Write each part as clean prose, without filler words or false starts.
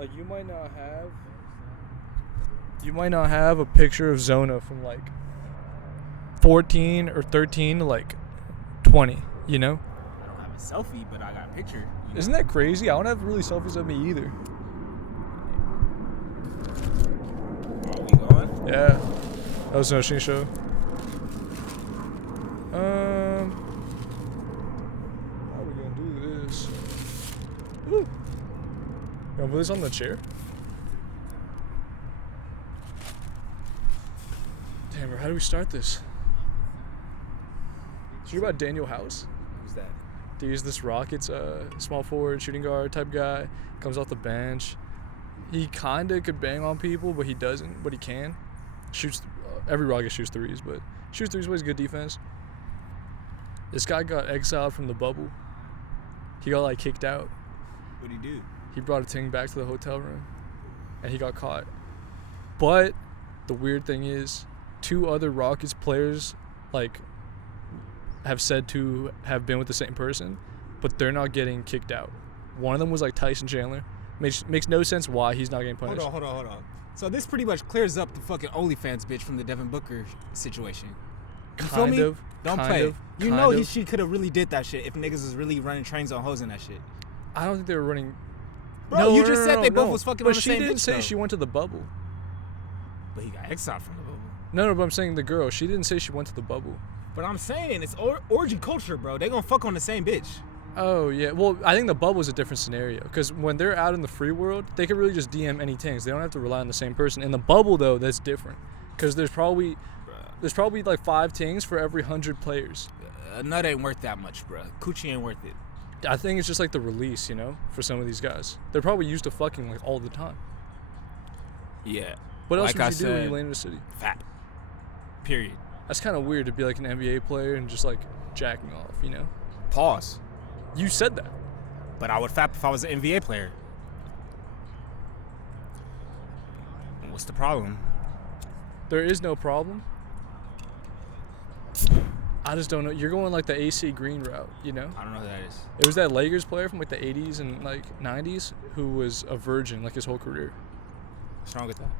Like, you might not have a picture of Zona from, like, 14 or 13 to, like, 20, you know? I don't have a selfie, but I got a picture. Isn't that crazy? I don't have really selfies of me either. Are we going? Yeah. That was no show. How are we gonna do this? Woo. You wanna put this on the chair? Damn, bro, how do we start this? Did you hear about Daniel House? Who's that? He's this Rockets small forward, shooting guard type guy. Comes off the bench. He kinda could bang on people, but he doesn't. But he can. Shoots. Every Rocket shoots threes, but shoots threes, plays good defense. This guy got exiled from the bubble. He got, like, kicked out. What'd he do? He brought a ting back to the hotel room, and he got caught. But the weird thing is, 2 other Rockets players, like, have said to have been with the same person, but they're not getting kicked out. One of them was, like, Tyson Chandler. Makes no sense why he's not getting punished. Hold on. So this pretty much clears up the fucking OnlyFans bitch from the Devin Booker situation. You feel me? Don't play. You know she could have really did that shit if niggas was really running trains on hoes and that shit. I don't think they were running. Bro, you just said they both was fucking on the same bitch. But she didn't say though. she went to the bubble. But he got exiled from the bubble. No, but I'm saying the girl. She didn't say she went to the bubble. But I'm saying it's orgy culture, bro. They gonna fuck on the same bitch. Oh, yeah. Well, I think the bubble is a different scenario. Because when they're out in the free world, they can really just DM any things. They don't have to rely on the same person. In the bubble, though, that's different. Because there's probably like 5 tings for every 100 players. A nut ain't worth that much, bro. Coochie ain't worth it. I think it's just like the release, you know, for some of these guys. They're probably used to fucking, like, all the time. Yeah. What else Like would I you do when said, you land in a city? Fat. Period. That's kind of weird to be like an NBA player and just, like, jacking off, you know? Pause. You said that. But I would fap if I was an NBA player. What's the problem? There is no problem. I just don't know. You're going like the AC Green route, you know? I don't know who that is. It was that Lakers player from like the 80s and like 90s who was a virgin like his whole career. What's wrong with that?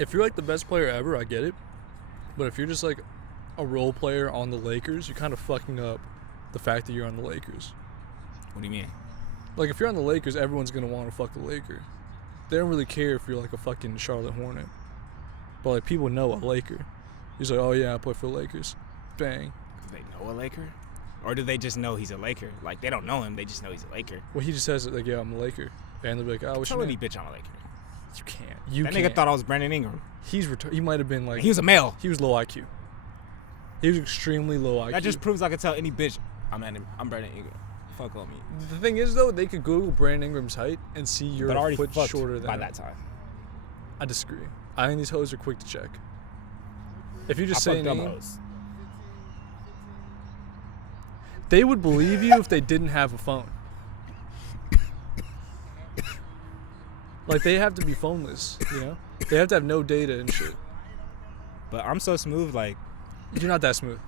If you're like the best player ever, I get it. But if you're just like a role player on the Lakers, you're kind of fucking up the fact that you're on the Lakers. What do you mean? Like, if you're on the Lakers, everyone's going to want to fuck the Laker. They don't really care if you're like a fucking Charlotte Hornet. But like, people know a Laker. He's like, oh yeah, I play for the Lakers. Bang. Do they know a Laker? Or do they just know he's a Laker? Like, they don't know him, they just know he's a Laker. Well, he just says it like, yeah, I'm a Laker. And they'll be like, oh, what's Tell your any name? bitch I'm a Laker. You can't. You that can't. nigga thought I was Brandon Ingram. He's he might have been like... He was a male. He was low IQ. He was extremely low IQ. That just proves I can tell any bitch I'm Brandon Ingram. Fuck on me. The thing is, though, they could Google Brandon Ingram's height and see you're but a already foot fucked shorter than by him. that time. I disagree. I think these hoes are quick to check. If you just I say fucked dumb name, hoes. they would believe you if they didn't have a phone. Like, they have to be phoneless, you know? They have to have no data and shit. But I'm so smooth, like... You're not that smooth.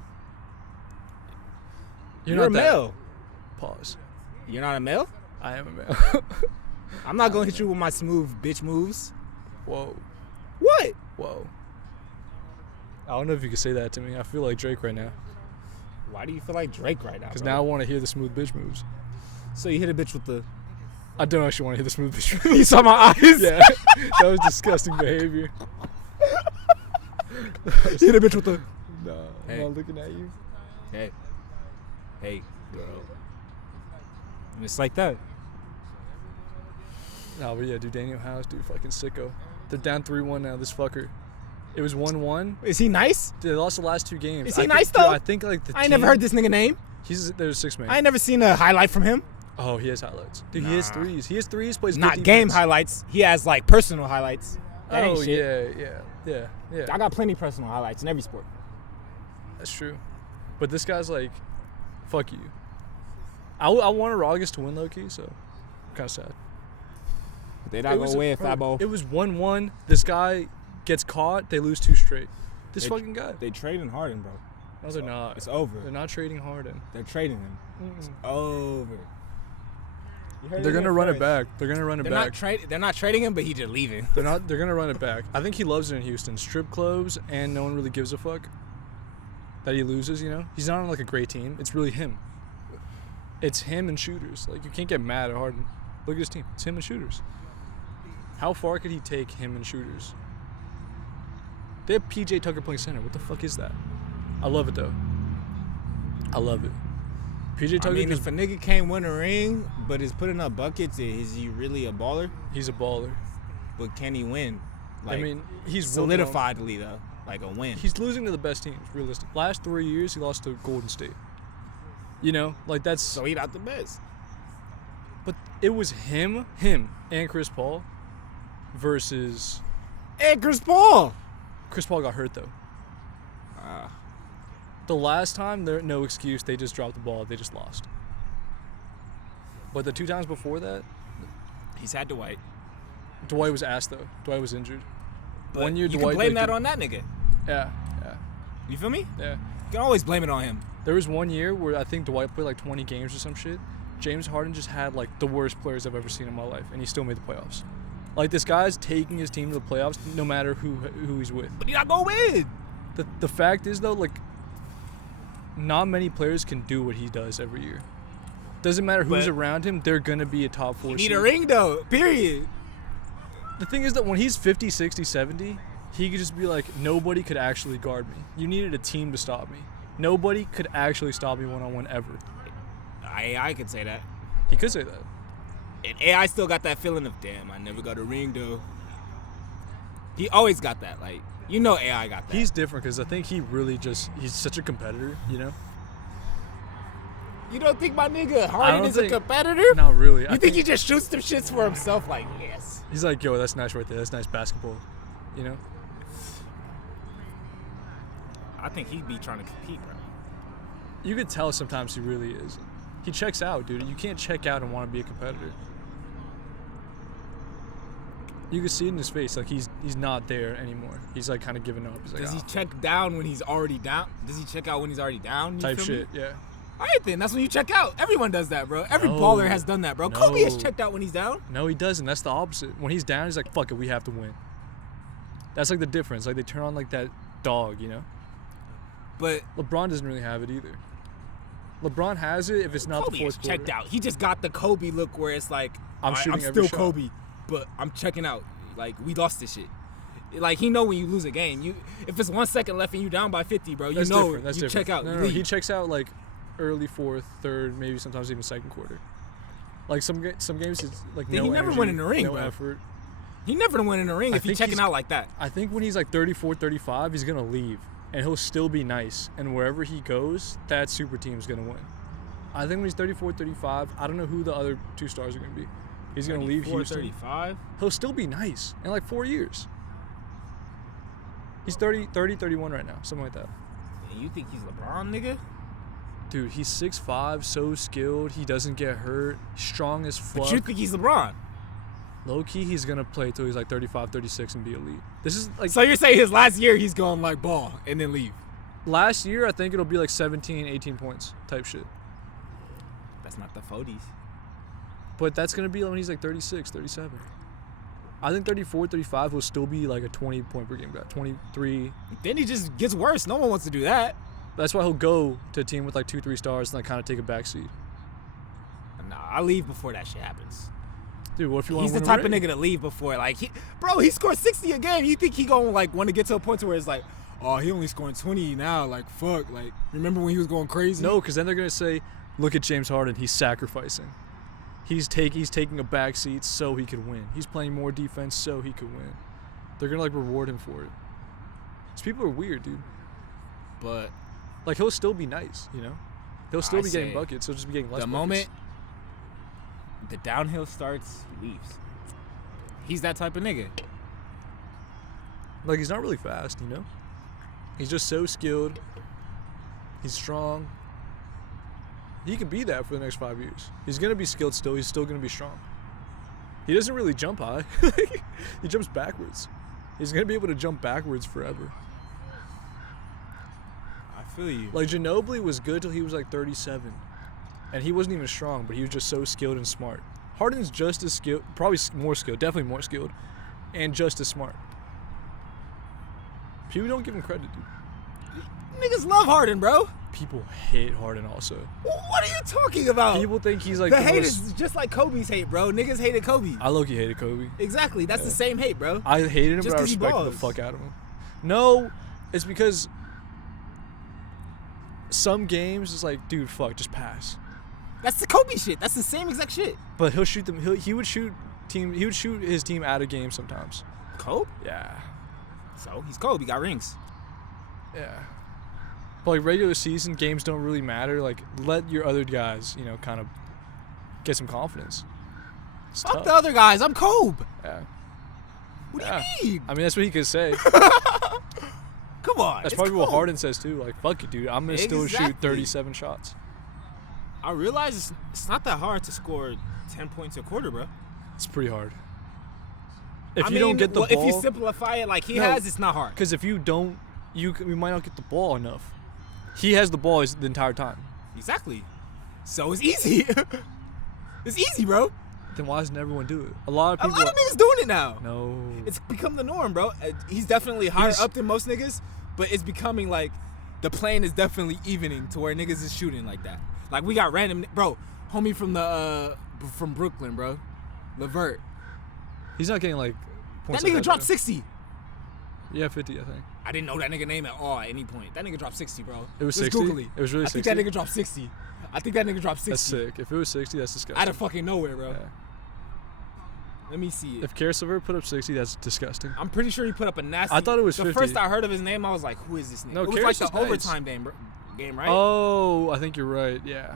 You're not a male. Pause. You're not a male? I am a male. I'm not going to hit you with my smooth bitch moves. Whoa. What? Whoa. I don't know if you could say that to me. I feel like Drake right now. Why do you feel like Drake right now, Because bro? now I want to hear the smooth bitch moves. So you hit a bitch with the... I don't actually want to hear the smooth bitch moves. You saw my eyes? Yeah. That was disgusting behavior. You hit a bitch with the... No, Hey. I'm not looking at you. Hey. Hey, girl. And it's like that. No, but yeah, dude, Daniel House, dude, fucking sicko. They're down 3-1 now, this fucker. It was 1-1. Is he nice? They lost the last 2 games. Is he nice, though? Dude, I think, like, I ain't never heard this nigga name. There's 6 man. I ain't never seen a highlight from him. Oh, he has highlights. Dude, he has threes. He has threes, plays good Not defense. game highlights. He has, like, personal highlights. That ain't Oh, shit. yeah. I got plenty of personal highlights in every sport. That's true. But this guy's like, fuck you. I wanted August to win low-key, so I'm kind of sad. They not going to win, Fabo. It was 1-1. This guy gets caught. They lose 2 straight. This fucking guy. They trading Harden, bro. No, they're not. It's over. They're not trading Harden. They're trading him. It's over. They're gonna run it back. They're gonna run it back. They're not trading him, but he's just leaving. They're gonna run it back. I think he loves it in Houston. Strip clubs, and no one really gives a fuck that he loses. You know, he's not on like a great team. It's really him. It's him and shooters. Like, you can't get mad at Harden. Look at his team. It's him and shooters. How far could he take him and shooters? They have PJ Tucker playing center. What the fuck is that? I love it though. I love it. PJ Tucker. I mean, if a nigga can't win a ring, but is putting up buckets, is he really a baller? He's a baller. But can he win? Like, I mean, he's solidifiedly though, like a win. He's losing to the best teams. Realistic. Last 3 years, he lost to Golden State. You know, like that's. So he not the best. But it was him, and Chris Paul versus. And Chris Paul. Chris Paul got hurt though. The last time, no excuse. They just dropped the ball. They just lost. But the 2 times before that, he's had Dwight. Dwight was ass though. Dwight was injured. But 1 year, you Dwight. You can blame that on that nigga. Yeah. You feel me? Yeah. You can always blame it on him. There was 1 year where I think Dwight played like 20 games or some shit. James Harden just had like the worst players I've ever seen in my life, and he still made the playoffs. Like, this guy's taking his team to the playoffs no matter who he's with. But he's not gonna win. The fact is though, like, not many players can do what he does every year. Doesn't matter who's around him, they're gonna be a top 4 seed. You need a ring though. Period. The thing is that when he's 50, 60, 70, he could just be like, nobody could actually guard me. You needed a team to stop me. Nobody could actually stop me one-on-one ever. AI could say that. He could say that. And AI still got that feeling of, damn, I never got a ring though. He always got that. Like, you know AI got that. He's different because I think he really he's such a competitor, you know? You don't think my nigga Harden is a competitor? Not really. You think he just shoots them shits for himself like, yes. He's like, yo, that's nice right there. That's nice basketball, you know? I think he'd be trying to compete, bro. You could tell sometimes he really is. He checks out, dude. You can't check out and want to be a competitor. You can see it in his face, like he's not there anymore. He's like kind of giving up. He's like, does he check down when he's already down? Does he check out when he's already down? Type shit, yeah. All right, then. That's when you check out. Everyone does that, bro. Every baller has done that, bro. Kobe has checked out when he's down. No, he doesn't. That's the opposite. When he's down, he's like, fuck it, we have to win. That's like the difference. Like, they turn on like that dog, you know? But LeBron doesn't really have it either. LeBron has it if it's not Kobe the fourth quarter. Checked out. He just got the Kobe look where it's like, I'm still Kobe, but I'm checking out. Like, we lost this shit. Like, he know when you lose a game. If it's 1 second left and you down by 50, bro, you know you check out. No, he checks out like early fourth, third, maybe sometimes even second quarter. Like some games, it's like no he never energy, went in the ring, no bro. Effort. He never went in the ring if he's checking out like that. I think when he's like 34, 35, he's gonna leave, and he'll still be nice. And wherever he goes, that super team's gonna win. I think when he's 34, 35, I don't know who the other 2 stars are gonna be. He's gonna leave Houston. 35. He'll still be nice in like 4 years. He's 30, 31 right now, something like that. And you think he's LeBron, nigga? Dude, he's 6'5", so skilled. He doesn't get hurt. Strong as fuck. But you think he's LeBron? Low-key, he's going to play till he's like 35, 36 and be elite. This is like. So you're saying his last year he's going like ball and then leave? Last year, I think it'll be like 17, 18 points type shit. That's not the 40s. But that's going to be when he's like 36, 37. I think 34, 35 will still be like a 20-point per game guy. 23. Then he just gets worse. No one wants to do that. That's why he'll go to a team with like 2, 3 stars and like kind of take a backseat. Nah, I leave before that shit happens. Dude, what if you want to win He's the type of nigga to leave before. Like, he scored 60 a game. You think he gonna like want to get to a point to where it's like, oh, he only scoring 20 now. Like, fuck. Like, remember when he was going crazy? No, because then they're gonna say, look at James Harden. He's sacrificing. He's taking a backseat so he could win. He's playing more defense so he could win. They're gonna like reward him for it. These people are weird, dude. But like, he'll still be nice, you know. He'll still be getting buckets. He'll just be getting less. The buckets. moment the downhill starts, he leaves. He's that type of nigga. Like, he's not really fast, you know. He's just so skilled. He's strong. He can be that for the next 5 years. He's going to be skilled still. He's still going to be strong. He doesn't really jump high. He jumps backwards. He's going to be able to jump backwards forever. I feel you. Like, Ginobili was good till he was like 37. And he wasn't even strong, but he was just so skilled and smart. Harden's just as skilled, probably more skilled, definitely more skilled, and just as smart. People don't give him credit, dude. Niggas love Harden, bro. People hate Harden also. What are you talking about? People think he's like the hate is just like Kobe's hate, bro. Niggas hated Kobe. I low-key hated Kobe. Exactly. That's the same hate, bro. I hated him, just but I respected the fuck out of him. No, it's because some games it's like, dude, fuck, just pass. That's the Kobe shit. That's the same exact shit. But he'll shoot them. He would shoot his team out of games sometimes. Kobe? Yeah. So he's Kobe. He got rings. Yeah. But like regular season games don't really matter. Like let your other guys, kind of get some confidence. It's Fuck tough. the other guys. I'm Kobe. Yeah. What do you mean? I mean, that's what he could say. Come on. That's probably what Harden says too. Like, fuck it, dude. I'm gonna still shoot 37 shots. I realize it's not that hard to score 10 points a quarter, bro. It's pretty hard. If you don't get the ball, if you simplify it like he has, it's not hard. Because if you don't, you might not get the ball enough. He has the ball the entire time. Exactly. So it's easy. It's easy, bro. Then why doesn't everyone do it? A lot of people. A lot of niggas doing it now. No. It's become the norm, bro. He's definitely higher up than most niggas, but it's becoming like the plane is definitely evening to where niggas is shooting like that. Like we got random, bro. Homie from Brooklyn, bro. Levert. He's not getting like points. That nigga like dropped though. 60. Yeah, 50, I think. I didn't know that nigga name at all at any point. That nigga dropped 60, bro. It was Let's 60? Google it. It was really 60? I think that nigga dropped 60. That's sick. If it was 60, that's disgusting. Out of fucking nowhere, bro. Yeah. Let me see it. If Karis LeVert put up 60, that's disgusting. I'm pretty sure he put up a nasty. I thought it was 50. The first I heard of his name, I was like, who is this nigga? No, it was Karis like the nice. overtime game, right? Oh, I think you're right. Yeah.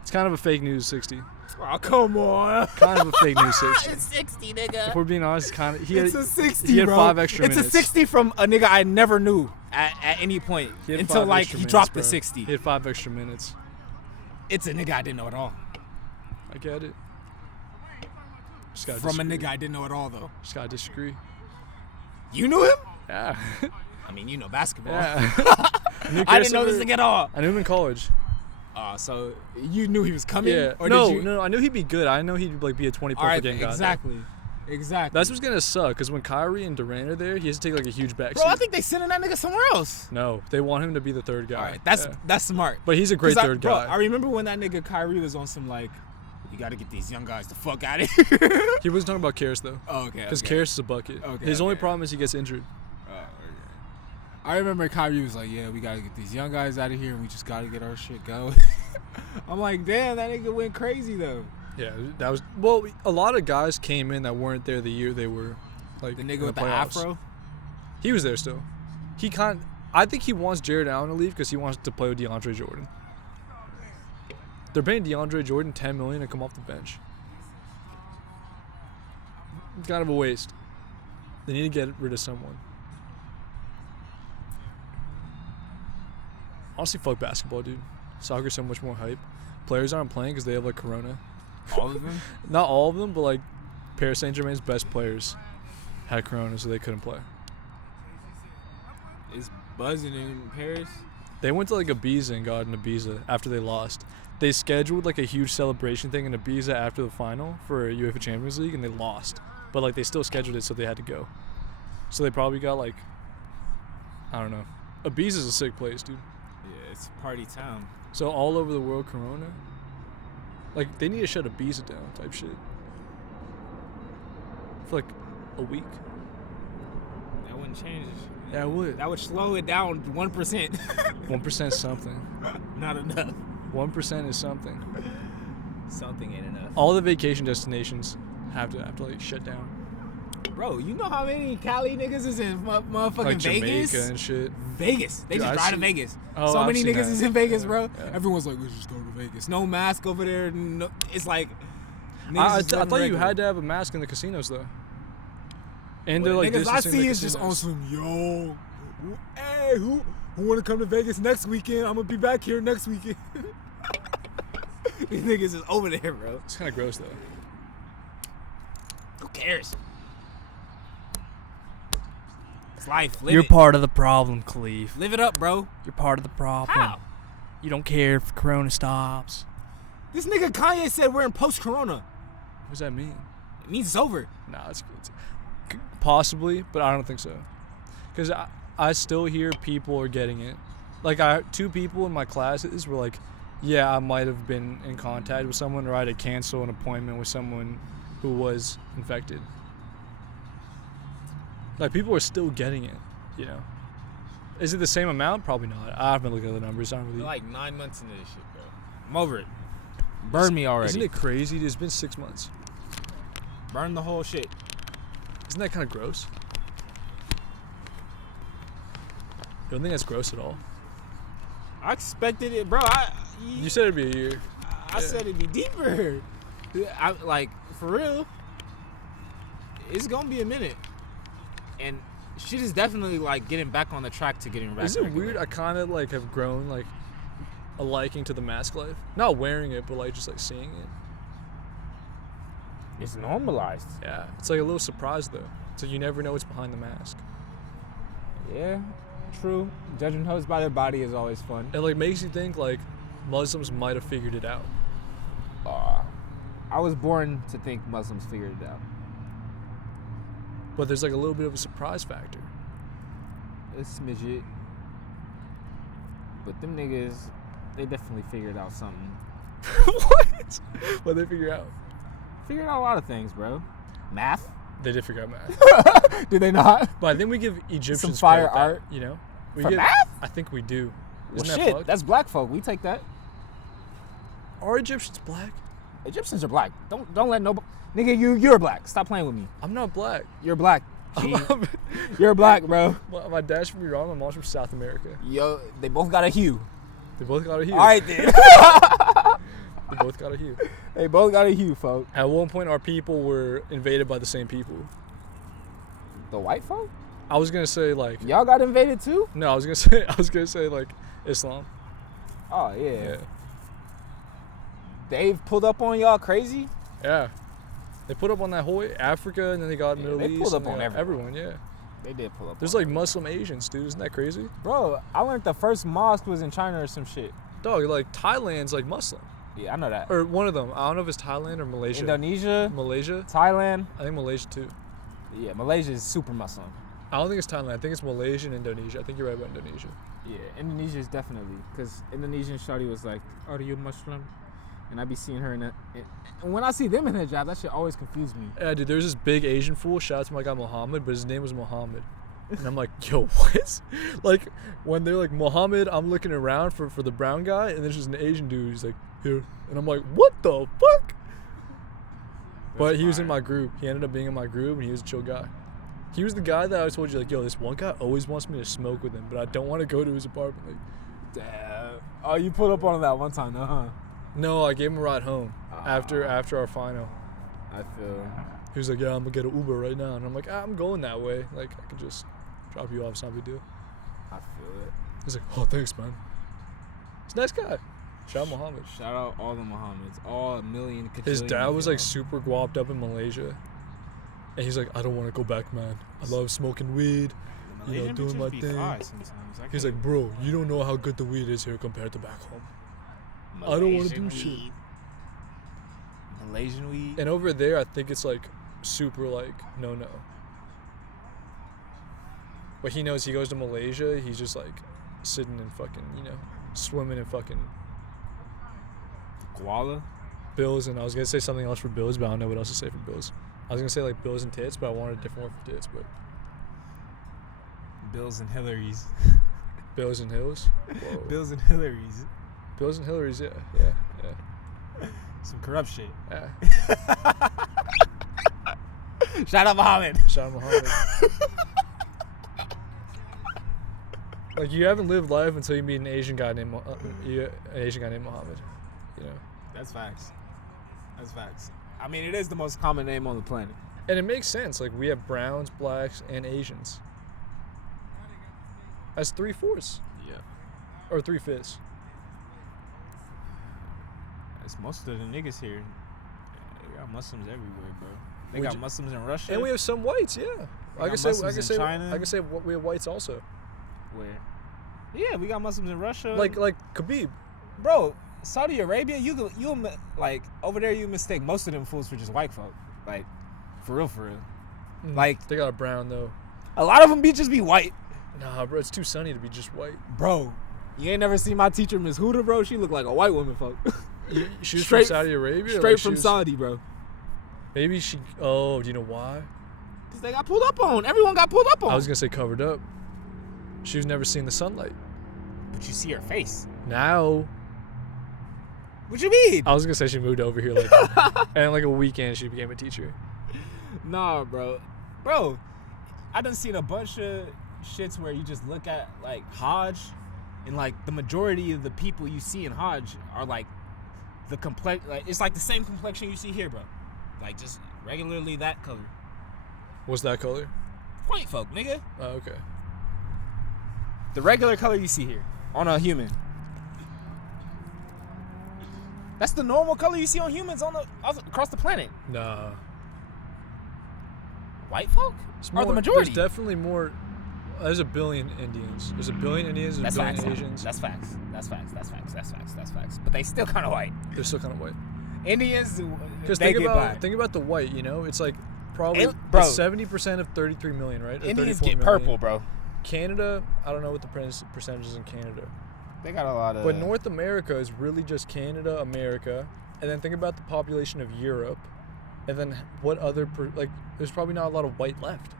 It's kind of a fake news 60. Oh, come on. Kind of a fake news 60. It's 60, nigga. If we're being honest, it's a 60, He had bro. 5 extra it's minutes. a 60 from a nigga I never knew at any point until like he dropped the 60. He had 5 extra minutes. It's a nigga I didn't know at all. I get it. From a nigga I didn't know at all, though. Just gotta disagree. You knew him? Yeah. I mean, you know basketball. Yeah. I didn't know this nigga at all. I knew him in college. So you knew he was coming? Yeah. Or No, I knew he'd be good. I know he'd like be a 20 point per game guy. Exactly. That's what's gonna suck, because when Kyrie and Durant are there, he has to take like a huge backseat. Bro, I think they sending that nigga somewhere else. No, they want him to be the third guy. All right, that's smart. But he's a great third guy. Bro, I remember when that nigga Kyrie was on some like, you got to get these young guys the fuck out of here. He wasn't talking about Karis though. Oh, okay. Because Karis is a bucket. Okay. His only problem is he gets injured. Okay. I remember Kyrie was like, yeah, we got to get these young guys out of here and we just got to get our shit going. I'm like, damn, that nigga went crazy though. Yeah, a lot of guys came in that weren't there the year they were like the nigga with the afro. He was there still. I think he wants Jared Allen to leave because he wants to play with DeAndre Jordan. They're paying DeAndre Jordan $10 million to come off the bench. It's kind of a waste. They need to get rid of someone. Honestly, fuck basketball, dude. Soccer's so much more hype. Players aren't playing because they have like corona. All of them? Not all of them, but like Paris Saint-Germain's best players had corona, so they couldn't play. It's buzzing in Paris. They went to like Ibiza and got in Ibiza after they lost. They scheduled like a huge celebration thing in Ibiza after the final for UEFA Champions League, and they lost. But like they still scheduled it, so they had to go. So they probably got like, I don't know. Ibiza's a sick place, dude. Yeah, it's party town. So all over the world, corona. Like they need to shut Ibiza down, type shit. For like a week. That wouldn't change it. Yeah, it would. That would slow it down 1%. 1% is something. Not enough. 1% is something. Something ain't enough. All the vacation destinations have to like shut down. Bro, you know how many Cali niggas is in motherfucking like Vegas? Jamaica and shit. Vegas. They just drive to Vegas. Oh, so I've many seen niggas that. is in Vegas, bro. Yeah. Everyone's like, let's just go to Vegas. No mask over there. No, it's like. I thought you had to have a mask in the casinos though. And they're like niggas I distancing see the is just on casinos. some hey, who want to come to Vegas next weekend? I'm gonna be back here next weekend. These niggas is over there, bro. It's kind of gross though. Who cares? It's life. Live You're it. part of the problem, Cleve. Live it up, bro. You're part of the problem. How? You don't care if Corona stops. This nigga Kanye said we're in post-corona. What does that mean? It means it's over. Nah, it's possibly, but I don't think so. Because I still hear people are getting it. Like, 2 people in my classes were like, yeah, I might have been in contact with someone, or I had to cancel an appointment with someone who was infected. Like, people are still getting it, you know? Is it the same amount? Probably not. I haven't looked at the numbers. I don't really... We're like 9 months into this shit, bro. I'm over it. Burn me already. Isn't it crazy? It's been 6 months. Burn the whole shit. Isn't that kind of gross? You don't think that's gross at all? I expected it, bro. You said it'd be a year. I said it'd be deeper. Like, for real, it's gonna be a minute. And shit is definitely, like, getting back on the track to getting back. Is it weird? I kind of, like, have grown, like, a liking to the mask life. Not wearing it, but, like, just, like, seeing it. It's normalized. Yeah. It's, like, a little surprise, though. So you never know what's behind the mask. Yeah, true. Judging hoes by their body is always fun. It, like, makes you think, like, Muslims might have figured it out. I was born to think Muslims figured it out. But there's, like, a little bit of a surprise factor. A smidget. But them niggas, they definitely figured out something. What? What'd they figure out? Figured out a lot of things, bro. Math? They did figure out math. Did they not? But I think we give Egyptians some fire credit art, that, you know? For math? I think we do. Well, Isn't that shit, fucked? that's black folk. We take that. Are Egyptians black? Egyptians are black. Don't let nobody. Nigga, you're black. Stop playing with me. I'm not black. You're black. G. You're black, bro. My dad's from Iran. My mom's from South America. Yo, they both got a hue. They both got a hue. All right, then. They both got a hue. They both got a hue, folk. At one point, our people were invaded by the same people. The white folk? I was gonna say like. Y'all got invaded too? No, I was gonna say like Islam. Oh yeah. They've pulled up on y'all crazy? Yeah. They put up on that whole Africa, and then they got Middle East. They pulled up on everyone. Yeah. They did pull up. There's like Muslim Asians, dude. Isn't that crazy? Bro, I learned the first mosque was in China or some shit. Dog, like Thailand's like Muslim. Yeah, I know that. Or one of them. I don't know if it's Thailand or Malaysia. Indonesia. Malaysia. Thailand. I think Malaysia too. Yeah, Malaysia is super Muslim. I don't think it's Thailand. I think it's Malaysia and Indonesia. I think you're right about Indonesia. Yeah, Indonesia is definitely. Because Indonesian shawty was like, are you Muslim? And I be seeing her in that. And when I see them in hijab, that shit always confuse me. Yeah, dude, there's this big Asian fool. Shout out to my guy Muhammad, but his name was Muhammad. And I'm like, yo, what? Like, when they're like, Muhammad, I'm looking around for the brown guy, and there's just an Asian dude. He's like, here. And I'm like, what the fuck? But he was in my group. He ended up being in my group, and he was a chill guy. He was the guy that I told you, like, yo, this one guy always wants me to smoke with him, but I don't want to go to his apartment. Like, damn. Oh, you pulled up on that one time, though, huh? No, I gave him a ride home after our final. I feel. He was like, yeah, I'm going to get an Uber right now. And I'm like, I'm going that way. Like, I could just drop you off. It's not a big deal. I feel it. He's like, oh, thanks, man. He's a nice guy. Shout out Muhammad. Shout out all the Muhammads. All a million. His dad was like super guapped up in Malaysia. And he's like, I don't want to go back, man. I love smoking weed, you know, doing my thing. He's like, bro, you don't know how good the weed is here compared to back home. I don't want to do shit. Malaysian weed. And over there, I think it's like super like no. But he knows he goes to Malaysia, he's just like sitting and fucking, you know, swimming in fucking Koala? bills. And I was gonna say something else for bills, but I don't know what else to say for bills. I was gonna say like bills and tits, but I wanted a different word for tits. But Bills and Hillarys. Bills and Hills. Whoa. Bills and Hillarys. Bills and Hillarys, yeah. Some corrupt shit. Yeah. Shout out Muhammad. Shout out Muhammad. Like, you haven't lived life until you meet an Asian guy named Muhammad. You know. That's facts. I mean, it is the most common name on the planet. And it makes sense. Like, we have browns, blacks, and Asians. That's 3/4. Yeah. Or 3/5. That's most of the niggas here. We got Muslims everywhere, bro. They got Muslims in Russia. And we have some whites, yeah. I can say we have whites also. Where? Yeah, we got Muslims in Russia. Like Khabib. Bro, Saudi Arabia, you like over there, you mistake most of them fools for just white folk. Like, for real. Like, they got a brown though. A lot of them just be white. Nah, bro, it's too sunny to be just white. Bro, you ain't never seen my teacher, Miss Huda, bro? She look like a white woman, folk. She was from Saudi Arabia? Straight like from Saudi, bro. Maybe she... Oh, do you know why? Because they got pulled up on. Everyone got pulled up on. I was going to say covered up. She was never seen the sunlight. But you see her face. Now... What you mean? I was going to say she moved over here like... and in like a weekend, she became a teacher. Nah, bro. Bro, I done seen a bunch of shits where you just look at, like, Hajj, and, like, the majority of the people you see in Hajj are, like, it's like the same complexion you see here, bro. Like, just regularly that color. What's that color? White folk, nigga. Oh, okay. The regular color you see here on a human. That's the normal color you see on humans across the planet. Nah. White folk are the majority. There's definitely more. There's a billion Indians. There's a billion Indians. There's a billion Asians. That's facts. But they still kind of white. They're still kind of white. Indians, because think about the white. You know, it's like probably 70% of 33 million, right? Indians get purple, bro. Canada, I don't know what the percentages in Canada. They got a lot of. But North America is really just Canada, America, and then think about the population of Europe, and then what other there's probably not a lot of white left.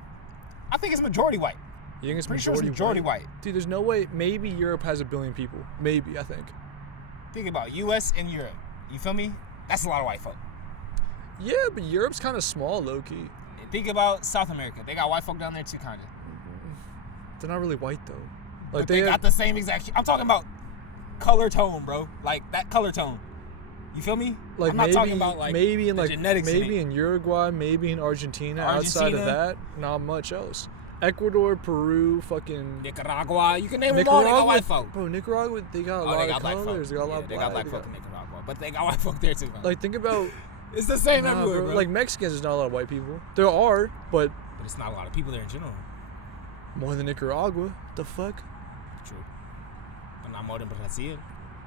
I think it's majority white. You think it's majority white? Dude, there's no way. Maybe Europe has 1 billion people. Maybe, I think. Think about U.S. and Europe. You feel me? That's a lot of white folk. Yeah, but Europe's kind of small, low-key. Think about South America. They got white folk down there too, kind of. They're not really white, though. Like, they got the same exact... I'm talking about color tone, bro. Like, that color tone. You feel me? Like, I'm not talking about, like, maybe in, the like, genetics maybe in Uruguay, maybe in Argentina. Outside of that, not much else. Ecuador, Peru, fucking... Nicaragua. You can name them all. They got white folk. Bro, Nicaragua, they got a lot of colors. They got a lot of They got black folk in Nicaragua. But they got white folk there, too, man. Like, think about... It's the same everywhere, bro. Like, Mexicans, there's not a lot of white people. There are, but... But it's not a lot of people there in general. More than Nicaragua. The fuck? True. But not more than Brazil.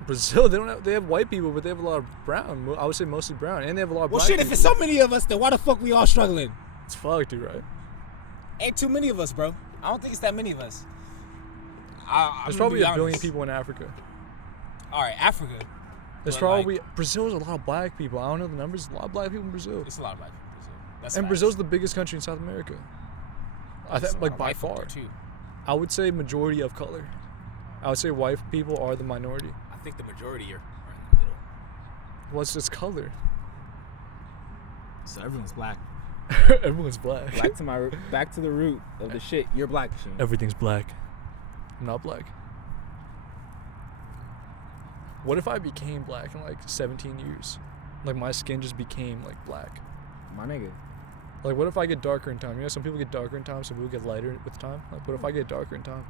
Brazil, they have white people, but they have a lot of brown. I would say mostly brown. And they have a lot of black people. If it's so many of us, then why the fuck we all struggling? It's fucked, dude, right? Ain't too many of us, bro. I don't think it's that many of us. There's probably 1 billion people in Africa. All right, Africa. There's probably... Brazil's a lot of black people. I don't know the numbers. A lot of black people in Brazil. It's a lot of black people in Brazil. And Brazil's the biggest country in South America. I think, like, by far. I would say majority of color. I would say white people are the minority. I think the majority are in the middle. What's this color? So everyone's black. Everyone's black. Back to the root of the shit. You're black, Shane. Everything's black. I'm not black. What if I became black in like 17 years? Like my skin just became like black. My nigga. Like what if I get darker in time? You know, some people get darker in time, some people get lighter with time. Like what if I get darker in time?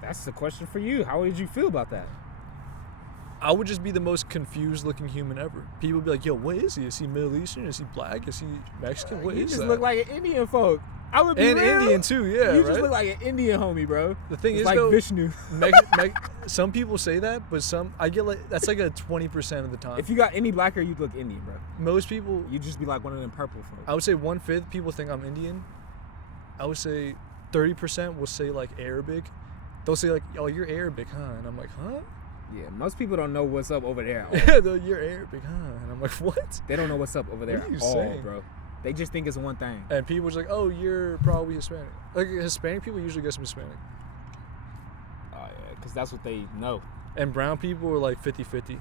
That's the question for you. How would you feel about that? I would just be the most confused looking human ever. People would be like, yo, what is he? Is he Middle Eastern? Is he black? Is he Mexican? What is that? You just look like an Indian folk. I would be and real. Indian too, yeah. You just look like an Indian homie, bro. The thing is, like though, Vishnu. Some people say that, but I get like that's like a 20% of the time. If you got any blacker, you'd look Indian, bro. Most people, you'd just be like one of them purple folk. I would say 1/5 people think I'm Indian. I would say 30% will say like Arabic. They'll say like, "Oh, you're Arabic, huh?" And I'm like, "Huh?" Yeah, most people don't know what's up over there. Yeah, you're Arabic, huh? And I'm like, "What?" They don't know what's up over there at all, bro. They just think it's one thing. And people are like, "Oh, you're probably Hispanic." Like Hispanic people usually guess I'm Hispanic. Oh yeah, because that's what they know. And brown people are like 50-50.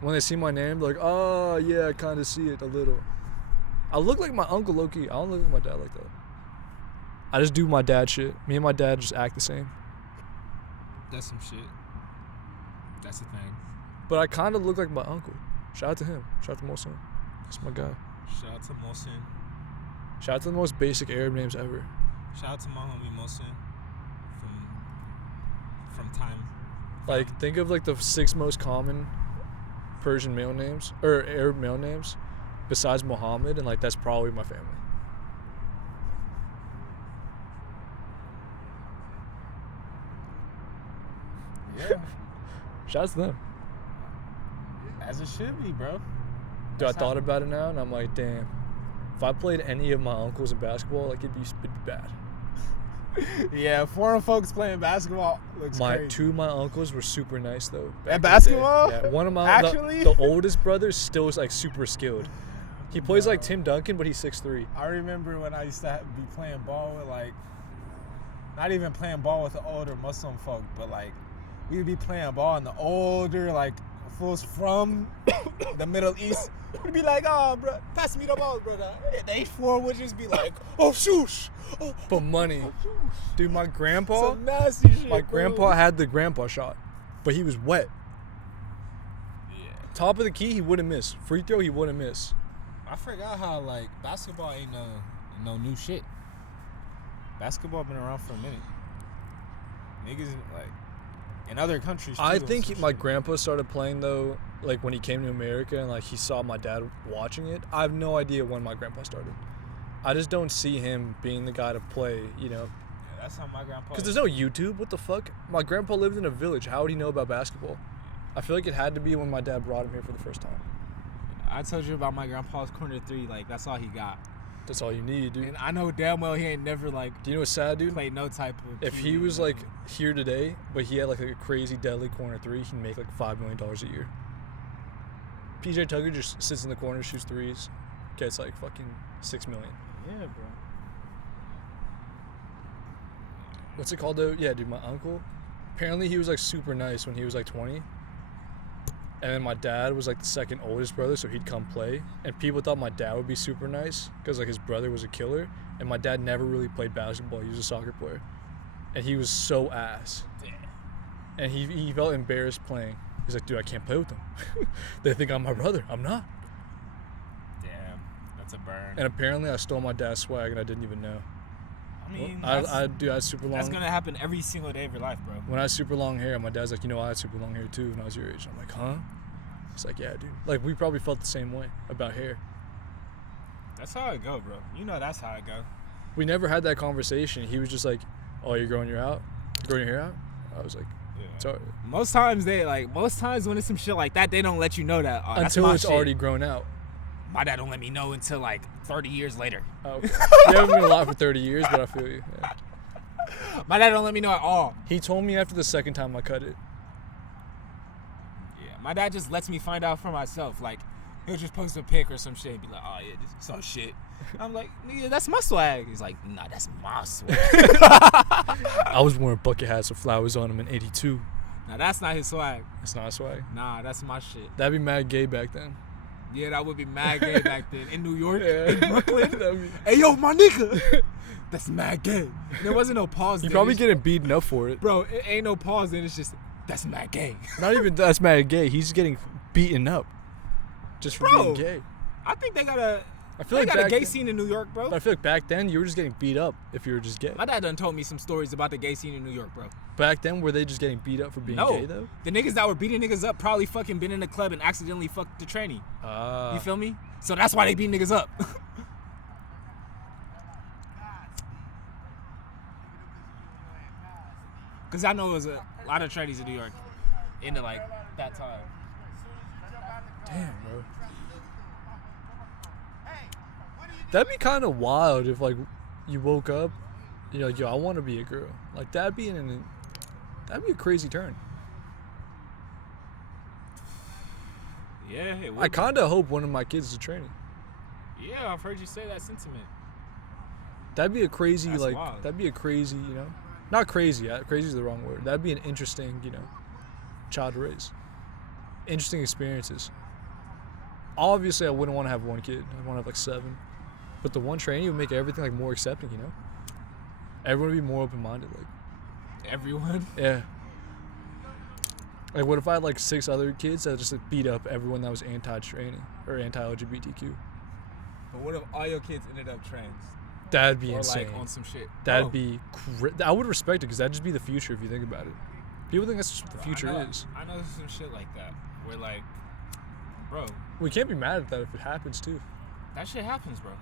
When they see my name, they're like, "Oh yeah, I kind of see it a little." I look like my uncle Loki. I don't look like my dad like that. I just do my dad shit. Me and my dad just act the same. That's some shit. That's the thing. But I kind of look like my uncle. Shout out to him. Shout out to Mohsen. That's my guy. Shout out to Mohsen. Shout out to the most basic Arab names ever. Shout out to my homie Mohsen from time. Like, think of like the 6 most common Persian male names or Arab male names besides Muhammad, and like that's probably my family. Yeah. Shouts to them. As it should be, bro. Dude, I thought about it now, and I'm like, damn. If I played any of my uncles in basketball, like it'd be bad. Yeah, foreign folks playing basketball looks crazy. Two of my uncles were super nice though. At basketball? Yeah, one of my Actually? the oldest brother still is like super skilled. He plays like Tim Duncan, but he's 6'3". I remember when I used to be playing ball with like, not even playing ball with the older Muslim folk, but like we would be playing ball and the older like fools from the Middle East would be like, oh, bro, pass me the ball, brother. And they four would just be like, oh, shoosh. Oh, for money. Dude, my grandpa, some nasty shit, my grandpa had the grandpa shot, but he was wet. Yeah. Top of the key, he wouldn't miss. Free throw, he wouldn't miss. I forgot how like basketball ain't no new shit. Basketball been around for a minute. Niggas like in other countries. I think my grandpa started playing though, like when he came to America and like he saw my dad watching it. I have no idea when my grandpa started. I just don't see him being the guy to play, you know. Yeah, that's how my grandpa. Because there's no YouTube. What the fuck? My grandpa lived in a village. How would he know about basketball? I feel like it had to be when my dad brought him here for the first time. I told you about my grandpa's corner three. Like that's all he got. That's all you need, dude. And I know damn well he ain't never like. Do you know what's sad, dude? Played no type of. If he was like here today, but he had like a crazy deadly corner three, he'd make like $5 million a year. PJ Tucker just sits in the corner, shoots threes, gets like fucking $6 million. Yeah, bro. What's it called though? Yeah, dude, my uncle. Apparently he was like super nice when he was like 20. And then my dad was like the second oldest brother, so he'd come play. And people thought my dad would be super nice because like his brother was a killer. And my dad never really played basketball. He was a soccer player. And he was so ass. Damn. And he felt embarrassed playing. He's like, dude, I can't play with them. They think I'm my brother. I'm not. Damn, that's a burn. And apparently I stole my dad's swag and I didn't even know. I mean, I had super long. That's gonna happen every single day of your life, bro. When I had super long hair, my dad's like, you know, I had super long hair too when I was your age. I'm like, huh? He's like, yeah, dude. Like, we probably felt the same way about hair. That's how it go, bro. You know that's how it go. We never had that conversation. He was just like, oh, you're growing your out? You're growing your hair out? I was like, yeah. sorry. Most times when it's some shit like that, they don't let you know that. Until it's already grown out. My dad don't let me know until like 30 years later. Oh, okay. You haven't been alive for 30 years, but I feel you. Yeah. My dad don't let me know at all. He told me after the second time I cut it. Yeah, my dad just lets me find out for myself. Like, he'll just post a pic or some shit and be like, oh yeah, this is some shit. I'm like, nigga, that's my swag. He's like, nah, that's my swag. I was wearing bucket hats with flowers on them in 82. Nah, that's not his swag. That's not swag. Nah, that's my shit. That'd be mad gay back then. Yeah, that would be mad gay back then. In New York, Yeah. in Brooklyn. Hey, yo, my nigga. That's mad gay. There wasn't no pause. You then. probably It's getting beaten up for it. Bro, it ain't no pause then. It's just, that's mad gay. Not even that's mad gay. He's getting beaten up just for being gay. I think they got a back gay then- scene in New York, bro. But I feel like back then you were just getting beat up if you were just gay. My dad done told me some stories about the gay scene in New York, bro. Back then, were they just getting beat up for being No. gay though? The niggas that were beating niggas up probably fucking been in the club and accidentally fucked the tranny. You feel me? So that's why they beat niggas up. Because I know there was a lot of trannies in New York into like that time. Damn, bro. That'd be kind of wild if like you woke up, you're like, yo, I want to be a girl. Like that'd be a crazy turn. Yeah, it would. I kind of hope one of my kids is a tranny. Yeah, I've heard you say that sentiment. That'd be a crazy That's like. wild. That'd be a crazy, not crazy. Crazy is the wrong word. That'd be an interesting, child to raise. Interesting experiences. Obviously, I wouldn't want to have one kid. I want to have like 7. But the one tranny would make everything like more accepting. Everyone would be more open-minded. Like Everyone? yeah. Like what if I had like 6 other kids that just like, beat up everyone that was anti-tranny or anti-LGBTQ? But what if all your kids ended up trans? That'd be Or insane. like on some shit. That'd Bro, be I would respect it because that'd just be the future if you think about it. People think that's just what the bro, future I know, is. I know some shit like that. Where like, bro, We can't be mad at that if it happens too. that shit happens, bro.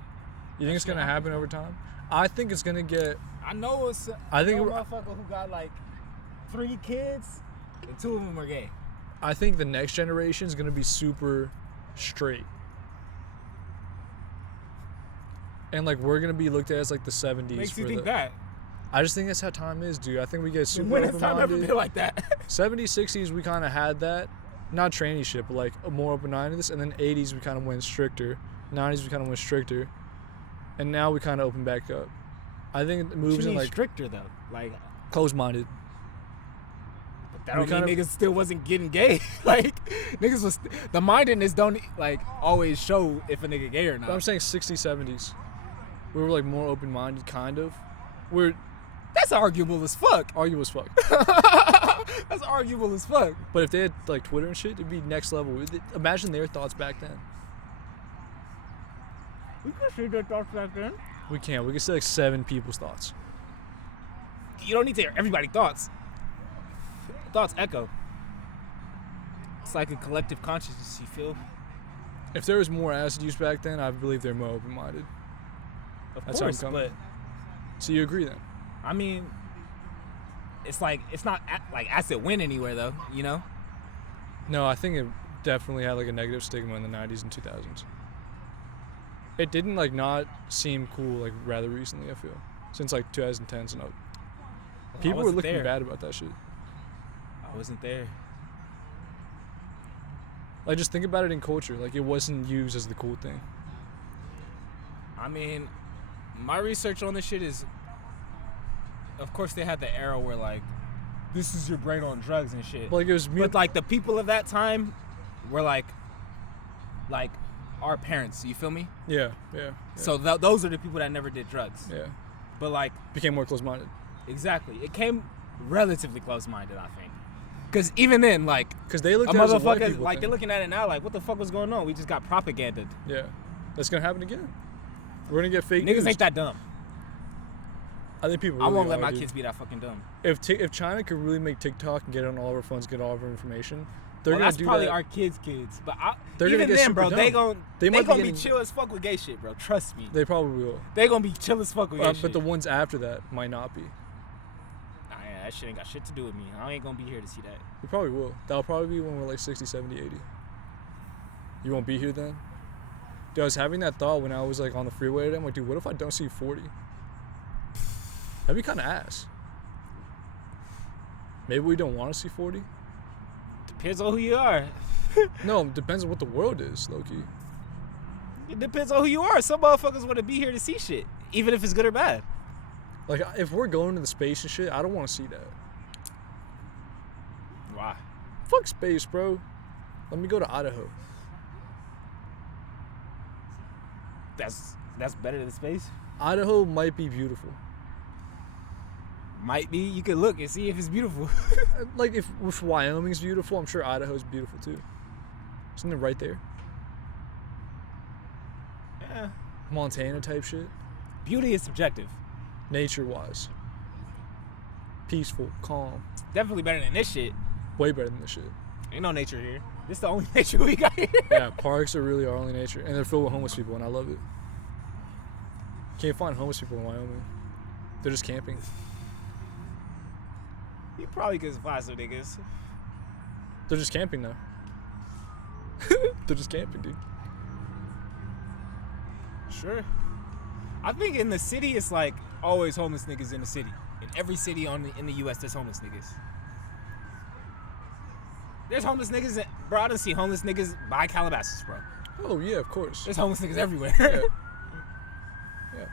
You think it's gonna happen over time? I think it's gonna get. I know it's I think a motherfucker who got like 3 kids And 2 of them are gay. I think the next generation is gonna be super straight. And like we're gonna be looked at as like the 70s. Makes you for think that? I just think that's how time is, dude. I think we get super When has time ever open-minded. been like that? 70s, 60s, we kind of had that. Not tranny shit, but like a more open-mindedness. And then 80s, we kind of went stricter. 90s, we kind of went stricter. And now we kind of open back up. I think it moves in like stricter though, like closed-minded. But that don't mean niggas still wasn't getting gay. Like niggas was the mindedness don't like always show if a nigga gay or not. But I'm saying 60s, 70s. We were like more open-minded, kind of. That's arguable as fuck. Arguable as fuck. That's arguable as fuck. But if they had like Twitter and shit, it'd be next level. Imagine their thoughts back then. We can see their thoughts back then. We can't. We can see like 7 people's thoughts. You don't need to hear everybody's thoughts. Thoughts echo. It's like a collective consciousness, you feel? If there was more acid use back then, I believe they're more open-minded. Of That's course, how I'm coming. but So you agree then? I mean, it's like it's not like acid went anywhere though, you know? No, I think it definitely had like a negative stigma in the 90s and 2000s. It didn't like not seem cool like rather recently, I feel. Since like 2010s and up. People were looking bad about that shit. I wasn't there. Like just think about it in culture. Like it wasn't used as the cool thing. I mean, my research on this shit is, of course they had the era where like, this is your brain on drugs and shit. Like it was but like the people of that time were like our parents, you feel me? Yeah. So those are the people that never did drugs. Yeah. But like Became more close-minded. Exactly. It came relatively close-minded, I think. Because even then, like, because they looked at it as a white people like thing. they're looking at it now, like, what the fuck was going on? We just got propaganded. Yeah. That's gonna happen again. We're gonna get fake Niggas news. ain't that dumb. I think people. I Really won't let are, my dude. kids be that fucking dumb. If China could really make TikTok and get it on all of our phones, get all of our information, they're gonna That's do probably that. our kids' But They're even gonna get then, super bro, dumb. they might gonna be getting- chill as fuck with gay shit, bro. Trust me. They probably will. They gonna be chill as fuck with gay But shit. the ones after that might not be. Nah, yeah, that shit ain't got shit to do with me. I ain't gonna be here to see that. We probably will. That'll probably be when we're like 60, 70, 80. You won't be here then? Dude, I was having that thought when I was like on the freeway today. I'm like, dude, what if I don't see 40? That'd be kind of ass. Maybe we don't want to see 40? Depends on who you are. No, it depends on what the world is, low-key. It depends on who you are. Some motherfuckers want to be here to see shit, even if it's good or bad. Like, if we're going to the space and shit, I don't want to see that. Why? Fuck space, bro. Let me go to Idaho. That's better than space. Idaho might be beautiful. Might be. You could look and see if it's beautiful. Like, if Wyoming's beautiful, I'm sure Idaho's beautiful, too. Isn't it right there? Yeah. Montana type shit. Beauty is subjective. Nature-wise. Peaceful, calm. Definitely better than this shit. Way better than this shit. Ain't no nature here. This the only nature we got here. Yeah, parks are really our only nature. And they're filled with homeless people, and I love it. Can't find homeless people in Wyoming. They're just camping. You probably could find some niggas. They're just camping, though. They're just camping, dude. Sure. I think in the city, it's like always homeless niggas in the city. In every city in the U.S., there's homeless niggas. There's homeless niggas. Bro, I done see homeless niggas by Calabasas, bro. Oh, yeah, of course. There's homeless niggas everywhere. Yeah. Yeah.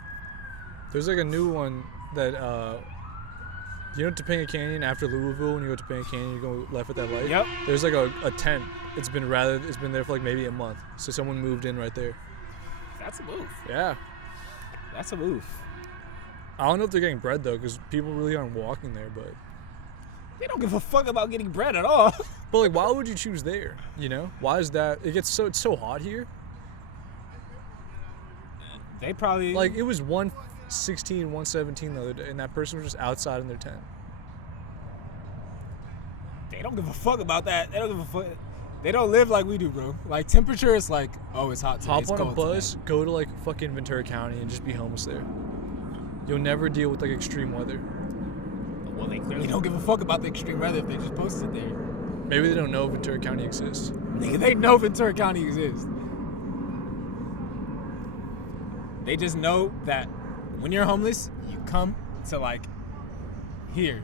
There's like a new one that, you know Topanga Canyon after Louisville, when you go to Topanga Canyon, you go left at that light? Yep. There's like a tent. It's been there for like maybe a month. So someone moved in right there. That's a move. Yeah. That's a move. I don't know if they're getting bread though, because people really aren't walking there, but They don't give a fuck about getting bread at all. but like why would you choose there? You know? Why is that it's so hot here? They probably Like it was 116, 117 the other day, and that person was just outside in their tent. They don't give a fuck about that. They don't give a fuck. They don't live like we do, bro. Like temperature is like, oh, it's hot today. Hop it's on a cold bus, today. go to like fucking Ventura County and just be homeless there. You'll never deal with like extreme weather. Well, they clearly don't give a fuck about the extreme weather if they just post it there. Maybe they don't know Ventura County exists. Nigga, they know Ventura County exists. They just know that when you're homeless, you come to like here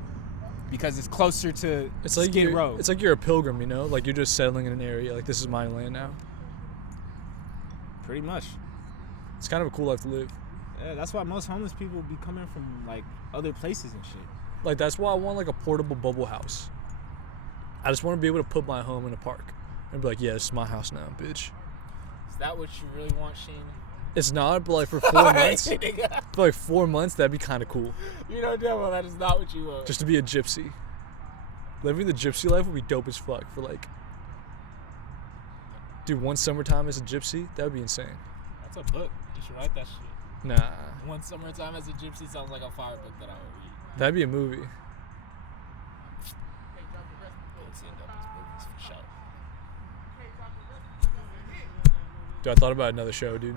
because it's closer to Skid Row. It's like you're a pilgrim, you know? Like you're just settling in an area. Like this is my land now. Pretty much. It's kind of a cool life to live. Yeah, that's why most homeless people be coming from like other places and shit. Like that's why I want like a portable bubble house. I just want to be able to put my home in a park and be like, yeah, it's my house now, bitch. Is that what you really want, Sheen? It's not, but like for 4 months, for like 4 months, that'd be kind of cool. You know damn well that is not what you want. Just to be a gypsy. Living the gypsy life would be dope as fuck for like, dude, one summertime as a gypsy, that would be insane. That's a book. You should write that shit. Nah. One summertime as a gypsy sounds like a fire book that I would read. That'd be a movie. Dude, I thought about another show, dude.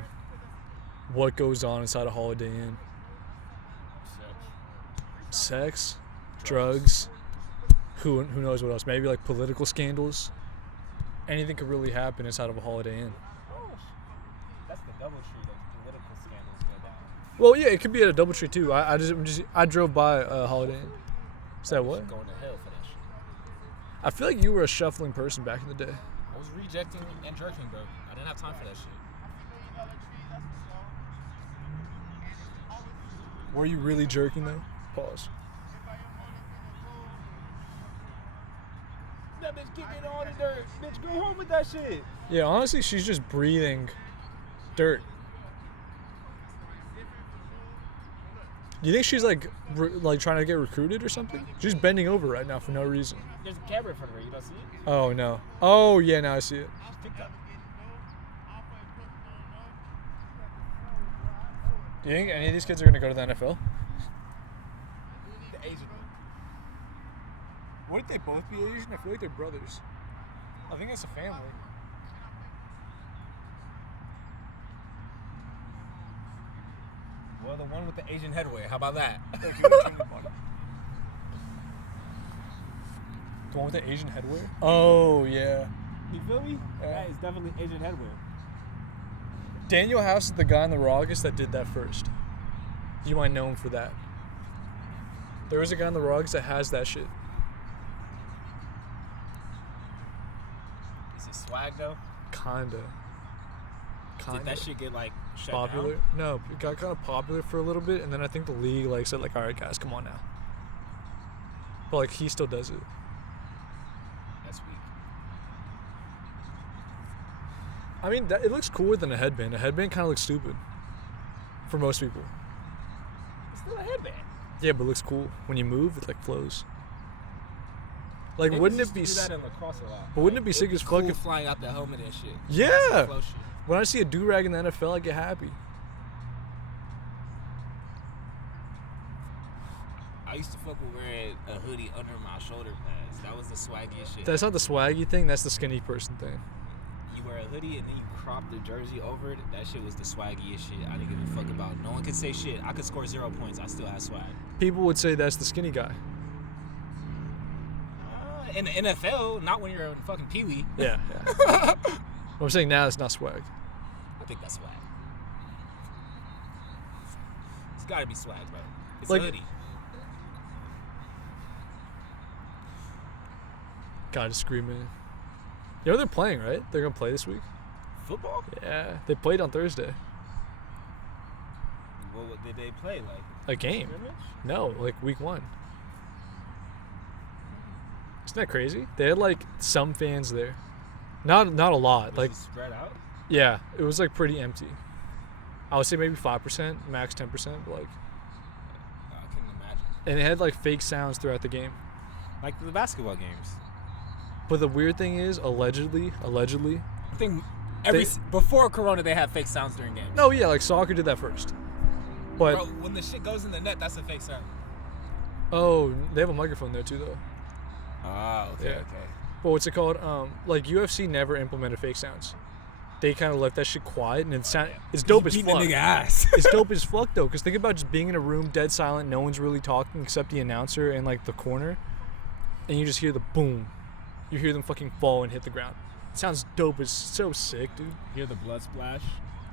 What goes on inside a Holiday Inn? Sex? Drugs? Who knows what else? Maybe like political scandals? Anything could really happen inside of a Holiday Inn. That's the DoubleTree that political scandals go down. Well, yeah, it could be at a DoubleTree too. I drove by a Holiday Inn. Is that what? Going to hell for that shit. I feel like you were a shuffling person back in the day. I was rejecting and jerking, bro. I didn't have time for that shit. Were you really jerking though? Pause. That bitch kicking all the dirt. Bitch, go home with that shit. Yeah, honestly, she's just breathing dirt. Do you think she's like trying to get recruited or something? She's bending over right now for no reason. There's a camera in front of her. You don't see it? Oh no. Oh yeah, now I see it. She's picked up. Do you think any of these kids are gonna go to the NFL? The Asian one. Wouldn't they both be Asian? I feel like they're brothers. I think it's a family. Well, the one with the Asian headwear. How about that? The one with the Asian headwear? Oh yeah. You feel me? That is definitely Asian headwear. Daniel House is the guy in the Raucous that did that first. You might know him for that. There is a guy in the Raucous that has that shit. Is it swag though? Kinda. Did that shit get like shut popular? down? No, it got kind of popular for a little bit, and then I think the league like said like, all right guys, come on now. But like he still does it. That's weak. I mean, it looks cooler than a headband. A headband kind of looks stupid for most people. It's still a headband. Yeah, but it looks cool when you move. It like flows. Like, Niggas wouldn't used it be? to do that in lacrosse a lot. But wouldn't it be sick as fuck cool if? flying out the helmet and shit? Yeah. Flow shit. When I see a do-rag in the NFL, I get happy. I used to fuck with wearing a hoodie under my shoulder pads. That was the swaggiest shit. That's not the swaggy thing. That's the skinny person thing. You wear a hoodie and then you crop the jersey over it. That shit was the swaggiest shit. I didn't give a fuck about. No one could say shit. I could score 0 points. I still had swag. People would say that's the skinny guy. In the NFL, not when you're in fucking Pee-wee. Yeah. What I'm saying now, it's not swag. I think that's swag. It's gotta be swag, bro. It's Like- a hoodie. God, it's screaming. You know they're playing, right? They're gonna play this week. Football? Yeah, they played on Thursday. What did they play? Like A game? scrimmage? No, like week 1. Isn't that crazy? They had like some fans there. Not a lot. Was Like it spread out? yeah, it was like pretty empty. I would say maybe 5%, max 10%, but like. I couldn't imagine. And they had like fake sounds throughout the game. Like the basketball games. But the weird thing is, allegedly. I think They- before Corona, they had fake sounds during games. No, yeah, like soccer did that first. But Bro, when the shit goes in the net, that's a fake sound. oh, they have a microphone there too, though. Ah, okay, Yeah. okay. But what's it called? Like UFC never implemented fake sounds. they kind of left that shit quiet, and it's dope as fuck. Beating the nigga ass. It's dope as fuck though, because think about just being in a room dead silent, no one's really talking except the announcer and like the corner, and you just hear the boom. You hear them fucking fall and hit the ground. It sounds dope as so sick, dude. Hear the blood splash.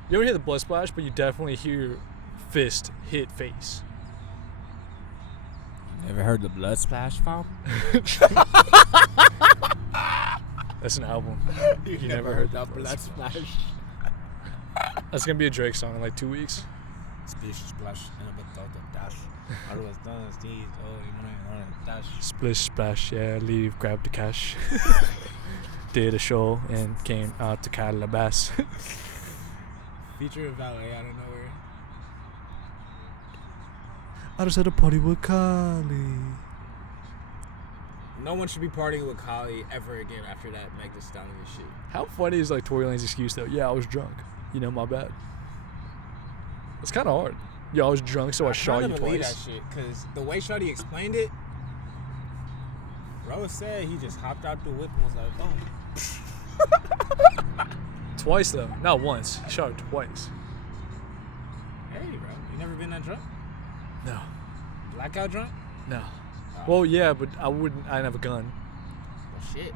You don't hear the blood splash, but you definitely hear fist hit face. Ever heard the blood splash, fam? That's an album. You never heard that blood splash? That's gonna be a Drake song in like 2 weeks. Splish splash dash. I was done Steve. Dash. Splish splash, yeah, leave, grab the cash. Did a show and came out to Calabas. Feature of valet out of nowhere. I just had a party with Kali. No one should be partying with Kali ever again after that Meg Thee Stallion shit. How funny is like Tory Lane's excuse though? Yeah, I was drunk. You know, my bad. It's kind of hard. Yeah, I was drunk, so I shot you twice. I believe that shit, because the way Shorty explained it, bro said he just hopped out the whip and was like, boom. Twice though, not once. He shot her twice. Hey, bro, you never been that drunk? No. Blackout drunk? No. Well, yeah, but I didn't have a gun. Well, shit.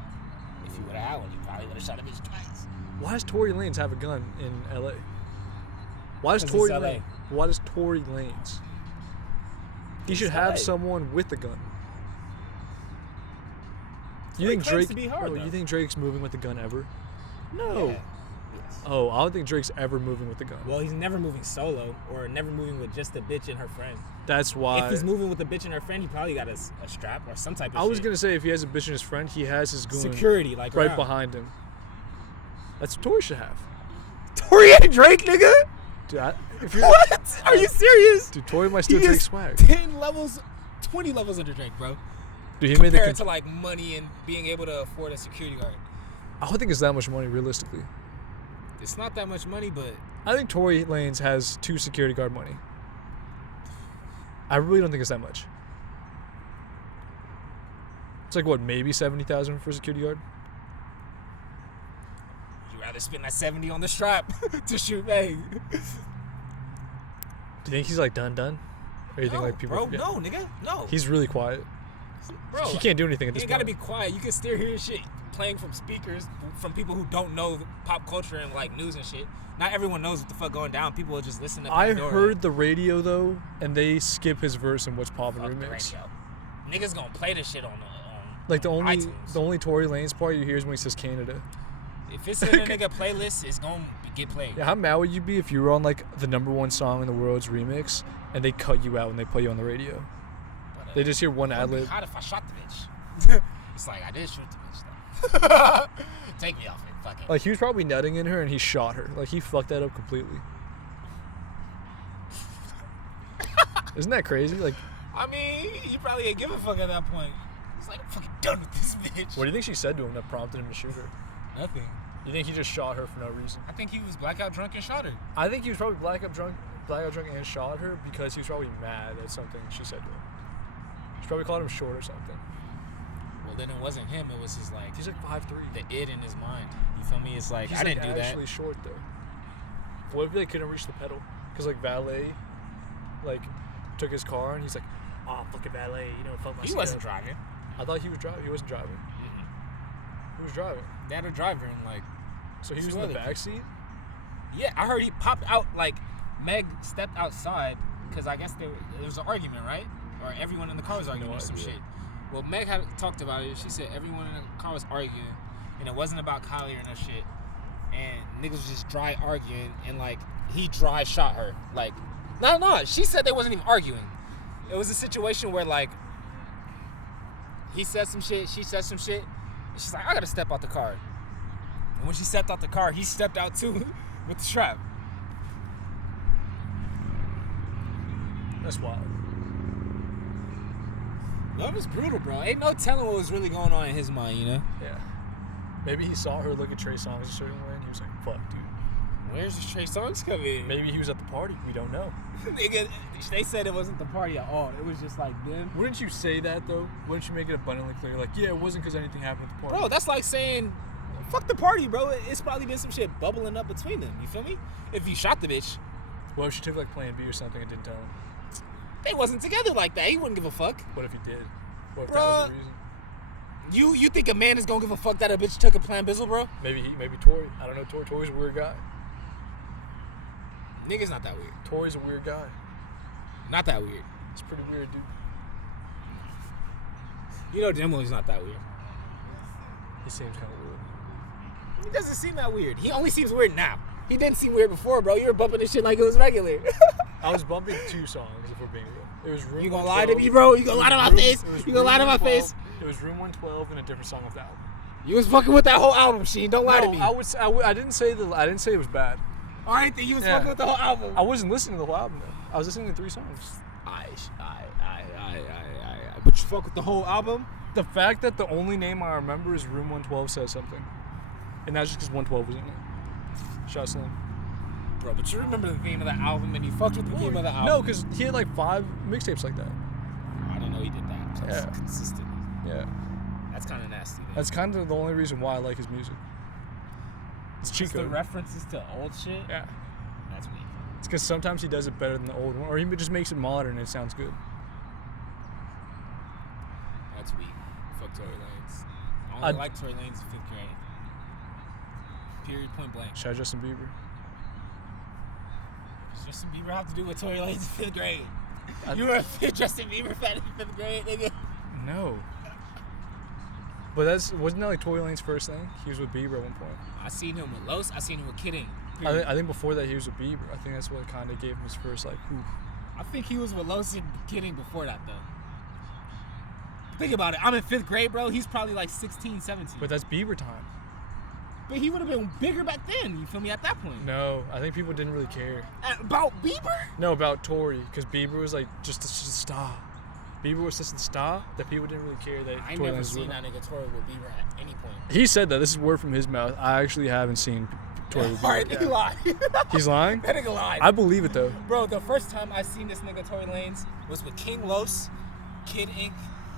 If you would have had one, you probably would have shot a bitch twice. Why does Tory Lanez have a gun in L.A.? Why does Tory Lanez? He should have someone with a gun. You think Drake? You think Drake's moving with a gun ever? No. Yeah. Yes. Oh, I don't think Drake's ever moving with a gun. Well, he's never moving solo or never moving with just a bitch and her friend. That's why. If he's moving with a bitch and her friend, he probably got a strap or some type of shit. I was going to say if he has a bitch and his friend, he has his goon. Security, like right behind him. That's what Tory should have. Tory and Drake, nigga? Dude, what? Are you serious? Dude, Tory might still take swag. 10 levels, 20 levels under Drake, bro. Dude, he compared made to like money and being able to afford a security guard. I don't think it's that much money, realistically. It's not that much money, but I think Tory Lanez has 2 security guard money. I really don't think it's that much. It's like what, maybe 70,000 for a security guard? You'd rather spend that 70 on the strap to shoot Meg. Do you think he's like done? Or you think like people? Bro, forget? no, nigga, no. He's really quiet. Bro, he can't do anything at this point. You gotta be quiet. You can still hear shit playing from speakers from people who don't know pop culture and like news and shit. Not everyone knows what the fuck going down. People will just listen to Pandora. I heard the radio though, and they skip his verse in What's Poppin' remix. Niggas gonna play this shit on like the only iTunes. The only Tory Lanez part you hear is when he says Canada. If it's in a nigga playlist, it's gonna get played. Yeah, how mad would you be if you were on like the #1 song in the world's remix and they cut you out when they play you on the radio? But, they just hear one ad lib. How if I shot the bitch? It's like I did shoot the bitch though. Take me off it, fuck it. Like he was probably nutting in her and he shot her. Like he fucked that up completely. Isn't that crazy? Like, I mean, you probably ain't give a fuck at that point. It's like, I'm fucking done with this bitch. What do you think she said to him that prompted him to shoot her? Nothing. You think he just shot her for no reason? I think he was blackout drunk and shot her. I think he was probably blackout drunk and shot her because he was probably mad at something she said to him. She probably called him short or something. Well, then it wasn't him. It was his like. He's like 5'3". The id in his mind. You feel me? It's like he's I didn't do that. He's actually short though. What if they couldn't reach the pedal? Because like valet, like took his car and he's like, oh fucking valet, you know, fuck my. He wasn't driving. I thought he was driving. He wasn't driving. Who was driving? They had a driver and like. So he was in the back seat? Yeah, I heard he popped out, like, Meg stepped outside, because I guess there was an argument, right? Or everyone in the car was arguing or some shit. Well, Meg had talked about it. She said everyone in the car was arguing, and it wasn't about Kylie or no shit. And niggas was just dry arguing, and, like, he dry shot her. Like, no, she said they wasn't even arguing. It was a situation where, like, he said some shit, she said some shit, and she's like, I gotta step out the car. And when she stepped out the car, he stepped out too with the strap. That's wild. Love is brutal, bro. Ain't no telling what was really going on in his mind, you know? Yeah. Maybe he saw her look at Trey Songz a certain way and he was like, fuck, dude. Where's the Trey Songz come in? Maybe he was at the party. We don't know. Nigga, they said it wasn't the party at all. It was just like them. Wouldn't you say that, though? Wouldn't you make it abundantly clear? Like, yeah, it wasn't because anything happened at the party. Bro, that's like saying fuck the party, bro. It's probably been some shit bubbling up between them. You feel me? If he shot the bitch. What if she took like Plan B or something and didn't tell him? They wasn't together like that. He wouldn't give a fuck. What if he did? What if Bruh, that was the reason? You think a man is gonna give a fuck that a bitch took a Plan Bizzle, bro? Maybe Tori. I don't know. Tori's a weird guy. Nigga's not that weird. Tori's a weird guy. Not that weird. It's pretty weird, dude. You know damn well he's not that weird. He seems kind of weird. He doesn't seem that weird. He only seems weird now. He didn't seem weird before, bro. You were bumping this shit like it was regular. I was bumping 2 songs, if we're being real. It was Room You gonna 112. lie to me, bro? You gonna lie to my face? You gonna lie to my face? It was Room 112 and a different song off the album. You was fucking with that whole album, Sheen. Don't lie to me. I didn't say it was bad. All right, then you was fucking with the whole album. I wasn't listening to the whole album though. I was listening to 3 songs. But you fuck with the whole album? The fact that the only name I remember is Room 112 says something, and that's just because 112 was in it. Shout Slim. Bro, but you remember the theme of the album and you fucked with the theme of the album. No, because he had like 5 mixtapes like that. I didn't know he did that. So Yeah. Consistent. Yeah. That's kind of nasty. Man. That's kind of the only reason why I like his music. It's Just Chico. the references to old shit? Yeah. That's weak. It's because sometimes he does it better than the old one, or he just makes it modern and it sounds good. That's weak. Fuck Tory Lanez. I only like Tory Lanez in 5th grade. Period, point blank. Shout out Justin Bieber. Does Justin Bieber have to do with Tory Lanez in 5th grade? You were a Justin Bieber fan in 5th grade, nigga? No. But wasn't that like Tory Lane's first thing? He was with Bieber at one point. I seen him with Los. I seen him with Kidding. I think before that he was with Bieber. I think that's what kind of gave him his first like. Oof. I think he was with Los and Kidding before that though. Think about it. I'm in 5th grade, bro. He's probably like 16, 17. But that's Bieber time. But he would have been bigger back then. You feel me? At that point. No, I think people didn't really care. About Bieber? No, about Tory, because Bieber was like just a star. Bieber was just a star that people didn't really care that. I ain't never seen that nigga Tory with Bieber at any point. He said that. This is word from his mouth. I actually haven't seen Tory with Bieber. Alright, he lied. He's lying? That nigga lied. I believe it though. Bro, the first time I seen this nigga Tory Lanez was with King Los, Kid Ink,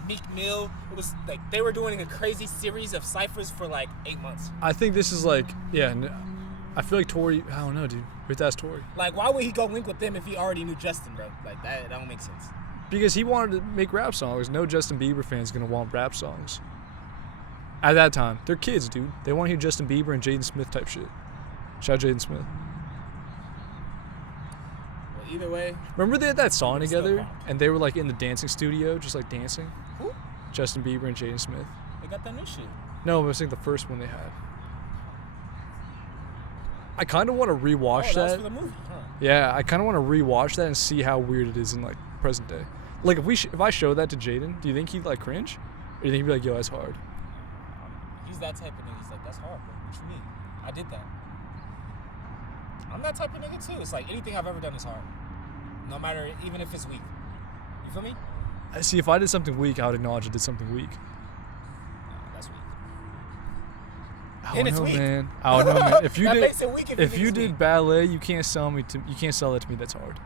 Meek Mill. It was like they were doing a crazy series of ciphers for like 8 months. I think this is like, I feel like Tory, I don't know, dude. We have to ask Tory. Like, why would he go link with them if he already knew Justin, bro? Like, that don't make sense. Because he wanted to make rap songs. No Justin Bieber fan's gonna want rap songs. At that time. They're kids, dude. They want to hear Justin Bieber and Jaden Smith type shit. Shout out Jaden Smith. Well, either way. Remember they had that song together? And they were like in the dancing studio, just like dancing? Who? Justin Bieber and Jaden Smith. They got that new shit. No, I was thinking the first one they had. I kind of want to rewatch that. Was that. for the movie, huh? Yeah, I kind of want to rewatch that and see how weird it is in like present day. Like if I show that to Jaden, do you think he'd like cringe? Or do you think he'd be like, yo, that's hard? He's that type of nigga. He's like, that's hard, bro. What you mean? I did that. I'm that type of nigga too. It's like anything I've ever done is hard. No matter, even if it's weak. You feel me? I see, if I did something weak, I would acknowledge I did something weak. No, that's weak. I don't know, man. I don't know, man. If you that did, makes it weak if you did weak. ballet, you can't sell that to me. That's hard.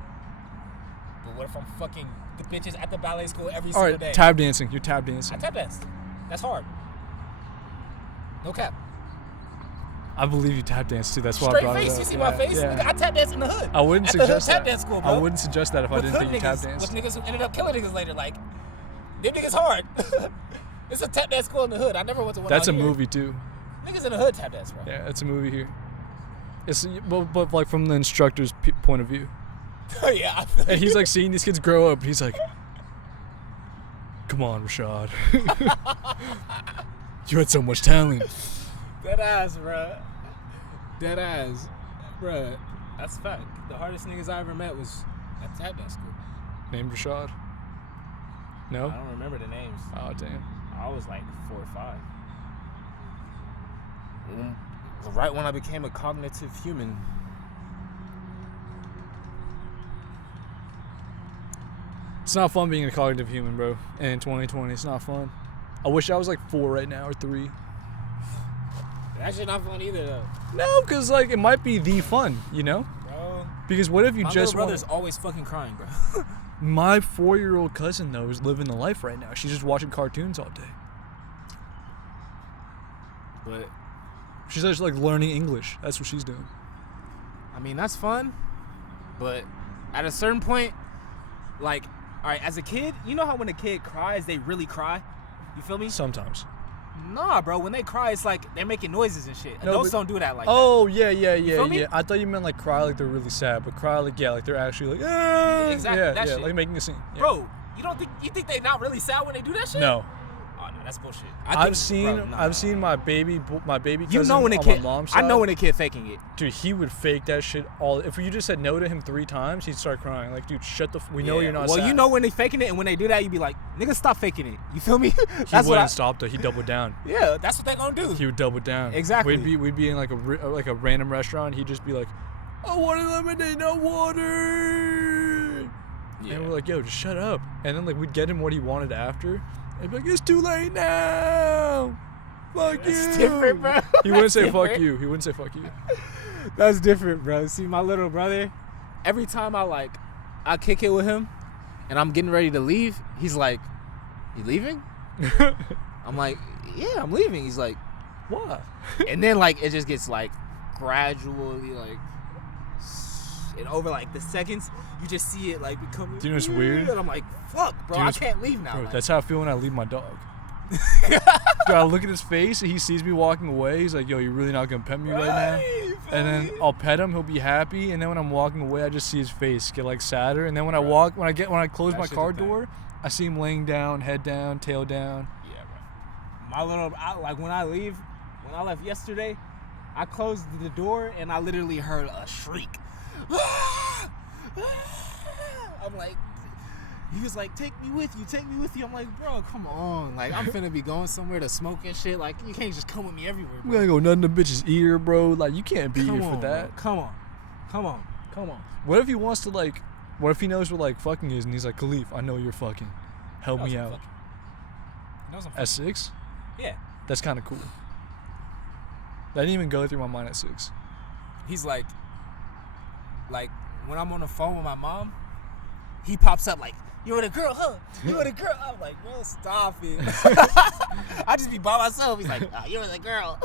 But what if I'm fucking the bitches at the ballet school every All single right, day? tap dancing. You're tap dancing. I tap dance. That's hard. No cap. I believe you tap dance too. That's why I Straight brought face. it up. You see my face? Yeah. Nigga, I tap dance in the hood. I wouldn't at suggest the hood that. tap dance school, bro. I wouldn't suggest that if I With didn't think you tap niggas, dance. with niggas who ended up killing niggas later. Like, them niggas hard. It's a tap dance school in the hood. I never went to one. That's out a here. movie too. Niggas in the hood tap dance, bro. Yeah, it's a movie here. It's but like from the instructor's point of view. Yeah, I feel And he's like seeing these kids grow up. He's like, "Come on, Rashad. You had so much talent." Dead ass, bro. Dead ass, bro. That's fact. The hardest niggas I ever met was at tap dance school. Named Rashad? No? I don't remember the names. Oh, damn. I was like 4 or 5. Right when I became a cognitive human. It's not fun being a cognitive human, bro. And in 2020, it's not fun. I wish I was like 4 right now or 3. That shit not fun either, though. No, because like it might be the fun, you know? Bro. Because what if you My just little brother's always fucking crying, bro. My 4-year-old cousin though is living the life right now. She's just watching cartoons all day. But She's just like learning English. That's what she's doing. I mean, that's fun, but at a certain point, like, all right, as a kid, you know how when a kid cries, they really cry? You feel me? Sometimes. Nah, bro. When they cry, it's like they're making noises and shit. No, Adults don't do that like oh, that. yeah. I thought you meant like cry like they're really sad, but cry like, yeah, like they're actually like, ah. Exactly, yeah, that yeah, shit. like making a scene. Yeah. Bro, you think they not really sad when they do that shit? No. Oh, no, that's bullshit. I've seen my baby cousin you know when a on kid, my mom's side. I know when a kid faking it. Dude, he would fake that shit all. If you just said no to him 3 times, he'd start crying. Like, dude, shut the. We know you're not. Well, sad. you know when they faking it, and when they do that, you be like, nigga, stop faking it. You feel me? He wouldn't stop though. He doubled down. Yeah, that's what they gonna do. He would double down. Exactly. We'd be in like a random restaurant. He'd just be like, I want a lemonade, no water. Yeah. And we're like, yo, just shut up. And then like we'd get him what he wanted after. And be like, it's too late now. Fuck you. That's different, bro. He wouldn't say fuck you. He wouldn't say fuck you. That's different, bro. See, my little brother, every time I kick it with him and I'm getting ready to leave, he's like, you leaving? I'm like, yeah, I'm leaving. He's like, why? And then like it just gets like gradually like, and over like the seconds, you just see it like becoming. Do you know what's weird? And I'm like, fuck, bro, I can't leave now. Bro, like, that's how I feel when I leave my dog. Dude, I look at his face and he sees me walking away. He's like, yo, you're really not gonna pet me right now? And then I'll pet him, he'll be happy, and then when I'm walking away, I just see his face get like sadder. And then when I close my car door, I see him laying down, head down, tail down. Yeah, bro. When I left yesterday, I closed the door and I literally heard a shriek. I'm like, he was like, take me with you. I'm like, bro, come on. Like, I'm finna be going somewhere to smoke and shit. Like, you can't just come with me everywhere, bro. We gotta go nothing the bitch's ear, bro. Like, you can't be here for that. Bro. Come on. What if he wants to, like, what if he knows what, like, fucking is and he's like, Khalif, I know you're fucking. Help me out. At 6? Yeah. That's kind of cool. That didn't even go through my mind at 6. He's like, when I'm on the phone with my mom, he pops up like, you were the girl, huh? You were the girl. I'm like, bro, stop it. I just be by myself. He's like, you were the girl.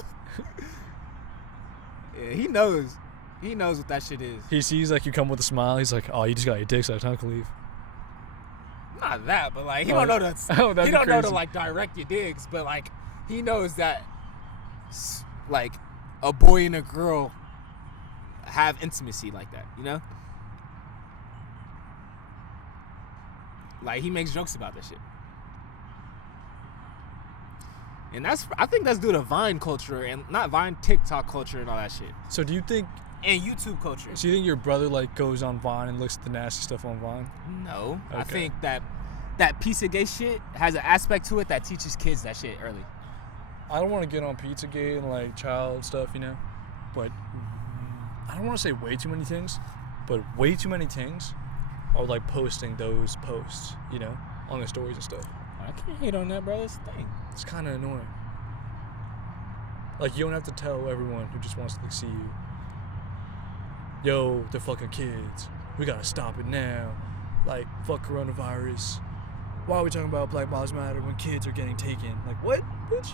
Yeah, he knows. He knows what that shit is. He sees like you come with a smile. He's like, oh, you just got your dick sucked, huh, Khalif? Not that, but like he don't know to he don't know to like direct your digs, but like he knows that like a boy and a girl have intimacy like that, you know? Like he makes jokes about that shit. And I think that's due to Vine culture and not Vine, TikTok culture and all that shit. So do you think and YouTube culture. So you think your brother like goes on Vine and looks at the nasty stuff on Vine? No. Okay. I think that piece of gay shit has an aspect to it that teaches kids that shit early. I don't want to get on Pizzagate and like child stuff, you know, but I don't want to say way too many things, but way too many things are like posting those posts, you know, on their stories and stuff. I can't hate on that, bro. It's the thing. It's kind of annoying. Like you don't have to tell everyone who just wants to like, see you, yo, they're fucking kids. We gotta stop it now. Like, fuck coronavirus. Why are we talking about Black Lives Matter when kids are getting taken? Like, what, bitch?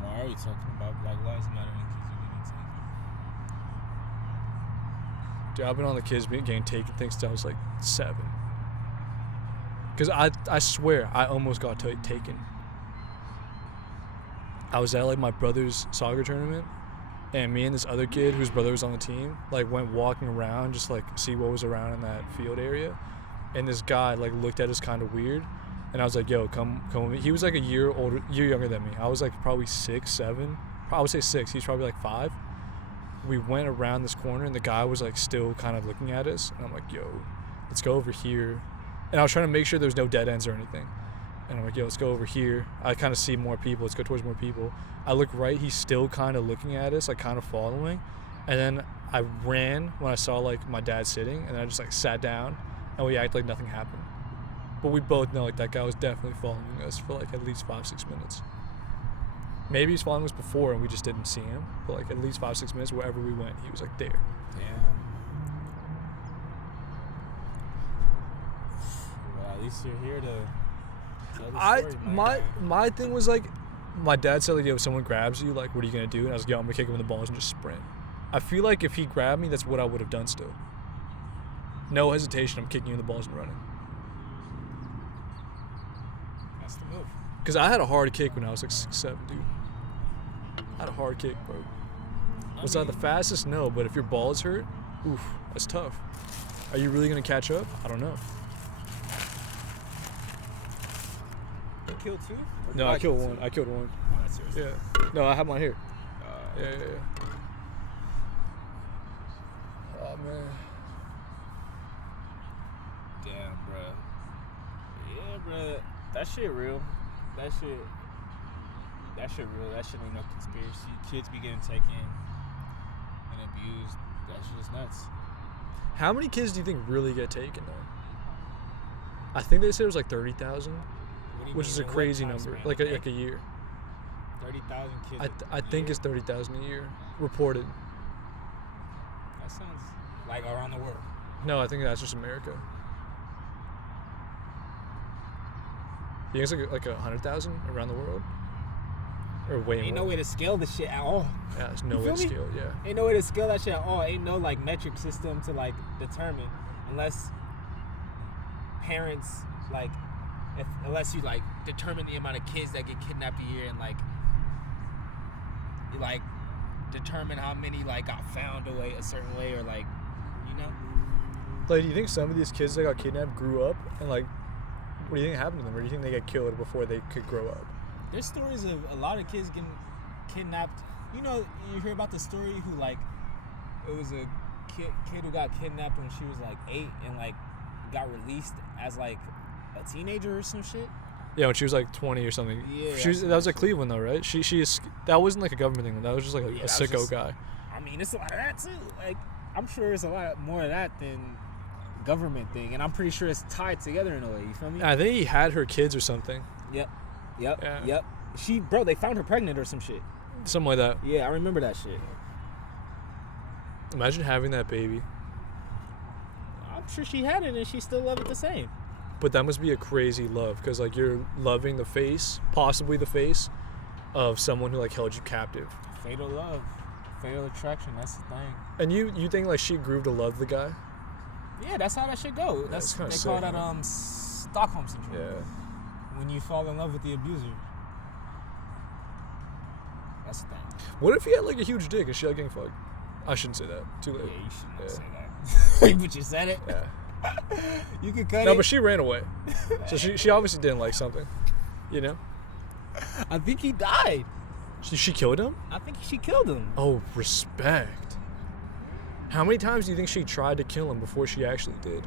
Why are you talking about Black Lives Matter when kids are getting taken? Dude, I've been on the kids getting taken things since I was like 7. Because I swear, I almost got taken. I was at like my brother's soccer tournament, and me and this other kid whose brother was on the team like went walking around just like see what was around in that field area, and this guy like looked at us kind of weird, and I was like, yo, come with me. He was like a year younger than me. I was like probably 6, 7, I would say 6. He's probably like 5. We went around this corner and the guy was like still kind of looking at us, and I'm like, yo, let's go over here. And I was trying to make sure there's no dead ends or anything. And I'm like, yo, let's go over here. I kind of see more people. Let's go towards more people. I look right. He's still kind of looking at us, like kind of following. And then I ran when I saw like my dad sitting, and I just like sat down, and we acted like nothing happened. But we both know like that guy was definitely following us for like at least 5-6 minutes. Maybe he's following us before and we just didn't see him. But like at least 5-6 minutes, wherever we went, he was like there. Damn. Well, at least you're here to tell the story, My thing was like, my dad said, like, yo, if someone grabs you, like, what are you going to do? And I was like, yo, I'm going to kick him in the balls and just sprint. I feel like if he grabbed me, that's what I would have done still. No hesitation, I'm kicking you in the balls and running. That's the move. Because I had a hard kick when I was like 6'7", dude. I had a hard kick, bro. Was I the fastest? No, but if your balls hurt, oof, that's tough. Are you really going to catch up? I don't know. You killed 2? No, I killed 1. I killed 1. Oh, that's yours. Yeah. No, I have mine here. Yeah. Oh, man. Damn, bro. Yeah, bro. That shit real. That shit real. That shit ain't no conspiracy. Kids be getting taken and abused. That shit is nuts. How many kids do you think really get taken, though? I think they said it was like 30,000, which is a crazy number. Like a year. 30,000 kids. I think it's 30,000 a year reported. That sounds like around the world. No, I think that's just America. You think it's like 100,000 around the world? Or way more? Ain't no way to scale the shit at all. Yeah, there's no way to scale, yeah. Ain't no way to scale that shit at all. Ain't no like metric system to like determine unless parents like unless you like determine the amount of kids that get kidnapped a year and like you like determine how many like got found away a certain way or like, you know. Like, do you think some of these kids that got kidnapped grew up and like, what do you think happened to them? Or do you think they get killed before they could grow up? There's stories of a lot of kids getting kidnapped. You know, you hear about the story who like it was a kid who got kidnapped when she was like 8 and like got released as like a teenager or some shit. Yeah, when she was like 20 or something. Yeah, that was like Cleveland though, right? That wasn't like a government thing. That was just like a sicko guy. I mean, it's a lot of that too. Like, I'm sure it's a lot more of that than government thing, and I'm pretty sure it's tied together in a way. You feel me? I think he had her kids or something. Yep. Yeah. They found her pregnant or some shit. Something like that. Yeah, I remember that shit. Imagine having that baby. I'm sure she had it and she still loved it the same. But that must be a crazy love, because like you're loving the face, possibly the face, of someone who like held you captive. Fatal love, fatal attraction. That's the thing. And you think like she grew to love the guy? Yeah, that's how that shit go. Yeah, They sick, call that man. Stockholm syndrome. Yeah. When you fall in love with the abuser. That's the thing. What if he had like a huge dick and she like getting fucked? I shouldn't say that. Too late. Yeah, you should not say that. But you said it. Yeah. You can cut it. No, but she ran away. So she obviously didn't like something. You know? I think he died. She killed him? I think she killed him. Oh, respect. How many times do you think she tried to kill him before she actually did?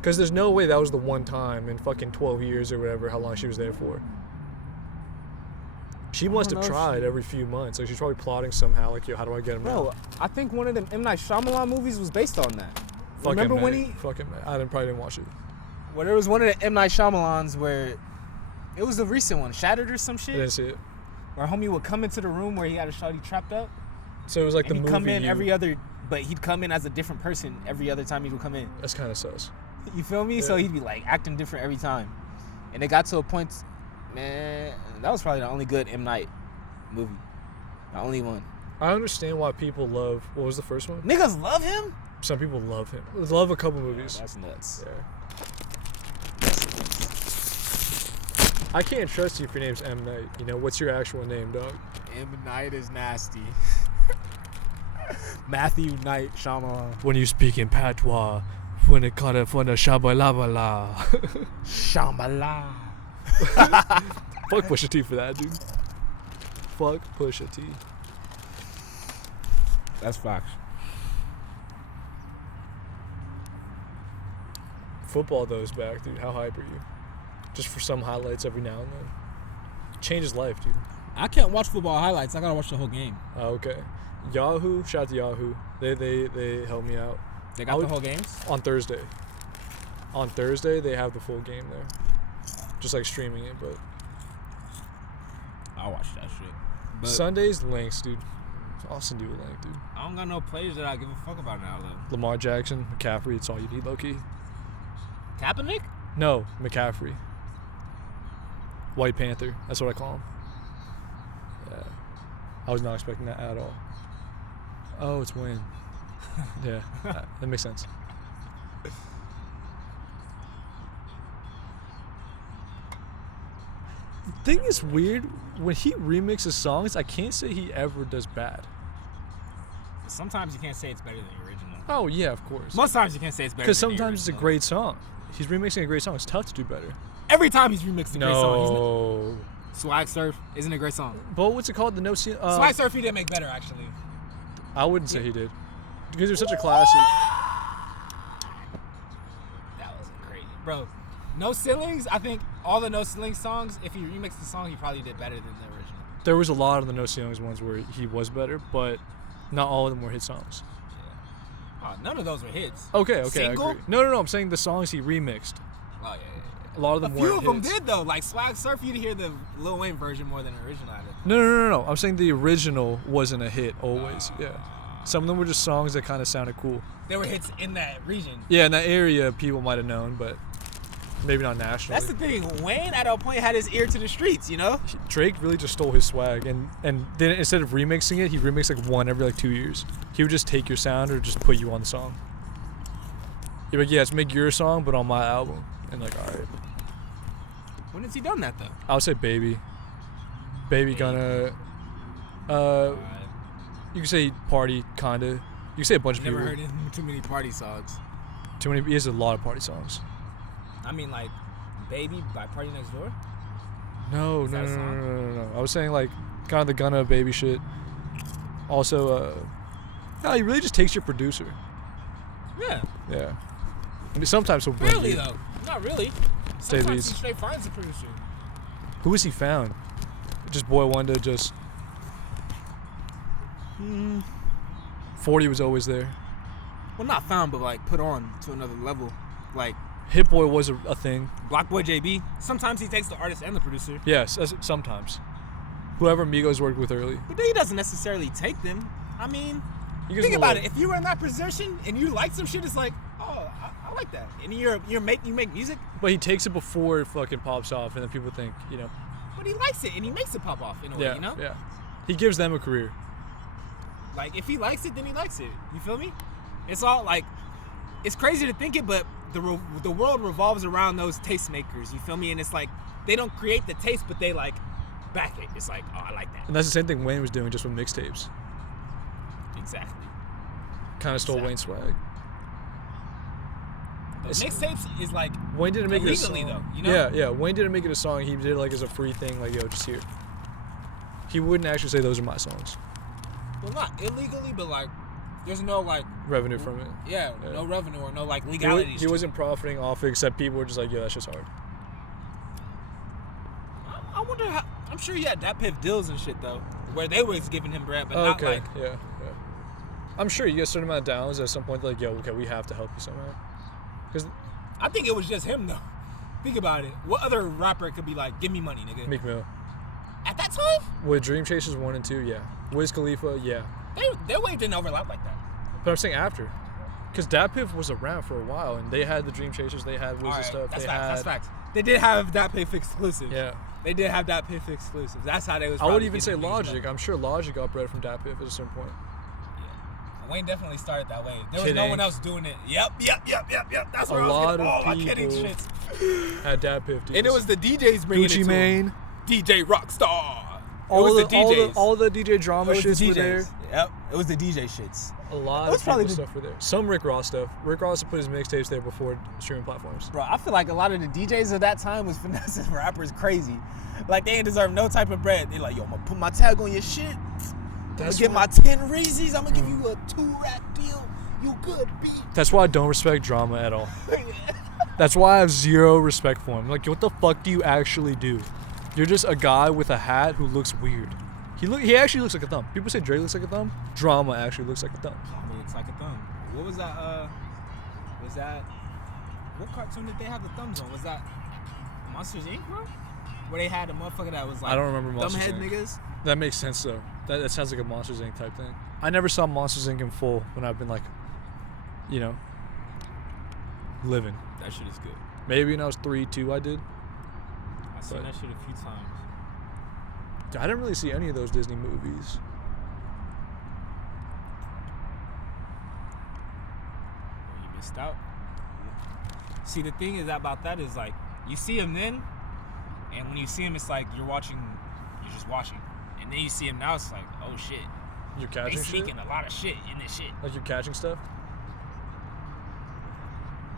Because there's no way that was the one time in fucking 12 years or whatever, how long she was there for. She must have tried every few months. Like, she's probably plotting somehow, like, yo, how do I get him Bro, out? I think one of them M. Night Shyamalan movies was based on that. Fucking Remember when mate. Fucking mate. Probably didn't watch it. Well, there was one of the M. Night Shyamalans where it was the recent one, Shattered or some I shit. didn't see it. Where homie would come into the room where he had a shawty trapped up. So it was like And the he'd movie. come in but he'd come in as a different person every other time he would come in. That's kind of sus. You feel me? Yeah. So he'd be like acting different every time. And it got to a point, man, that was probably the only good M. Night movie. The only one. I understand why people love. What was the first one? Niggas love him? Some people love him. Love a couple movies. That's nuts. Yeah. I can't trust you if your name's M. Night. You know, what's your actual name, dog? M. Night is nasty. Matthew Night Shyamalan. When you speak in patois, when it caught it for the shabalabala. Shyamalan. Fuck Pusha T for that, dude. Fuck Pusha T. That's facts. Football though is back, dude. How hype are you? Just for some highlights every now and then. Changes life, dude. I can't watch football highlights. I gotta watch the whole game. Okay. Yahoo, shout out to Yahoo. They helped me out. They got the whole games? On Thursday. On Thursday, they have the full game there. Just like streaming it, but I'll watch that shit. But Sunday's links, dude. I'll send you a link, dude. I don't got no players that I give a fuck about now, though. Lamar Jackson, McCaffrey, it's all you need, low-key. Kaepernick? No, McCaffrey. White Panther, that's what I call him. I was not expecting that at all. Oh, it's Wayne. Yeah, that makes sense. The thing is weird, when he remixes songs, I can't say he ever does bad. Sometimes you can't say it's better than the original. Oh, yeah, of course. Most times you can't say it's better than the original. Because sometimes it's a great song. He's remixing a great song. It's tough to do better. Every time he's remixed a great song. No. Swag Surf isn't a great song. But what's it called? The No Ceiling? Swag Surf he didn't make better, actually. I wouldn't say he did. Because it was such a classic. That was crazy. Bro, No Ceilings, I think all the No Ceilings songs, if he remixed the song, he probably did better than the original. There was a lot of the No Ceilings ones where he was better, but not all of them were hit songs. Yeah. None of those were hits. Okay, Single? I agree. No, I'm saying the songs he remixed. Oh, yeah. A lot of them A weren't few of them hits. did, though. Like Swag Surf, you'd hear the Lil Wayne version more than the original out of it. No. I'm saying the original wasn't a hit always. Yeah. Some of them were just songs that kind of sounded cool. They were hits in that region. Yeah, in that area, people might have known, but maybe not nationally. That's the thing. Wayne, at a point, had his ear to the streets, you know? Drake really just stole his swag, and then instead of remixing it, he remixed like one every like 2 years. He would just take your sound or just put you on the song. He'd be like, yeah, let's make your song, but on my album. And like, all right. When has he done that, though? I would say Baby. Baby gonna. You can say Party, kinda. You can say a bunch of Never people. heard him too many party songs. Too many. He has a lot of party songs. I mean, like, Baby by Party Next Door? No. Is that a song? I was saying like kind of the Gunna Baby shit. Also, no, he really just takes your producer. Yeah. Yeah. And sometimes he'll bring Really, you. though. Not really. Say Sometimes these. he straight finds a producer. Who has he found? Just Boy Wonder, just. 40 was always there. Well, not found, but, like, put on to another level. Like, Hit Boy was a thing. Block Boy JB. Sometimes he takes the artist and the producer. Yes, sometimes. Whoever Migos worked with early. But then he doesn't necessarily take them. I mean, He think about it. If you were in that position and you like some shit, it's like, oh, I like that. And you make music, But he takes it before it fucking pops off, and then people think, but he likes it and he makes it pop off in a way, you know? Yeah. He gives them a career. Like, if he likes it, then he likes it. You feel me? It's all like, it's crazy to think it, but the world revolves around those tastemakers. You feel me? And it's like, they don't create the taste, but they like back it. It's like, oh, I like that. And that's the same thing Wayne was doing just with mixtapes. Exactly. Kind of stole Wayne's swag. But mixtapes is like, Wayne didn't make it a illegally, song. though, you know? Yeah. Wayne didn't make it a song. He did it like as a free thing, like, yo, just here. He wouldn't actually say those are my songs. Well, not illegally, but like, there's no like Revenue from it. Yeah, no revenue or no like legality. He wasn't profiting off it, except people were just like, yo, that's just hard. I wonder how. I'm sure he had that Piff deals and shit though, where they was giving him bread, but not like. Yeah. I'm sure you get a certain amount of downs at some point. Like, yo, okay, we have to help you somehow. Because I think it was just him though. Think about it. What other rapper could be like, give me money, nigga? Meek Mill. At that time? With Dream Chasers 1 and 2, yeah. Wiz Khalifa, yeah. Their wave didn't overlap like that. But I'm saying after. Because Dat Piff was around for a while, and they had the Dream Chasers, they had Wiz and stuff. That's facts. They did have Dat Piff exclusives. Yeah. They did have Dat Piff exclusives. That's how they was. I would even say Logic. I'm sure Logic got bread from Dat Piff at a certain point. Yeah. Wayne definitely started that way. There was no one else doing it. Yep. That's where a I was lot getting all of my people kidding shits. had Dat Piff deals. And it was the DJs bringing Gucci it to Mane. DJ Rockstar. All the DJs. All the DJ drama shits were there. Yep. It was the DJ shits. A lot of people stuff were there. Some Rick Ross stuff. Rick Ross put his mixtapes there before streaming platforms. Bro, I feel like a lot of the DJs of that time was finessing rappers crazy. Like, they ain't deserve no type of bread. They like, yo, I'm going to put my tag on your shit. I'm going to get my 10 Reese's. I'm going to give you a 2-rack deal. You good, B. That's why I don't respect drama at all. That's why I have zero respect for him. Like, what the fuck do you actually do? You're just a guy with a hat who looks weird. He actually looks like a thumb. People say Dre looks like a thumb. Drama actually looks like a thumb. Drama looks like a thumb. What was that, what cartoon did they have the thumbs on? Was that Monsters Inc., bro? Where they had a motherfucker that was like, I don't remember Monsters Thumbhead Inc. niggas? That makes sense, though. That sounds like a Monsters Inc. type thing. I never saw Monsters Inc. in full when I've been like, living. That shit is good. Maybe when I was 3, 2, I did. I've seen that shit a few times. I didn't really see any of those Disney movies. maxed out. See, the thing is about that is like you see him then, and when you see him, it's like you're just watching, and then you see him now, it's like, oh shit, You're catching they shit? sneaking a lot of shit in this shit. Like you're catching stuff?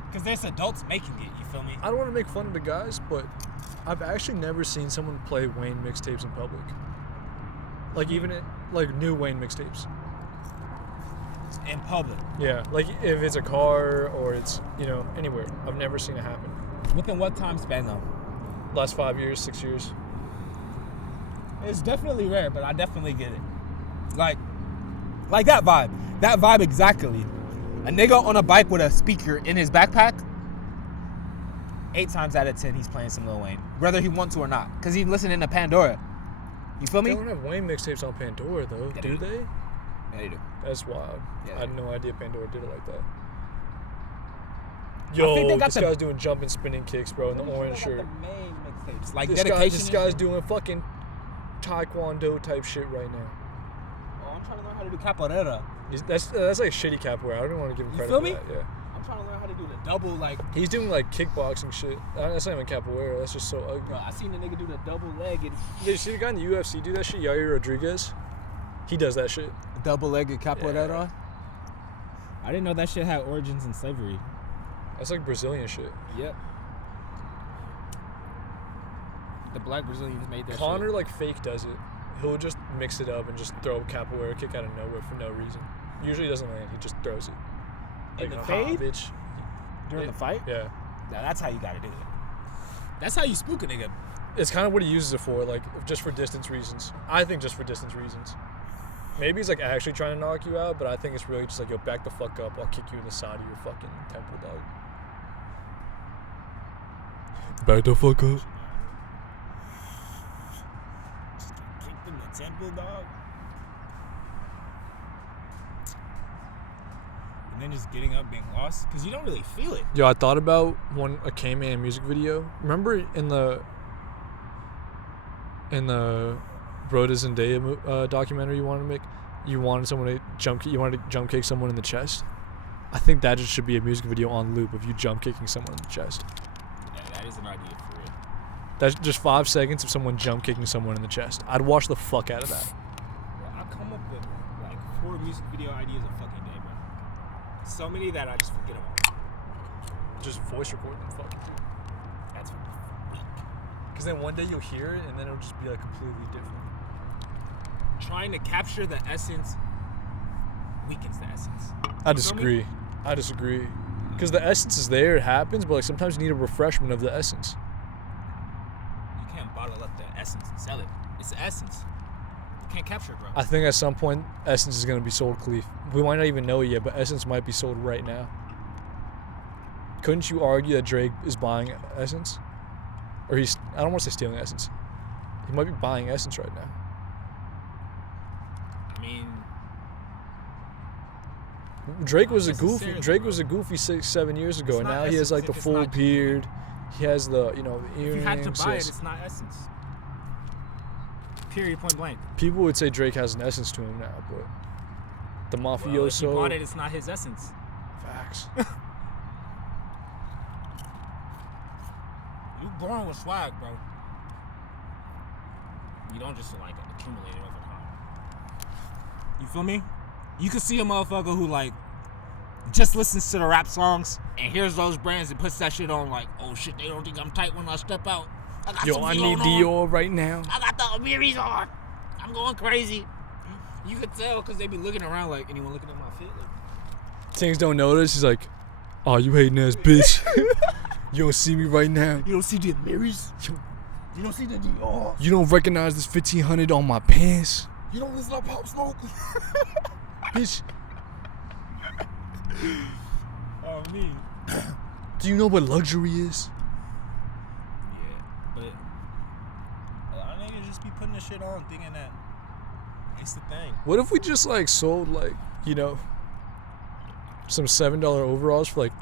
Because there's adults making it, you feel me? I don't want to make fun of the guys, but I've actually never seen someone play Wayne mixtapes in public. Like even like new Wayne mixtapes. In public. Yeah, like if it's a car or it's, anywhere. I've never seen it happen. Within what time span though? Last 5 years, 6 years. It's definitely rare, but I definitely get it. Like that vibe. That vibe exactly. A nigga on a bike with a speaker in his backpack, 8 times out of 10 he's playing some Lil Wayne, whether he wants to or not, because he's listening to Pandora. You feel me? They don't have Wayne mixtapes on Pandora though, Yeah, do they? Yeah, they do. That's wild. Yeah, I had no idea Pandora did it like that. I think they Yo, got this the- guy's doing jumping spinning kicks, bro, in the orange shirt. The main mixtapes. Like This dedication. guy's doing fucking taekwondo type shit right now. Oh, I'm trying to learn how to do capoeira. That's like shitty capoeira. I don't even want to give him You credit feel for me? that. Yeah. I'm trying to learn how to do the double, like. He's doing like kickboxing shit. That's not even capoeira. That's just so ugly. Bro, I seen the nigga do the double legged. Did you see the guy in the UFC do that shit? Yair Rodriguez? He does that shit. Double-legged capoeira. Yeah. I didn't know that shit had origins in slavery. That's like Brazilian shit. Yep. The black Brazilians made that Connor shit. like fake does it. He'll just mix it up and just throw a capoeira kick out of nowhere for no reason. Usually he doesn't land. He just throws it. In Like the fade? bitch. During the fight? Yeah. Now that's how you gotta do it. That's how you spook a nigga. It's kind of what he uses it for, like just for distance reasons. I think just for distance reasons. Maybe he's like actually trying to knock you out, but I think it's really just like, yo, back the fuck up. I'll kick you in the side of your fucking temple, dog. Back the fuck up. Kicked in the temple, dog. And then just getting up, being lost, because you don't really feel it. Yo, I thought about a K-Man music video. Remember in the Broda Zendaya documentary you wanted to make? You wanted to jump kick someone in the chest? I think that just should be a music video on loop of you jump kicking someone in the chest. Yeah, that is an idea for real. That's just 5 seconds of someone jump kicking someone in the chest. I'd watch the fuck out of that. Bro, I come up with like 4 music video ideas a fucking day, bro. So many that I just forget about. Just voice record them fucking too. That's weak. Because then one day you'll hear it and then it'll just be like completely different. Trying to capture the essence weakens the essence. I disagree. Because the essence is there, it happens, but like sometimes you need a refreshment of the essence. You can't bottle up the essence and sell it. It's the essence. You can't capture it, bro. I think at some point Essence is gonna be sold, Khalif. We might not even know it yet, but Essence might be sold right now. Couldn't you argue that Drake is buying Essence? Or I don't want to say stealing Essence. He might be buying Essence right now. I mean, Drake was a Not goofy. necessarily, Drake bro. was a goofy 6-7 years ago, It's and not now he has Essence like the if it's full not beard. He has the the if earrings. you had to buy yes. it, it's not essence. Period, point blank. People would say Drake has an essence to him now, but the Well, if he mafioso. bought it, it's not his essence. Facts. You born with swag, bro. You don't just like accumulate it over time. You feel me? You can see a motherfucker who like just listens to the rap songs and hears those brands and puts that shit on like, oh shit, they don't think I'm tight when I step out. I got Yo, some I Vlone need on. Dior right now. I got the Amiris on. I'm going crazy. You could tell because they be looking around like, anyone looking at my fit? Like, Things don't notice. He's like, oh, you hating ass bitch. You don't see me right now. you don't see the Amiris? You don't see the Dior? You don't recognize this 1500 on my pants, You don't listen to Pop Smoke? bitch. Oh, me. Do you know what luxury is? Yeah, but a lot of niggas just be putting this shit on thinking that it's the thing. What if we just like sold like, some $7 overalls for like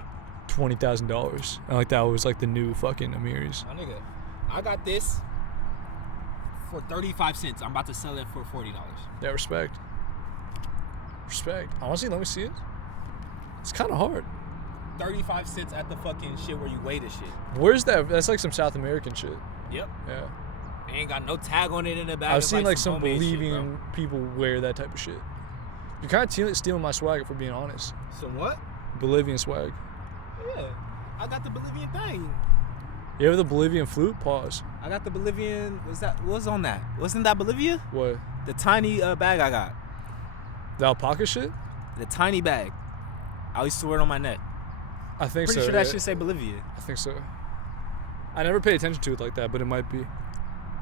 $20,000, and like that was like the new fucking Amiris. My nigga, I got this for 35 cents. I'm about to sell it for $40. Yeah, respect. Honestly, let me see it. It's kind of hard. 35 cents at the fucking shit where you weigh the shit. Where's that? That's like some South American shit. Yep. Yeah. They ain't got no tag on it in the bag. I've It's seen like some some homemade shit, Bolivian people wear that type of shit. You're kind of stealing my swag, if we're being honest. Some what? Bolivian swag. Yeah. I got the Bolivian thing. You have the Bolivian flute? Pause. I got the Bolivian. What's on that? Wasn't that Bolivia? What? The tiny bag I got. The alpaca shit? The tiny bag. I used to wear it on my neck. I think Pretty so. sure that should say Bolivia. I think so. I never paid attention to it like that, but it might be.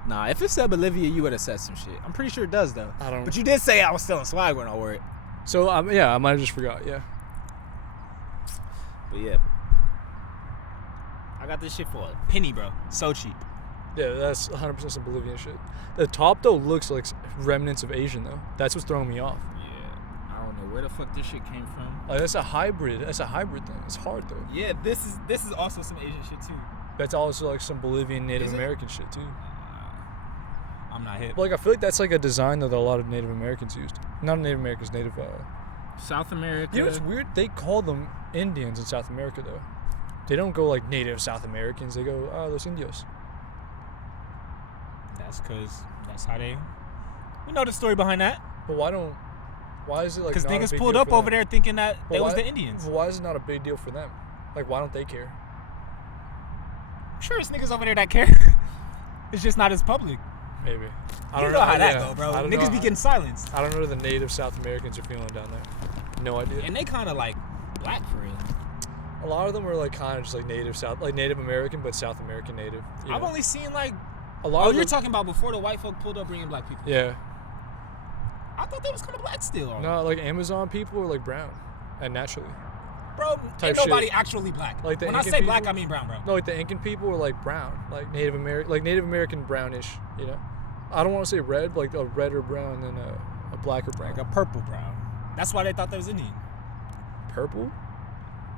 Nah, if it said Bolivia, you would have said some shit. I'm pretty sure it does, though. I don't. But you did say I was stealing swag when I wore it. So, yeah, I might have just forgot, yeah. But yeah. I got this shit for a penny, bro. So cheap. Yeah, that's 100% some Bolivian shit. The top, though, looks like remnants of Asian, though. That's what's throwing me off. Yeah. I don't know where the fuck this shit came from. Like, that's a hybrid. That's a hybrid thing. It's hard, though. Yeah, this is also some Asian shit, too. That's also, like, some Bolivian Native American shit, too. I'm not hip. But, like, I feel like that's, like, a design that a lot of Native Americans used. Not Native Americans, Native... South America. You know what's weird? They call them Indians in South America, though. They don't go, like, Native South Americans. They go, los Indios. That's because that's how they... We know the story behind that. But why is it, like, because not a niggas big pulled deal up for over them? there thinking that But they was why- the Indians. But why is it not a big deal for them? Like, why don't they care? I'm sure it's niggas over there that care. It's just not as public. Maybe. I You don't know how that yeah. go, bro. I don't Niggas know. be getting silenced. I don't know what the Native South Americans are feeling down there. No idea. And they kind of like black for real. A lot of them are like kind of just like Native American, but South American Native. you I've know? only seen like... a lot. Oh, of you're them, talking about before the white folk pulled up bringing black people. Yeah. I thought they was kind of black still. No, like Amazon people are like brown, and naturally. Bro, Type ain't nobody shit. actually black. Like the when I Incan say black, people? I mean brown, bro. No, like the Incan people are like brown, like Native American brownish. You know. I don't want to say red, but like a red or brown, than a black or brown. Like a purple brown. That's why they thought that was Indian. Purple?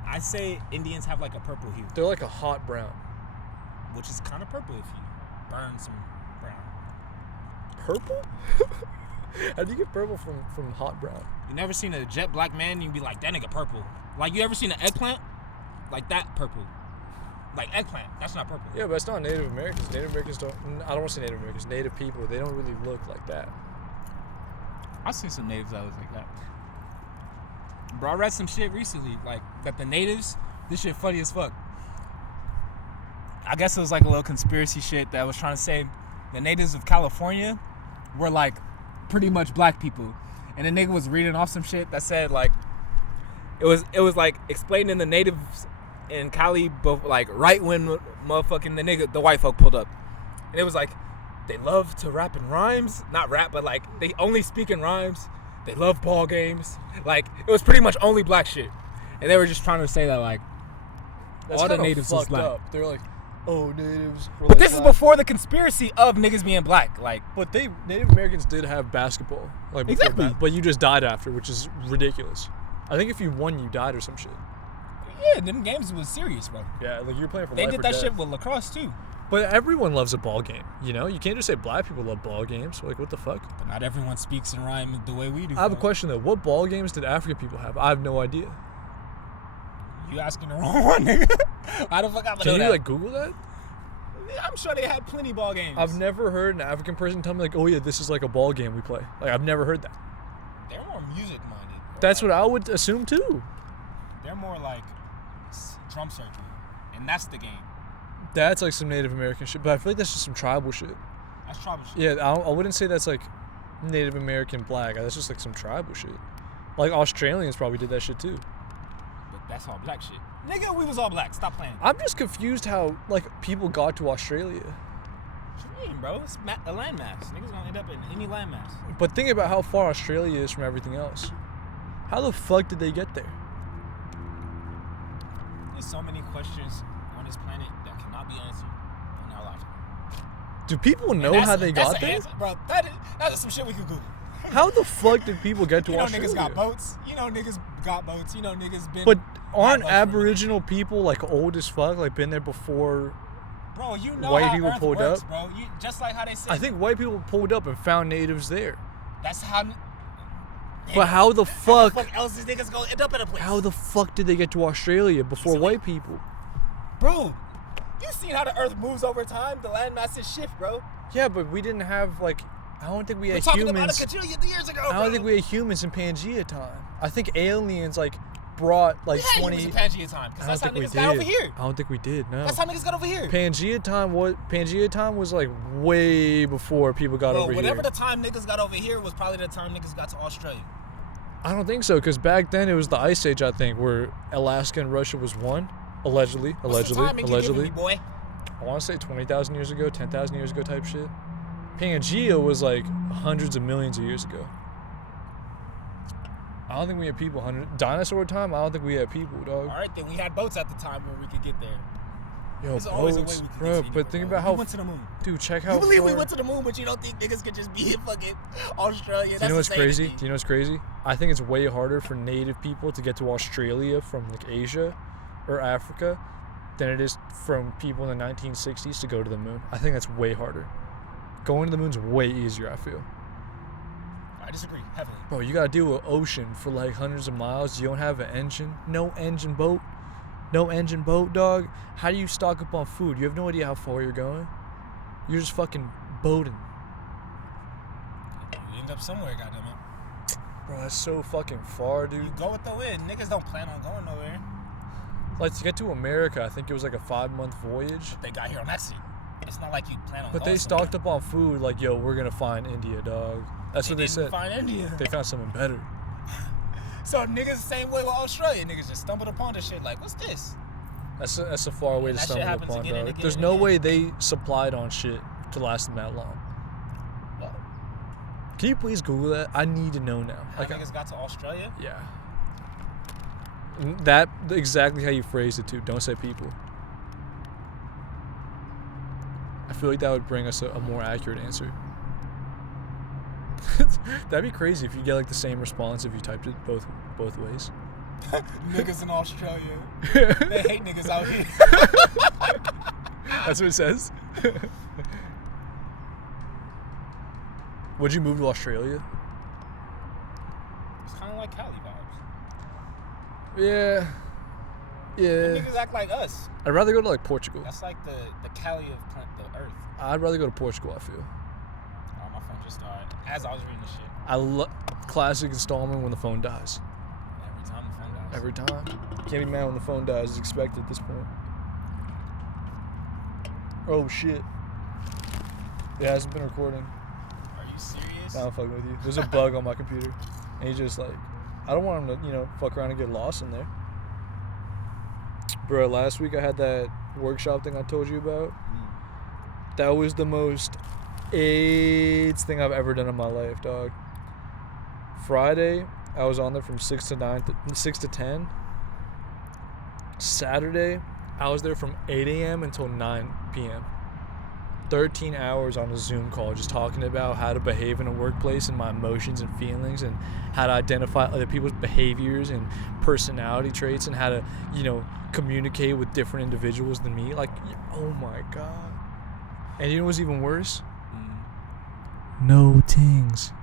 I say Indians have like a purple hue, They're like a hot brown. which is kind of purple if you burn some brown. Purple? How do you get purple from hot brown? You never seen a jet black man and you be like, that nigga purple. Like, you ever seen an eggplant? Like that purple. Like eggplant, that's not purple. Yeah, but it's not Native Americans. Native Americans don't... I don't want to say Native Americans. Native people, they don't really look like that. I seen some natives that was like that. Bro, I read some shit recently, like, that the natives, this shit funny as fuck. I guess it was like a little conspiracy shit that was trying to say the natives of California were like pretty much black people. And the nigga was reading off some shit that said like, it was like explaining the natives in Cali, but like right when motherfucking the white folk pulled up. And it was like, they love to rap in rhymes. Not rap, but like, they only speak in rhymes. They love ball games. Like, it was pretty much only black shit. And they were just trying to say that, like, That's all the kinda natives was fucked black. up. They're like, oh, natives. were But like this is black. before the conspiracy of niggas being black. Like, But Native Americans did have basketball. Like before Exactly. that, but you just died after, which is ridiculous. I think if you won, you died or some shit. yeah, them games was serious, bro. Yeah, like you're playing for They life did or that death. shit with lacrosse, too. But everyone loves a ball game, you know? You can't just say black people love ball games. Like, what the fuck? But not everyone speaks in rhyme the way we do. I have a bro. question, though. What ball games did African people have? I have no idea. You asking the wrong one, nigga. How the fuck I know Can you, that? like, Google that? I'm sure they had plenty ball games. I've never heard an African person tell me, like, oh, yeah, this is like a ball game we play. Like, I've never heard that. They're more music-minded. That's what I would assume, too. They're more like drum circle. And that's the game. That's, like, some Native American shit. But I feel like that's just some tribal shit. That's tribal shit. Yeah, I wouldn't say that's, like, Native American black. That's just, like, some tribal shit. Like, Australians probably did that shit, too. But that's all black shit. Nigga, we was all black. Stop playing. I'm just confused how, like, people got to Australia. What you mean, bro? It's a landmass. Niggas gonna end up in any landmass. But think about how far Australia is from everything else. How the fuck did they get there? There's so many questions on this planet that cannot be answered on our lifetime. Do people know And how that's- they that's got the there? answer, bro. That is some shit we could Google. How the fuck did people get to You know Australia? niggas got boats. You know niggas got boats. You know niggas been. But aren't had boats for Aboriginal people, like, old as fuck? Like, been there before? Bro, you know white how people Earth pulled works, up? bro. Just like how they said. I think white people pulled up and found natives there. That's how. But how the fuck? How the fuck else is niggas gonna end up at a place? How the fuck did they get to Australia before Easily. white people? Bro, you seen how the Earth moves over time? The landmasses shift, bro. Yeah, but we didn't have like. I don't think we We're had talking humans. about a quadrillion years ago, I bro. don't think we had humans in Pangea time. I think aliens like brought like We had 20. humans in Pangea time, because I don't that's how think we niggas got over did. here. I don't think we did. No. That's how niggas got over here. Pangea time was like way before people got Bro, over whatever here. the time niggas got over here was probably the time niggas got to Australia. I don't think so, because back then it was the Ice Age, I think, where Alaska and Russia was one. Allegedly. What's the timing you giving me, boy? I want to say 20,000 years ago, 10,000 years ago type shit. Pangea was like hundreds of millions of years ago. I don't think we had people. Dinosaur time, I don't think we had people, dog. All right, then we had boats at the time where we could get there. Yo, There's always a way boats, we could bro. get to But anywhere, think bro. about how. We went to the moon. Dude, check how You believe we far- went to the moon, but you don't think niggas could just be in fucking Australia? Do you know what's crazy? insanity. Do you know what's crazy? I think it's way harder for native people to get to Australia from like Asia or Africa than it is from people in the 1960s to go to the moon. I think that's way harder. Going to the moon's way easier, I feel. I disagree heavily. Bro, you gotta deal with ocean for like hundreds of miles. You don't have an engine. No engine boat. No engine boat, dog. How do you stock up on food? You have no idea how far you're going. You're just fucking boating. You end up somewhere, goddammit. Bro, that's so fucking far, dude. You go with the wind. Niggas don't plan on going nowhere. Like, to get to America, I think it was like a 5-month voyage. They got here on that seat. It's not like you plan on But going they stocked up on food, like, yo, we're gonna find India, dog. That's what they didn't said. find India. They found something better. So niggas the same way with Australia. Niggas just stumbled upon this shit like, what's this? That's a far way to that shit stumble happens upon, again and dog. again There's and no again. way they supplied on shit to last them that long. Well, Can you please Google that? I need to know now. how Like, niggas got to Australia? yeah. That exactly how you phrased it too. Don't say people. I feel like that would bring us a more accurate answer. That'd be crazy if you get like the same response if you typed it both ways. Niggas in Australia. They hate niggas out here. That's what it says. Would you move to Australia? It's kind of like Cali vibes. Yeah. Yeah. Niggas act like us. I'd rather go to like Portugal. That's like the Cali of the earth. I'd rather go to Portugal, I feel. Oh, my phone just started. As I was reading this shit. I love classic installment when the phone dies. Every time the phone dies. Every time. Can't be mad when the phone dies. It's expected at this point. Oh shit. It hasn't been recording. Are you serious? Nah, I'm fucking with you. There's a bug on my computer. And he's just like, I don't want him to, fuck around and get lost in there. Bro, last week I had that workshop thing I told you about. That was the most AIDS thing I've ever done in my life, dog. Friday, I was on there from 6 to 10. Saturday, I was there from 8 a.m. until 9 p.m. 13 hours on a Zoom call just talking about how to behave in a workplace and my emotions and feelings and how to identify other people's behaviors and personality traits and how to, communicate with different individuals than me. Like, oh my God. And you know what's even worse? No tings.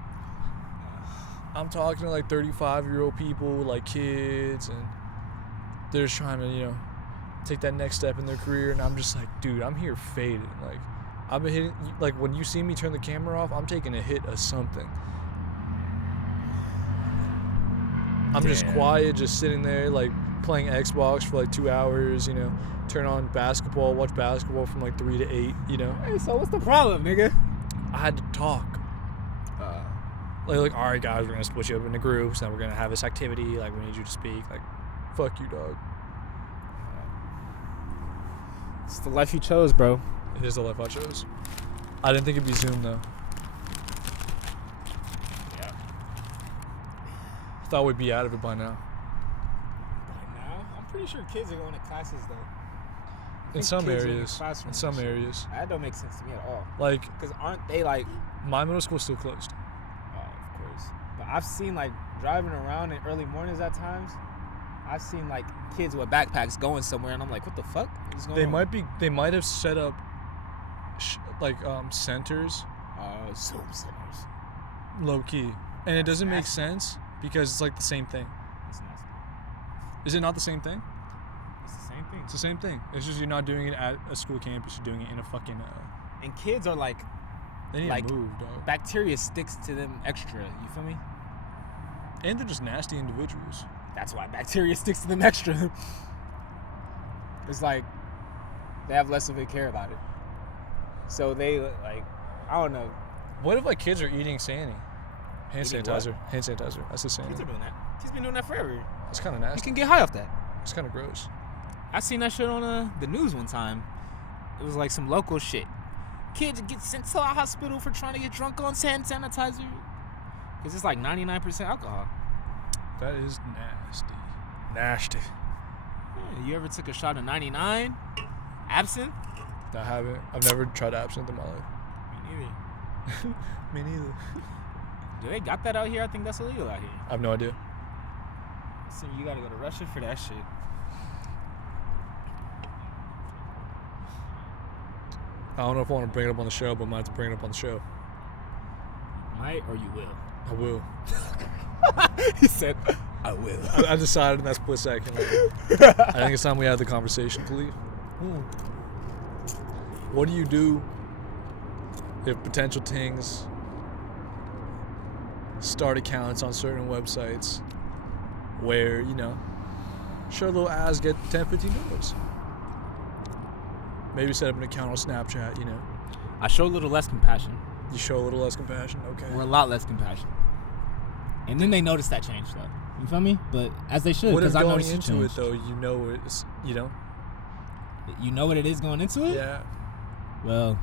I'm talking to like 35-year-old people, like kids, and they're just trying to, take that next step in their career. And I'm just like, dude, I'm here faded. Like, I've been hitting, like, when you see me turn the camera off, I'm taking a hit of something. I'm just quiet, just sitting there, like, playing Xbox for like 2 hours, turn on basketball, watch basketball from like 3 to 8, Hey, so what's the problem, nigga? I had to talk. Like, all right, guys, we're going to split you up into groups, and we're going to have this activity, like, we need you to speak. Like, fuck you, dog. It's the life you chose, bro. It is the life I chose. I didn't think it'd be Zoom, though. Yeah. I thought we'd be out of it by now. By now? I'm pretty sure kids are going to classes, though. In some kids are in areas. In classrooms some and shit. areas. That don't make sense to me at all. Like, Because aren't they like... my middle school's still closed. Oh, of course. But I've seen like driving around in early mornings at times. I've seen like kids with backpacks going somewhere, and I'm like, what the fuck is going on? They might have set up, centers, Zoom centers. low key. And it doesn't make nasty. sense Because it's like the same thing. It's nasty. Is it not the same thing? It's the same thing. It's the same thing. It's just you're not doing it at a school campus. You're doing it in a fucking. And kids are like, They need like to move, dog. bacteria sticks to them extra. You feel me? And they're just nasty individuals. That's why bacteria sticks to them extra. It's like they have less of a care about it. So they like, I don't know. What if like kids are eating Sandy? Hand Eating sanitizer. Hand sanitizer. That's the Sandy. Kids are doing that. Kids been doing that forever. It's kind of You nasty. can get high off that. It's kind of gross. I seen that shit on the news one time. It was like some local shit. Kids get sent to a hospital for trying to get drunk on hand sanitizer. Because it's like 99% alcohol. That is nasty. Nasty. Yeah, you ever took a shot of 99? Absinthe? I haven't. I've never tried absinthe in my life. Me neither. Me neither. Do they got that out here? I think that's illegal out here. I have no idea. So you gotta go to Russia for that shit. I don't know if I want to bring it up on the show, but I might have to bring it up on the show. Might or you will. I will. He said, I will. I decided in that split second. I think it's time we have the conversation, please. What do you do if potential tings start accounts on certain websites where, you know, show a little ass, get 10, $15? Maybe set up an account on Snapchat, you know. I show a little less compassion. You show a little less compassion, okay. Or a lot less compassion. And then they notice that change, though. You feel me? But as they should, What if because I going noticed into it it, though, you know it's, you know? You know what it is going into it? Yeah. Well,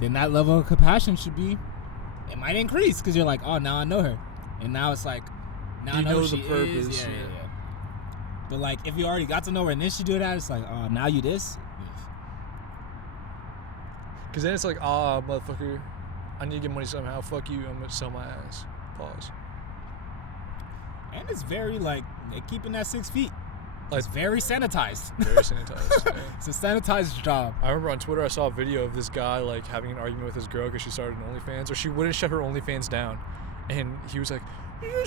then that level of compassion should be, it might increase because you're like, oh, now I know her. And now it's like, now I know who the she purpose. is. Yeah. But like, if you already got to know her and then she do that, it's like, oh, now you this? Because then it's like, motherfucker, I need to get money somehow. Fuck you, I'm going to sell my ass. Pause. And it's very, like, they're keeping that 6 feet. Like, It's very sanitized. very sanitized. Yeah. It's a sanitized job. I remember on Twitter I saw a video of this guy like having an argument with his girl because she started an OnlyFans, or she wouldn't shut her OnlyFans down, and he was like, you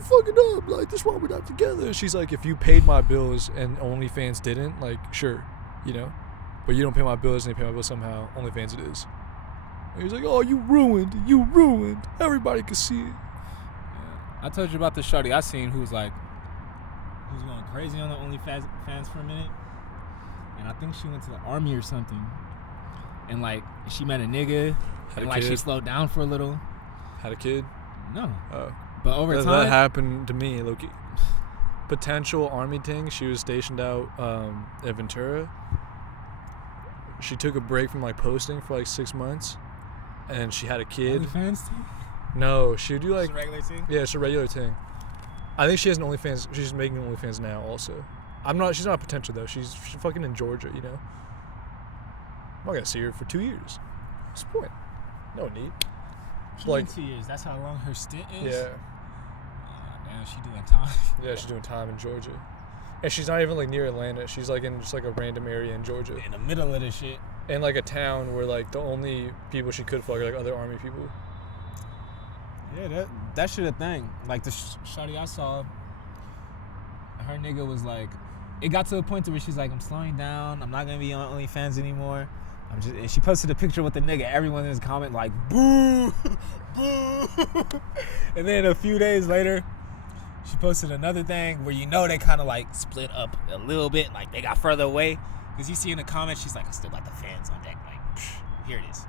fucking up, like this why we're not together. She's like, if you paid my bills and OnlyFans didn't, like, sure, you know, but you don't pay my bills and you pay my bills somehow, OnlyFans it is. And he's like, oh, you ruined, everybody could see it. I told you about the shorty I seen who was going crazy on the OnlyFans for a minute, and I think she went to the army or something, and like she met a nigga, and like she slowed down for a little. Had a kid? No. Oh. But over time, that happened to me, Loki. Potential army thing. She was stationed out at Ventura. She took a break from like posting for like 6 months, and she had a kid. OnlyFans thing? No, she would do like It's a regular thing? Yeah, it's a regular thing. I think she has an OnlyFans. She's making OnlyFans now also. She's not a potential though. She's fucking in Georgia, you know. I'm not gonna see her for 2 years. What's the point? No need. Like 2 years. That's how long her stint is. Yeah. Man, she doing time. Yeah, she's doing time in Georgia, and she's not even like near Atlanta. She's like in just like a random area in Georgia, In the middle of this shit. in like a town where like the only people she could fuck are like other army people. Yeah, that shit a thing. Like the shawty I saw, her nigga was like, it got to a point to where she's like, I'm slowing down. I'm not gonna be on OnlyFans anymore. And she posted a picture with the nigga. Everyone in his comment like, boo, boo. And then a few days later, she posted another thing where you know they kind of like split up a little bit, like they got further away. Cause you see in the comments, she's like, I still got the fans on deck. Like, here it is.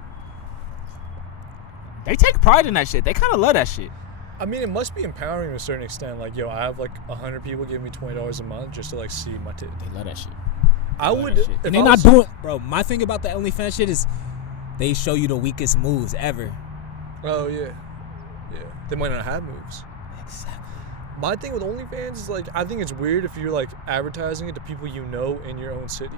They take pride in that shit. They kind of love that shit. I mean, it must be empowering to a certain extent. Like, yo, I have like 100 people giving me $20 a month just to like see my tits. They love that shit. I would. And they're not doing, bro. My thing about the OnlyFans shit is they show you the weakest moves ever. Oh yeah, yeah. They might not have moves. Exactly. My thing with OnlyFans is like, I think it's weird if you're like advertising it to people you know in your own city.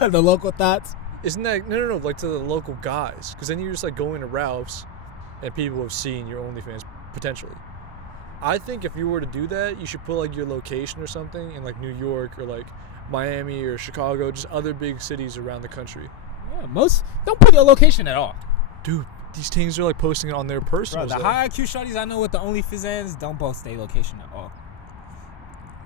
The local thoughts. Isn't that no, like to the local guys? Because then you're just like going to Ralph's, and people have seen your OnlyFans potentially. I think if you were to do that, you should put like your location or something in like New York or like Miami or Chicago, just other big cities around the country. Yeah, most don't put your location at all. Dude, these things are like posting it on their Bro, personals. the though. high IQ shorties I know with the OnlyFans don't post their location at all.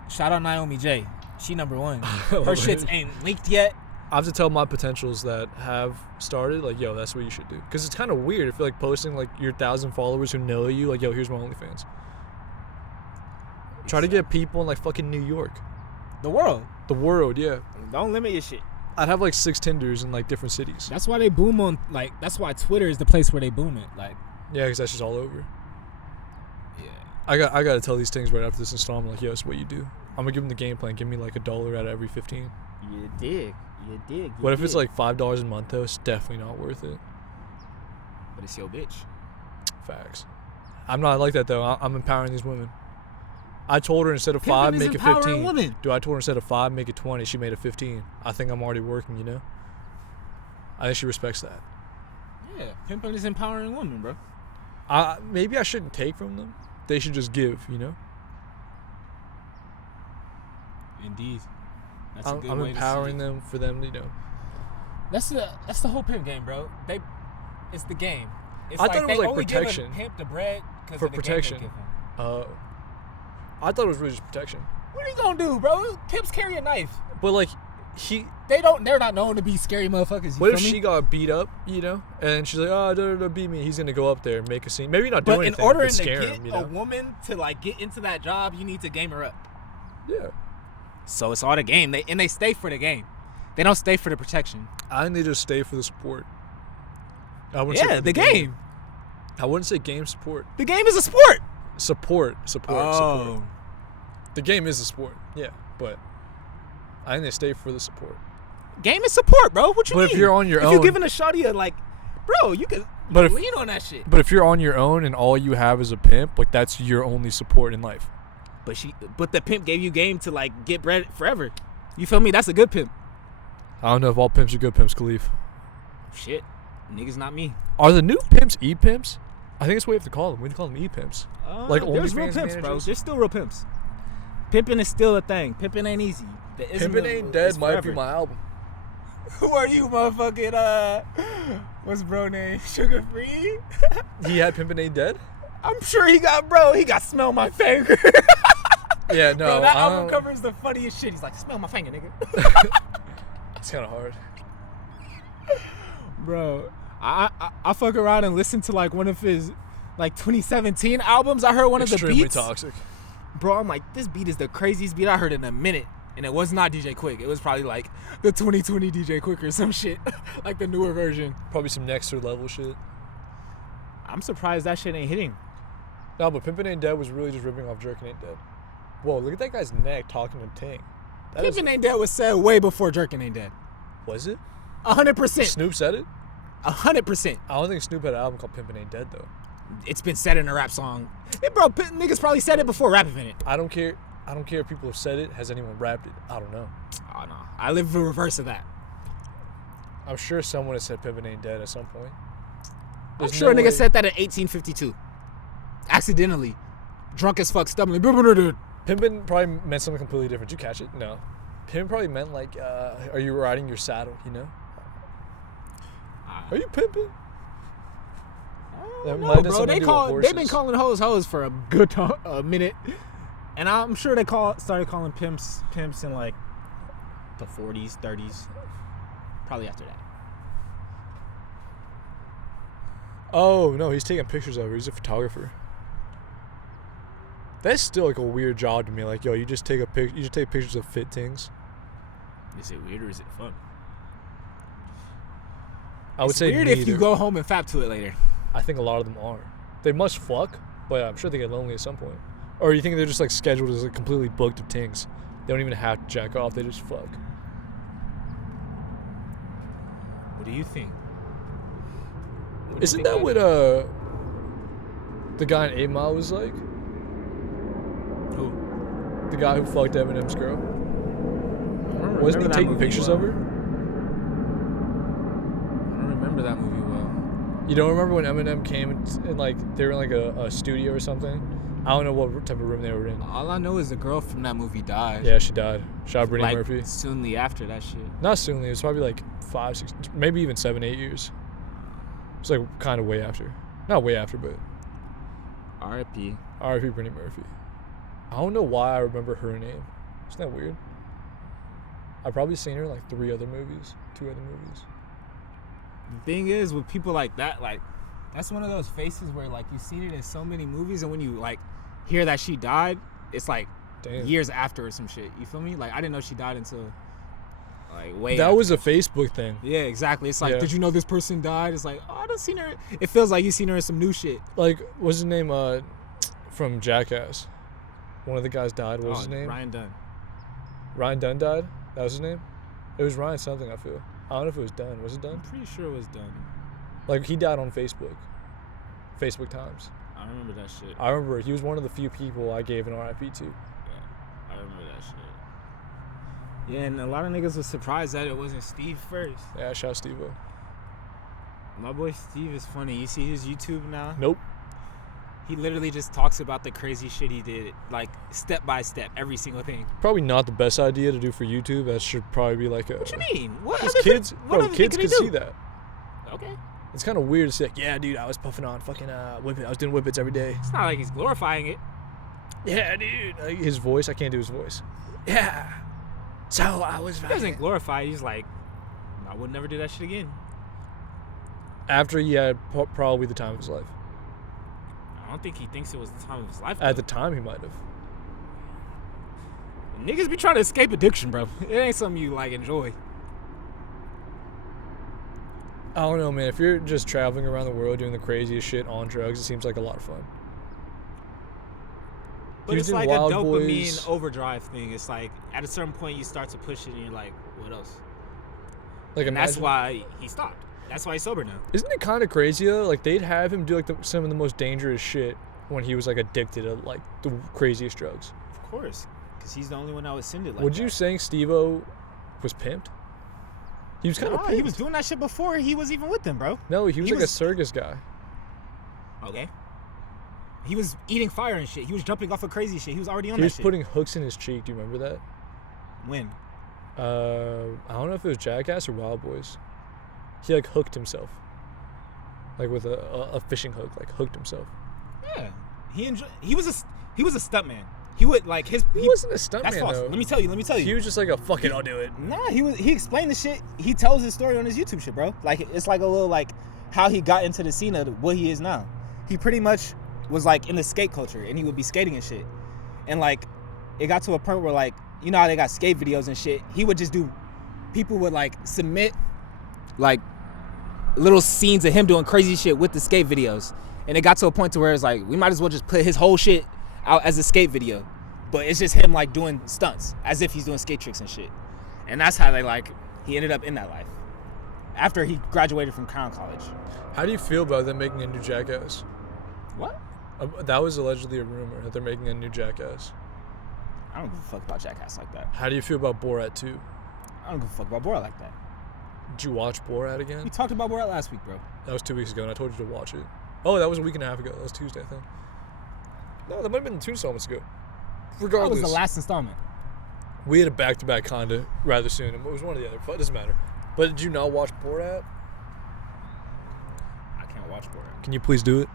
Shout out Naomi J. She number one. Her shits ain't leaked yet. I have to tell my potentials that have started, like, yo, that's what you should do. Because it's kind of weird if you're, like, posting, like, your 1,000 followers who know you, like, yo, here's my OnlyFans. Try to get people in, like, fucking New York. The world. The world, yeah. Don't limit your shit. I'd have, like, 6 Tinders in, like, different cities. That's why they boom on, like, that's why Twitter is the place where they boom it. Like, Yeah, because that's just all over. yeah. I got to tell these things right after this installment, like, yo, that's what you do. I'm going to give them the game plan. Give me, like, $1 out of every 15. You dig. What if it's, like, $5 a month, though? It's definitely not worth it. But it's your bitch. Facts. I'm not like that, though. I'm empowering these women. I told her instead of 5, Pimping is make it empowering 15. women. Dude, I told her instead of 5, make it 20. She made it 15. I think I'm already working, you know? I think she respects that. Yeah, pimping is empowering women, bro. Maybe I shouldn't take from them. They should just give, you know? Indeed. That's a good I'm way empowering to see it. them for them, you know. That's the whole pimp game, bro. It's the game. It's I thought it was they like only protection. Give a pimp the bread For of the protection. Game they give him. I thought it was really just protection. What are you gonna do, bro? Pimps carry a knife. But, like, They're not known to be scary motherfuckers. What if she got beat up, you know, and she's like, "Oh, don't beat me." He's gonna go up there and make a scene. Maybe not do anything, in order but to scare get him, you a know? woman to like get into that job, you need to game her up. Yeah. So it's all the game. They stay for the game. They don't stay for the protection. I think they just stay for the support. I wouldn't say Yeah, for the game. I wouldn't say game support. The game is a sport. Support. Oh. The game is a sport, yeah, but I think they stay for the support. Game is support, bro. What you mean? But if you're on your if own, you're giving a shawty a like, bro, you can lean on that shit. But if you're on your own and all you have is a pimp, like that's your only support in life. But the pimp gave you game to like get bread forever. You feel me? That's a good pimp. I don't know if all pimps are good pimps, Khalif. Shit, niggas not me. Are the new pimps e-pimps? I think that's what we have to call them. We have to call them e-pimps. Like there's real OnlyFans pimps, bro. managers? There's still real pimps. Pimping is still a thing. Pimping ain't easy. Pimpin' Ain't Dead might be my album. Who are you, motherfucking, what's bro name? Sugar Free? He had Pimpin' Ain't Dead? I'm sure he got Smell My Finger. Yeah, no. Bro, that album cover is the funniest shit. He's like, smell my finger, nigga. It's kind of hard. Bro, I fuck around and listen to like one of his like 2017 albums. I heard one of the beats. Extremely toxic. Bro, I'm like, this beat is the craziest beat I heard in a minute. And it was not DJ Quick. It was probably like the 2020 DJ Quick or some shit. Like the newer version. Probably some Nexter level shit. I'm surprised that shit ain't hitting. No, but Pimpin' Ain't Dead was really just ripping off Jerkin' Ain't Dead. Whoa, look at that guy's neck talking to Ting. Pimpin' Ain't Dead was said way before Jerkin' Ain't Dead. Was it? 100%. Snoop said it? 100%. I don't think Snoop had an album called Pimpin' Ain't Dead, though. It's been said in a rap song. Hey, bro, niggas probably said it before rap invented. I don't care if people have said it. Has anyone rapped it? I don't know. Oh, no. I live the reverse of that. I'm sure someone has said Pimpin' Ain't Dead at some point. I'm sure a nigga said that in 1852. Accidentally. Drunk as fuck, stumbling. Pimpin' probably meant something completely different. Did you catch it? No. Pimpin' probably meant like, are you riding your saddle, you know? Are you pimping? No, bro. They've been calling hoes for a good a minute. And I'm sure they started calling pimps in like the 40s, 30s. Probably after that. Oh, no, he's taking pictures of her. He's a photographer. That's still like a weird job to me. Like, yo, you just take pictures of fit things. Is it weird or is it fun? I would say weird neither. if you go home and fap to it later. I think a lot of them are. They must fuck, but I'm sure they get lonely at some point. Or you think they're just like scheduled as like completely booked of things. They don't even have to jack off. They just fuck. What do you think? Isn't that what the guy in 8 Mile was like? Who? The guy who fucked Eminem's girl. Wasn't he taking pictures of her? I don't remember that movie well. You don't remember when Eminem came and like they were in like a studio or something? I don't know what type of room they were in. All I know is the girl from that movie died. Yeah, she died. Shot out Brittany like, Murphy. Soonly after that shit. Not soonly. It was probably like 5, 6, maybe even 7, 8 years. It's like kind of way after. Not way after, but R.I.P. R.I.P. Brittany Murphy. I don't know why I remember her name. Isn't that weird? I've probably seen her in like 2 other movies. The thing is, with people like that, like, that's one of those faces where, like, you've seen it in so many movies, and when you, like, hear that she died, it's like years after or some shit. You feel me? Like, I didn't know she died until like way that after. Was a Facebook thing. Yeah, exactly. It's like, did you know this person died? It's like, oh, I done seen her. It feels like you seen her in some new shit. Like, what's his name from Jackass? One of the guys died. What was his name? Ryan Dunn. Ryan Dunn died? That was his name? It was Ryan something, I feel. I don't know if it was Dunn. Was it Dunn? I'm pretty sure it was Dunn. Like, he died on Facebook Times. I remember that shit. I remember he was one of the few people I gave an RIP to. Yeah, I remember that shit. Yeah, and a lot of niggas was surprised that it wasn't Steve first. Yeah, shout out Steve-O. My boy Steve is funny. You see his YouTube now? Nope. He literally just talks about the crazy shit he did, like, step by step, every single thing. Probably not the best idea to do for YouTube. That should probably be like a... What you mean? What kids kids can see that. Okay. It's kind of weird to say, like, yeah, dude, I was puffing on fucking whippet. I was doing whippets every day. It's not like he's glorifying it. Yeah, dude. Like, his voice, I can't do his voice. Yeah. So I was... He doesn't glorify it. He's like, I would never do that shit again. After he had probably the time of his life. I don't think he thinks it was the time of his life. At the time, he might have. Niggas be trying to escape addiction, bro. It ain't something you, like, enjoy. I don't know, man. If you're just traveling around the world doing the craziest shit on drugs, it seems like a lot of fun. But it's like a dopamine overdrive thing. It's like, at a certain point, you start to push it, and you're like, what else? Like, and that's why he stopped. That's why he's sober now. Isn't it kind of crazy, though? Like, they'd have him do, like, some of the most dangerous shit when he was, like, addicted to, like, the craziest drugs. Of course. Because he's the only one that was send it like Would that. you saying Steve-O was pimped? He was kind of pimped. He was doing that shit before he was even with them, bro. No, he was like a circus guy. Okay. He was eating fire and shit. He was jumping off of crazy shit. He was already on that shit. He was putting hooks in his cheek. Do you remember that? When? I don't know if it was Jackass or Wild Boys. He, like, hooked himself. Like, with a fishing hook. Like, hooked himself. Yeah. He was a stuntman. He would, like, he wasn't a stuntman, that's false. though. Let me tell you. He was just like, fuck it, I'll do it. Nah, he explained the shit. He tells his story on his YouTube shit, bro. Like, it's like a little, like, how he got into the scene of what he is now. He pretty much was, like, in the skate culture, and he would be skating and shit. And, like, it got to a point where, like, you know how they got skate videos and shit? He would just do, people would, like, submit, like, little scenes of him doing crazy shit with the skate videos. And it got to a point to where it's like, we might as well just put his whole shit out as a skate video. But it's just him, like, doing stunts as if he's doing skate tricks and shit. And that's how he ended up in that life. After he graduated from Crown College. How do you feel about them making a new Jackass? What? That was allegedly a rumor that they're making a new Jackass. I don't give a fuck about Jackass like that. How do you feel about Borat 2? I don't give a fuck about Borat like that. Did you watch Borat again? We talked about Borat last week, bro. That was 2 weeks ago, and I told you to watch it. Oh, that was a week and a half ago. That was Tuesday, I think. No, that might have been 2 installments ago. Regardless. That was the last installment. We had a back-to-back kinda rather soon. It was one or the other, but it doesn't matter. But did you not watch Borat? I can't watch Borat. Can you please do it?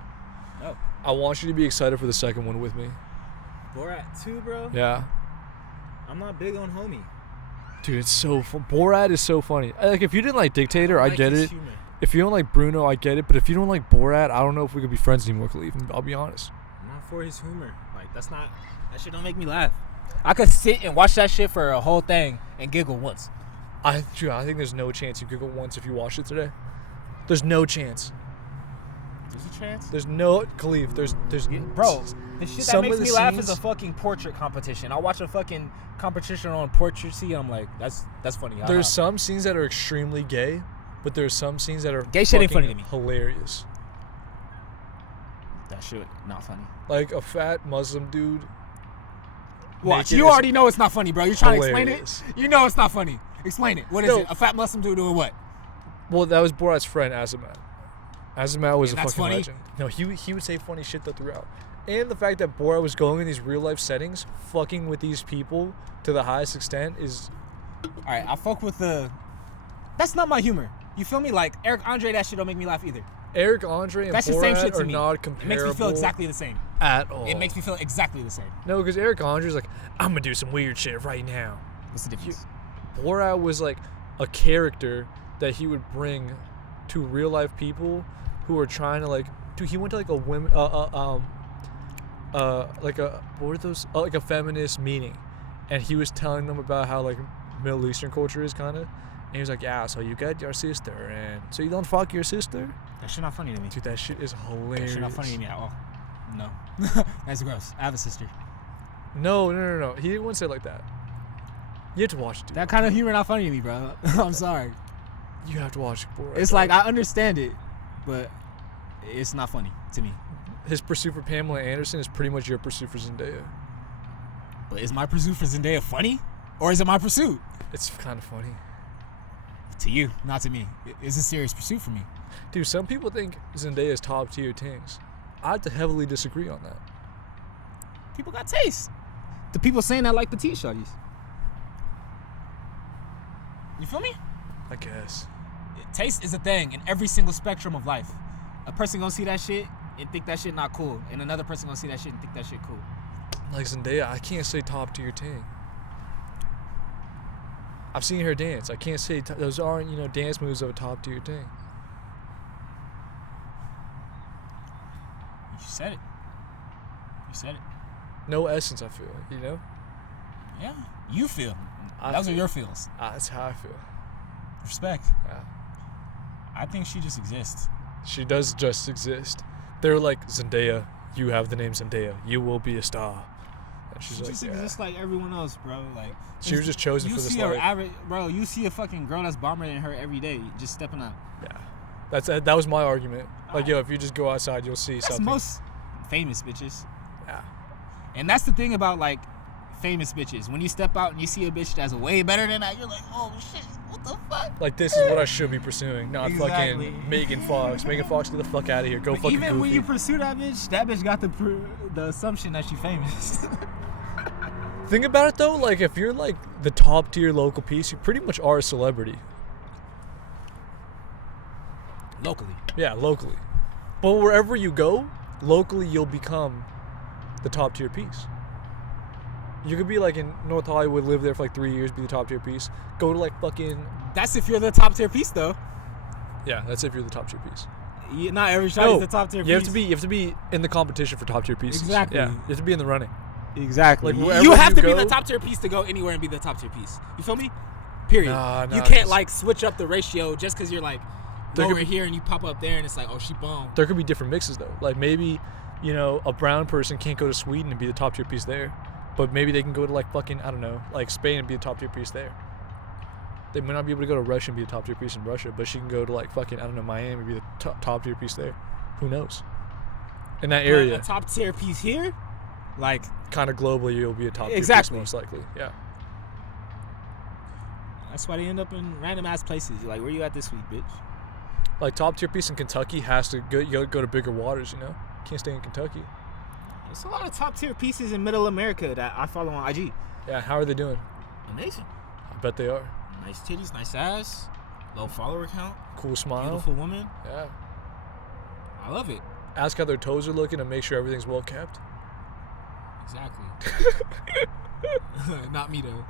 No. I want you to be excited for the second one with me. Borat 2, bro? Yeah. I'm not big on homie. Dude, it's so fun. Borat is so funny. Like, if you didn't like Dictator, I get it. Humor. If you don't like Bruno, I get it. But if you don't like Borat, I don't know if we could be friends anymore, Khalif. I'll be honest. I'm not for his humor. Like, that shit don't make me laugh. I could sit and watch that shit for a whole thing and giggle once. I think there's no chance you giggle once if you watch it today. There's no chance. There's a chance? There's no, Khalif, there's bro, the shit that makes me laugh is a fucking portrait competition. I'll watch a fucking competition on portraits and I'm like, that's funny. There's some scenes that are extremely gay, but there's some scenes that are gay shit ain't funny to me. Hilarious. That shit not funny. Like a fat Muslim dude. Watch, you already know it's not funny, bro. You're trying to explain it? You know it's not funny. Explain it. What is it? A fat Muslim dude doing what? Well, that was Borat's friend, Azamat. Azamat was a fucking funny? legend. No, he would say funny shit though throughout. And the fact that Borat was going in these real life settings, fucking with these people to the highest extent is... Alright, I fuck with the... That's not my humor. You feel me? Like, Eric Andre, that shit don't make me laugh either. Eric Andre and That's the same shit Borat to are me. not It comparable. makes me feel exactly the same. At all. It makes me feel exactly the same. No, because Eric Andre's like, I'm gonna do some weird shit right now. What's the difference? Borat was like a character that he would bring to real life people who are trying to like. Dude, he went to like a women, like a what were those? Like a feminist meeting, and he was telling them about how like Middle Eastern culture is kind of. And he was like, yeah, so you get your sister, and so you don't fuck your sister. That shit not funny to me. Dude, that shit is hilarious. That shit not funny to me at all. No. That's gross. I have a sister. No. He wouldn't say it like that. You have to watch it, dude. That kind of humor not funny to me, bro. I'm sorry. You have to watch it, bro. It's like, I understand it, but it's not funny to me. His pursuit for Pamela Anderson is pretty much your pursuit for Zendaya. But is my pursuit for Zendaya funny? Or is it my pursuit? It's kind of funny. To you, not to me. It's a serious pursuit for me. Dude, some people think Zendaya is top tier things. I have to heavily disagree on that. People got taste. The people saying that like petite shorties. You feel me? I guess. Taste is a thing in every single spectrum of life. A person gonna see that shit and think that shit not cool, and another person gonna see that shit and think that shit cool. Like Zendaya, I can't say top tier thing. I've seen her dance. I can't say those aren't, dance moves of a top tier thing. You said it. You said it. No essence, I feel. Yeah. You feel. I Those feel. are your feels. That's how I feel. Respect. Yeah. I think she just exists. She does just exist. They're like, Zendaya, you have the name Zendaya. You will be a star. And she's She like, just yeah. exists like everyone else, bro. Like She was just chosen you for this see life. you see a fucking girl that's bomber than her every day, just stepping up. Yeah. That was my argument. Like, yo, if you just go outside, you'll see That's something. most famous bitches. Yeah. And that's the thing about like famous bitches. When you step out and you see a bitch that's way better than that, you're like, oh shit, what the fuck? Like, this is what I should be pursuing, not Exactly. fucking Megan Fox. Megan Fox, get the fuck out of here. Go But fucking even Goofy. when you pursue that bitch got the assumption that she's famous. Think about it, though. Like, if you're, like, the top-tier local piece, you pretty much are a celebrity. Locally. Yeah, locally. But wherever you go, locally you'll become the top-tier piece. You could be, like, in North Hollywood, live there for, like, 3 years, be the top-tier piece. Go to, like, fucking... That's if you're the top tier piece, though. Yeah, that's if you're the top-tier piece. Not every shot is the top tier piece. You have to be in the competition for top-tier pieces. Exactly. Yeah, you have to be in the running. Exactly. Like, wherever you have to go- be the top tier piece to go anywhere and be the top tier piece. You feel me? Period. Nah, you can't just- like switch up the ratio just because you're like There could lower be- here and you pop up there and it's like, oh, she bomb. There could be different mixes, though. Like, maybe, a brown person can't go to Sweden and be the top-tier piece there. But maybe they can go to, like, fucking, I don't know, like Spain and be the top-tier piece there. They might not be able to go to Russia and be the top-tier piece in Russia, but she can go to, like, fucking, I don't know, Miami and be the top-tier piece there. Who knows? In that area. But a top tier piece here, like Kind of globally, you'll be a top-tier Exactly. piece most likely. Yeah. that's why they end up in random ass places. You're like, where you at this week, bitch? Like, top-tier piece in Kentucky has to go to bigger waters, Can't stay in Kentucky. There's a lot of top tier pieces in Middle America that I follow on IG. Yeah, how are they doing? Amazing. I bet they are. Nice titties, nice ass, low follower count, Cool smile. beautiful woman. Yeah. I love it. Ask how their toes are looking and make sure everything's well kept. Exactly. Not me though.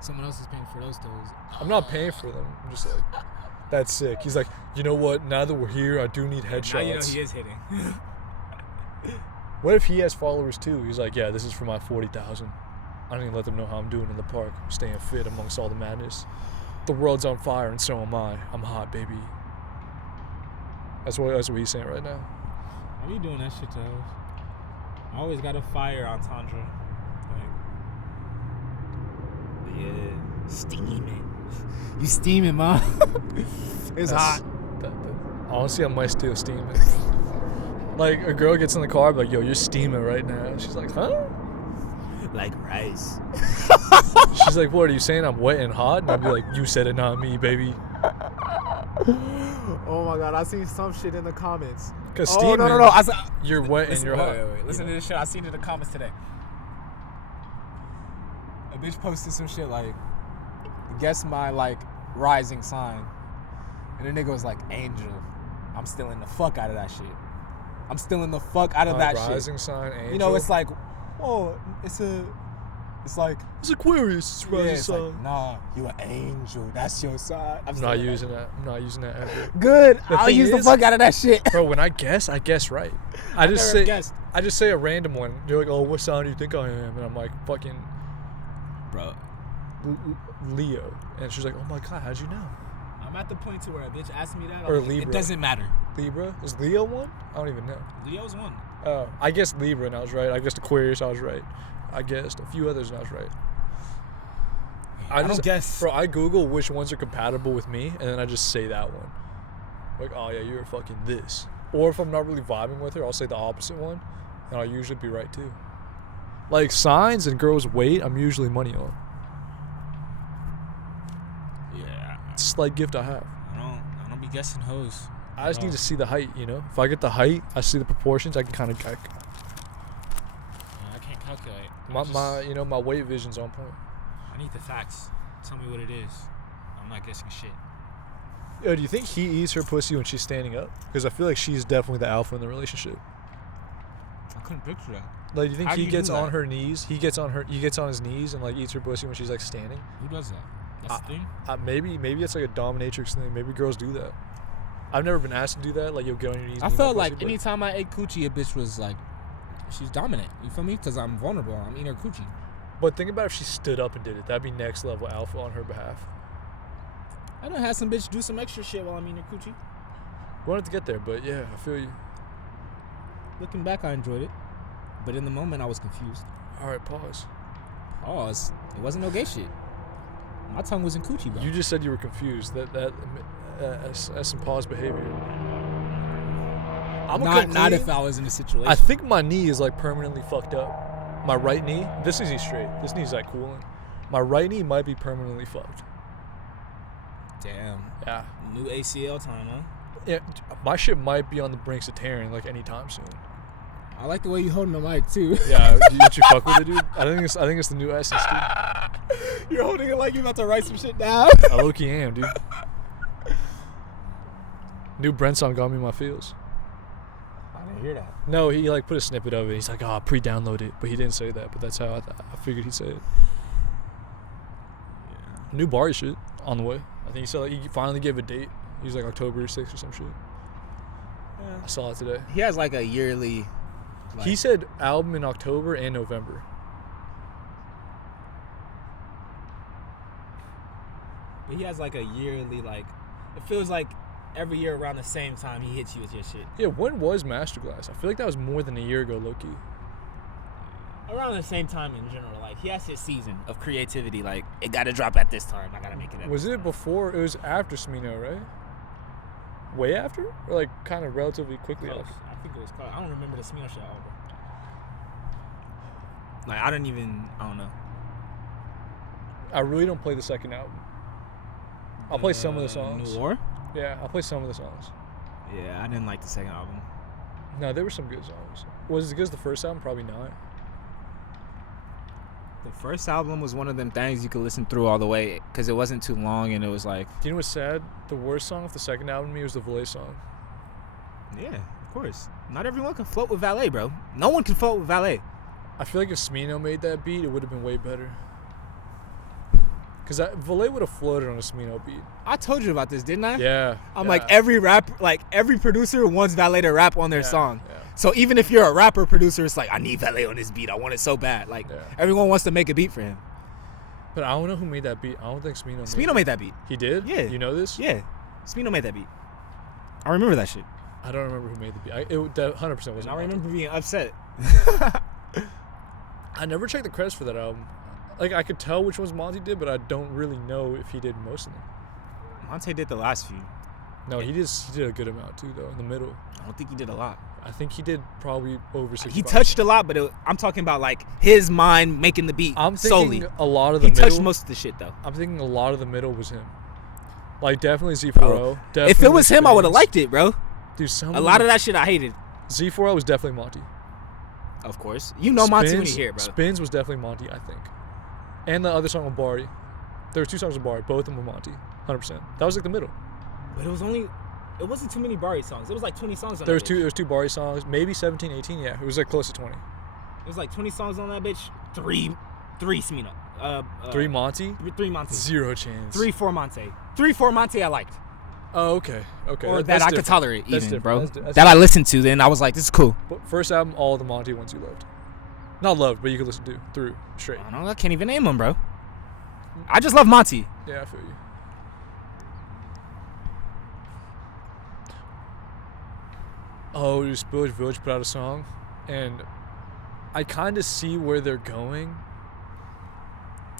Someone else is paying for those toes. I'm not paying for them. I'm just like, that's sick. He's like, you know what? Now that we're here, I do need headshots. Now you know he is hitting. What if he has followers too? He's like, yeah, this is for my 40,000. I don't even let them know how I'm doing in the park, staying fit amongst all the madness. The world's on fire and so am I. I'm hot, baby. That's what he's saying right now. Why are you doing that shit to us? I always got a fire entendre. Like, yeah, steaming. You steaming, mom? It's hot. Honestly, I might still steam it. Like, a girl gets in the car, like, yo, you're steaming right now. She's like, huh? Like rice. She's like, what are you saying? I'm wet and hot? And I'll be like, you said it, not me, baby. Oh my god, I seen some shit in the comments. Because Oh steaming, no! you're wet and you're hot. Wait. Listen to this shit. I seen it in the comments today. A bitch posted some shit like, guess my like rising sign, and the nigga was like angel. I'm stealing the fuck out of that shit. I'm stealing the fuck out of that shit. Rising sign, angel. You know, it's like, oh, it's like it's Aquarius. It's rising it's sign. like, nah, you an angel. That's your sign. I'm not using that. I'm not using that ever. Good. The I'll thing use the is- fuck out of that shit. Bro, when I guess right. I just never say guessed. I just say a random one. They're like, oh, what sign do you think I am? And I'm like, fucking Bro, Leo. And she's like, oh my god, how'd you know? I'm at the point to where a bitch asked me that. Or I'm like, Libra. it doesn't matter. Libra? Is Leo one? I don't even know. Leo's one. I guessed Libra and I was right. I guessed Aquarius, I was right. I guessed a few others and I was right. I don't guess. Bro, I Google which ones are compatible with me, and then I just say that one. Like, oh yeah, you're fucking this. Or if I'm not really vibing with her, I'll say the opposite one, and I'll usually be right too. Like signs and girls' weight, I'm usually money on. Yeah. It's a slight gift I have. I don't be guessing hoes. I just need to see the height, you know? If I get the height, I see the proportions, I can kind of I can't calculate. my weight vision's on point. I need the facts. Tell me what it is. I'm not guessing shit. Yo, do you think he eats her pussy when she's standing up? Because I feel like she's definitely the alpha in the relationship. I couldn't picture that. Like, do you think How do he you gets do on that? her knees? He gets on his knees and like eats her pussy when she's like standing. Who does that? That's the thing? Maybe it's like a dominatrix thing. Maybe girls do that. I've never been asked to do that. Like, you'll get on your knees. I and eat felt my like pussy, but- anytime I ate coochie, a bitch was like, she's dominant. You feel me? Because I'm vulnerable. I'm eating her coochie. But think about if she stood up and did it. That'd be next level alpha on her behalf. I done had some bitch do some extra shit while I'm eating her coochie. We wanted to get there, but yeah, I feel you. Looking back, I enjoyed it. But in the moment, I was confused. All right, pause. Pause. It wasn't no gay shit. My tongue was in coochie, bro. You just said you were confused. That's some pause behavior. Not if I was in a situation. I think my knee is like permanently fucked up. My right knee. This knee's straight. This knee's like cooling. My right knee might be permanently fucked. Damn. Yeah. New ACL time, huh? Yeah. My shit might be on the brinks of tearing like anytime soon. I like the way you holding the mic too. Yeah. Did you fuck with it, dude? I think it's the new Essence, dude. You're holding it like you're about to write some shit down. I low-key am, dude. New Brent song got me in my feels. I didn't hear that. No, he like put a snippet of it. He's like, oh, pre-download it. But he didn't say that. But that's how I figured he'd say it. Yeah. New Barry shit on the way. I think he said like he finally gave a date. He was like October 6th or some shit. Yeah. I saw it today. He has like a yearly. He said album in October and November. He has like a yearly like. It feels like every year around the same time he hits you with your shit. Yeah, when was Masterclass? I feel like that was more than a year ago, low-key. Around the same time in general, like he has his season of creativity. Like it got to drop at this time. I gotta make it. At Was this it time. before? It was after Smino, right? Way after? Or like kind of relatively quickly Close. after? I think it was close. I don't remember the Smino shit album. Like I don't know. I really don't play the second album. I'll play some of the songs. New War? Yeah, I'll play some of the songs. Yeah, I didn't like the second album. No, there were some good songs. Was it as good as the first album? Probably not. The first album was one of them things you could listen through all the way because it wasn't too long and it was like. Do you know what's sad? The worst song of the second album to me was the Valet song. Yeah, of course. Not everyone can float with Valet, bro. No one can float with Valet. I feel like if Smino made that beat, it would have been way better. Because Valet would have floated on a Smino beat. I told you about this, didn't I? Yeah. I'm yeah. like every producer wants Valet to rap on their song. Yeah. So even if you're a rapper producer, it's like I need Valet on this beat. I want it so bad. Like everyone wants to make a beat for him. But I don't know who made that beat. I don't think Smino. Smino made that beat. He did? Yeah. You know this? Yeah. Smino made that beat. I remember that shit. I don't remember who made the beat. It 100% wasn't. And I remember being upset. I never checked the credits for that album. Like, I could tell which ones Monty did, but I don't really know if he did most of them. Monte did the last few. No, he did a good amount, too, though, in the middle. I don't think he did a lot. I think he did probably over 65. He touched a lot, but I'm talking about, like, his mind making the beat I'm thinking solely. a lot of the He middle. touched most of the shit, though. I'm thinking a lot of the middle was him. Like, definitely Z4O. If it was him, I would have liked it, bro. Dude, a lot of that shit I hated. Z4O was definitely Monty. Of course. You know Monty when you hear it, bro. Spins was definitely Monty, I think. And the other song with Barry. There were two songs with Barry. Both of them were Monty. 100%. That was like the middle. But it was only It wasn't too many Barry songs. It was like 20 songs on There was that two. bitch. There was two Barry songs, maybe 17, 18. Yeah, it was like close to 20. It was like 20 songs on that bitch. Three Smino. 3 Monty. 3 Monte. 0 chance. 3-4 Monte. 3-4 Monte I liked. Oh, okay. Or That's that I could different. tolerate That's even, different. bro. That's That I listened to, then I was like, this is cool. But first album, all the Monty ones you loved. Not loved, but you could listen to through straight. I don't know. I can't even name them, bro. I just love Monty. Yeah, I feel you. Oh, Spillage Village put out a song, and I kind of see where they're going.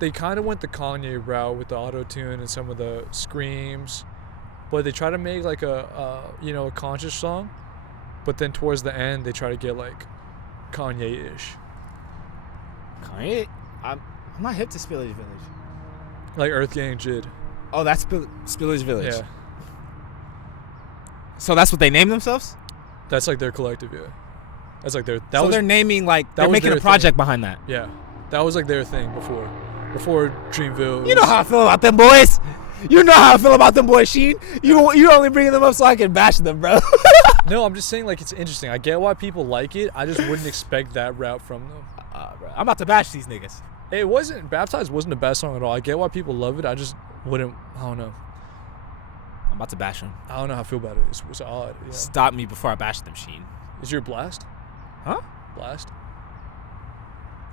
They kind of went the Kanye route with the auto-tune and some of the screams, but they try to make like a conscious song, but then towards the end they try to get like Kanye-ish. Kanye? I'm not hip to Spillage Village. Like Earth Gang Jid. Oh, that's Spillage Village. Yeah. So that's what they named themselves? That's like their collective, yeah. That's like their... They're naming like... They're was making their a project thing. behind that. Yeah. That was like their thing before. Before Dreamville. You know how I feel about them boys. You know how I feel about them boys, Sheen. You only bringing them up so I can bash them, bro. No, I'm just saying like it's interesting. I get why people like it. I just wouldn't expect that route from them. Bro, I'm about to bash these niggas. It wasn't... Baptized wasn't a bad song at all. I get why people love it. I just wouldn't... I don't know. I'm about to bash them. I don't know how I feel about it. It's odd. You know? Stop me before I bash them, Sheen. Is your Blast? Huh? Blast?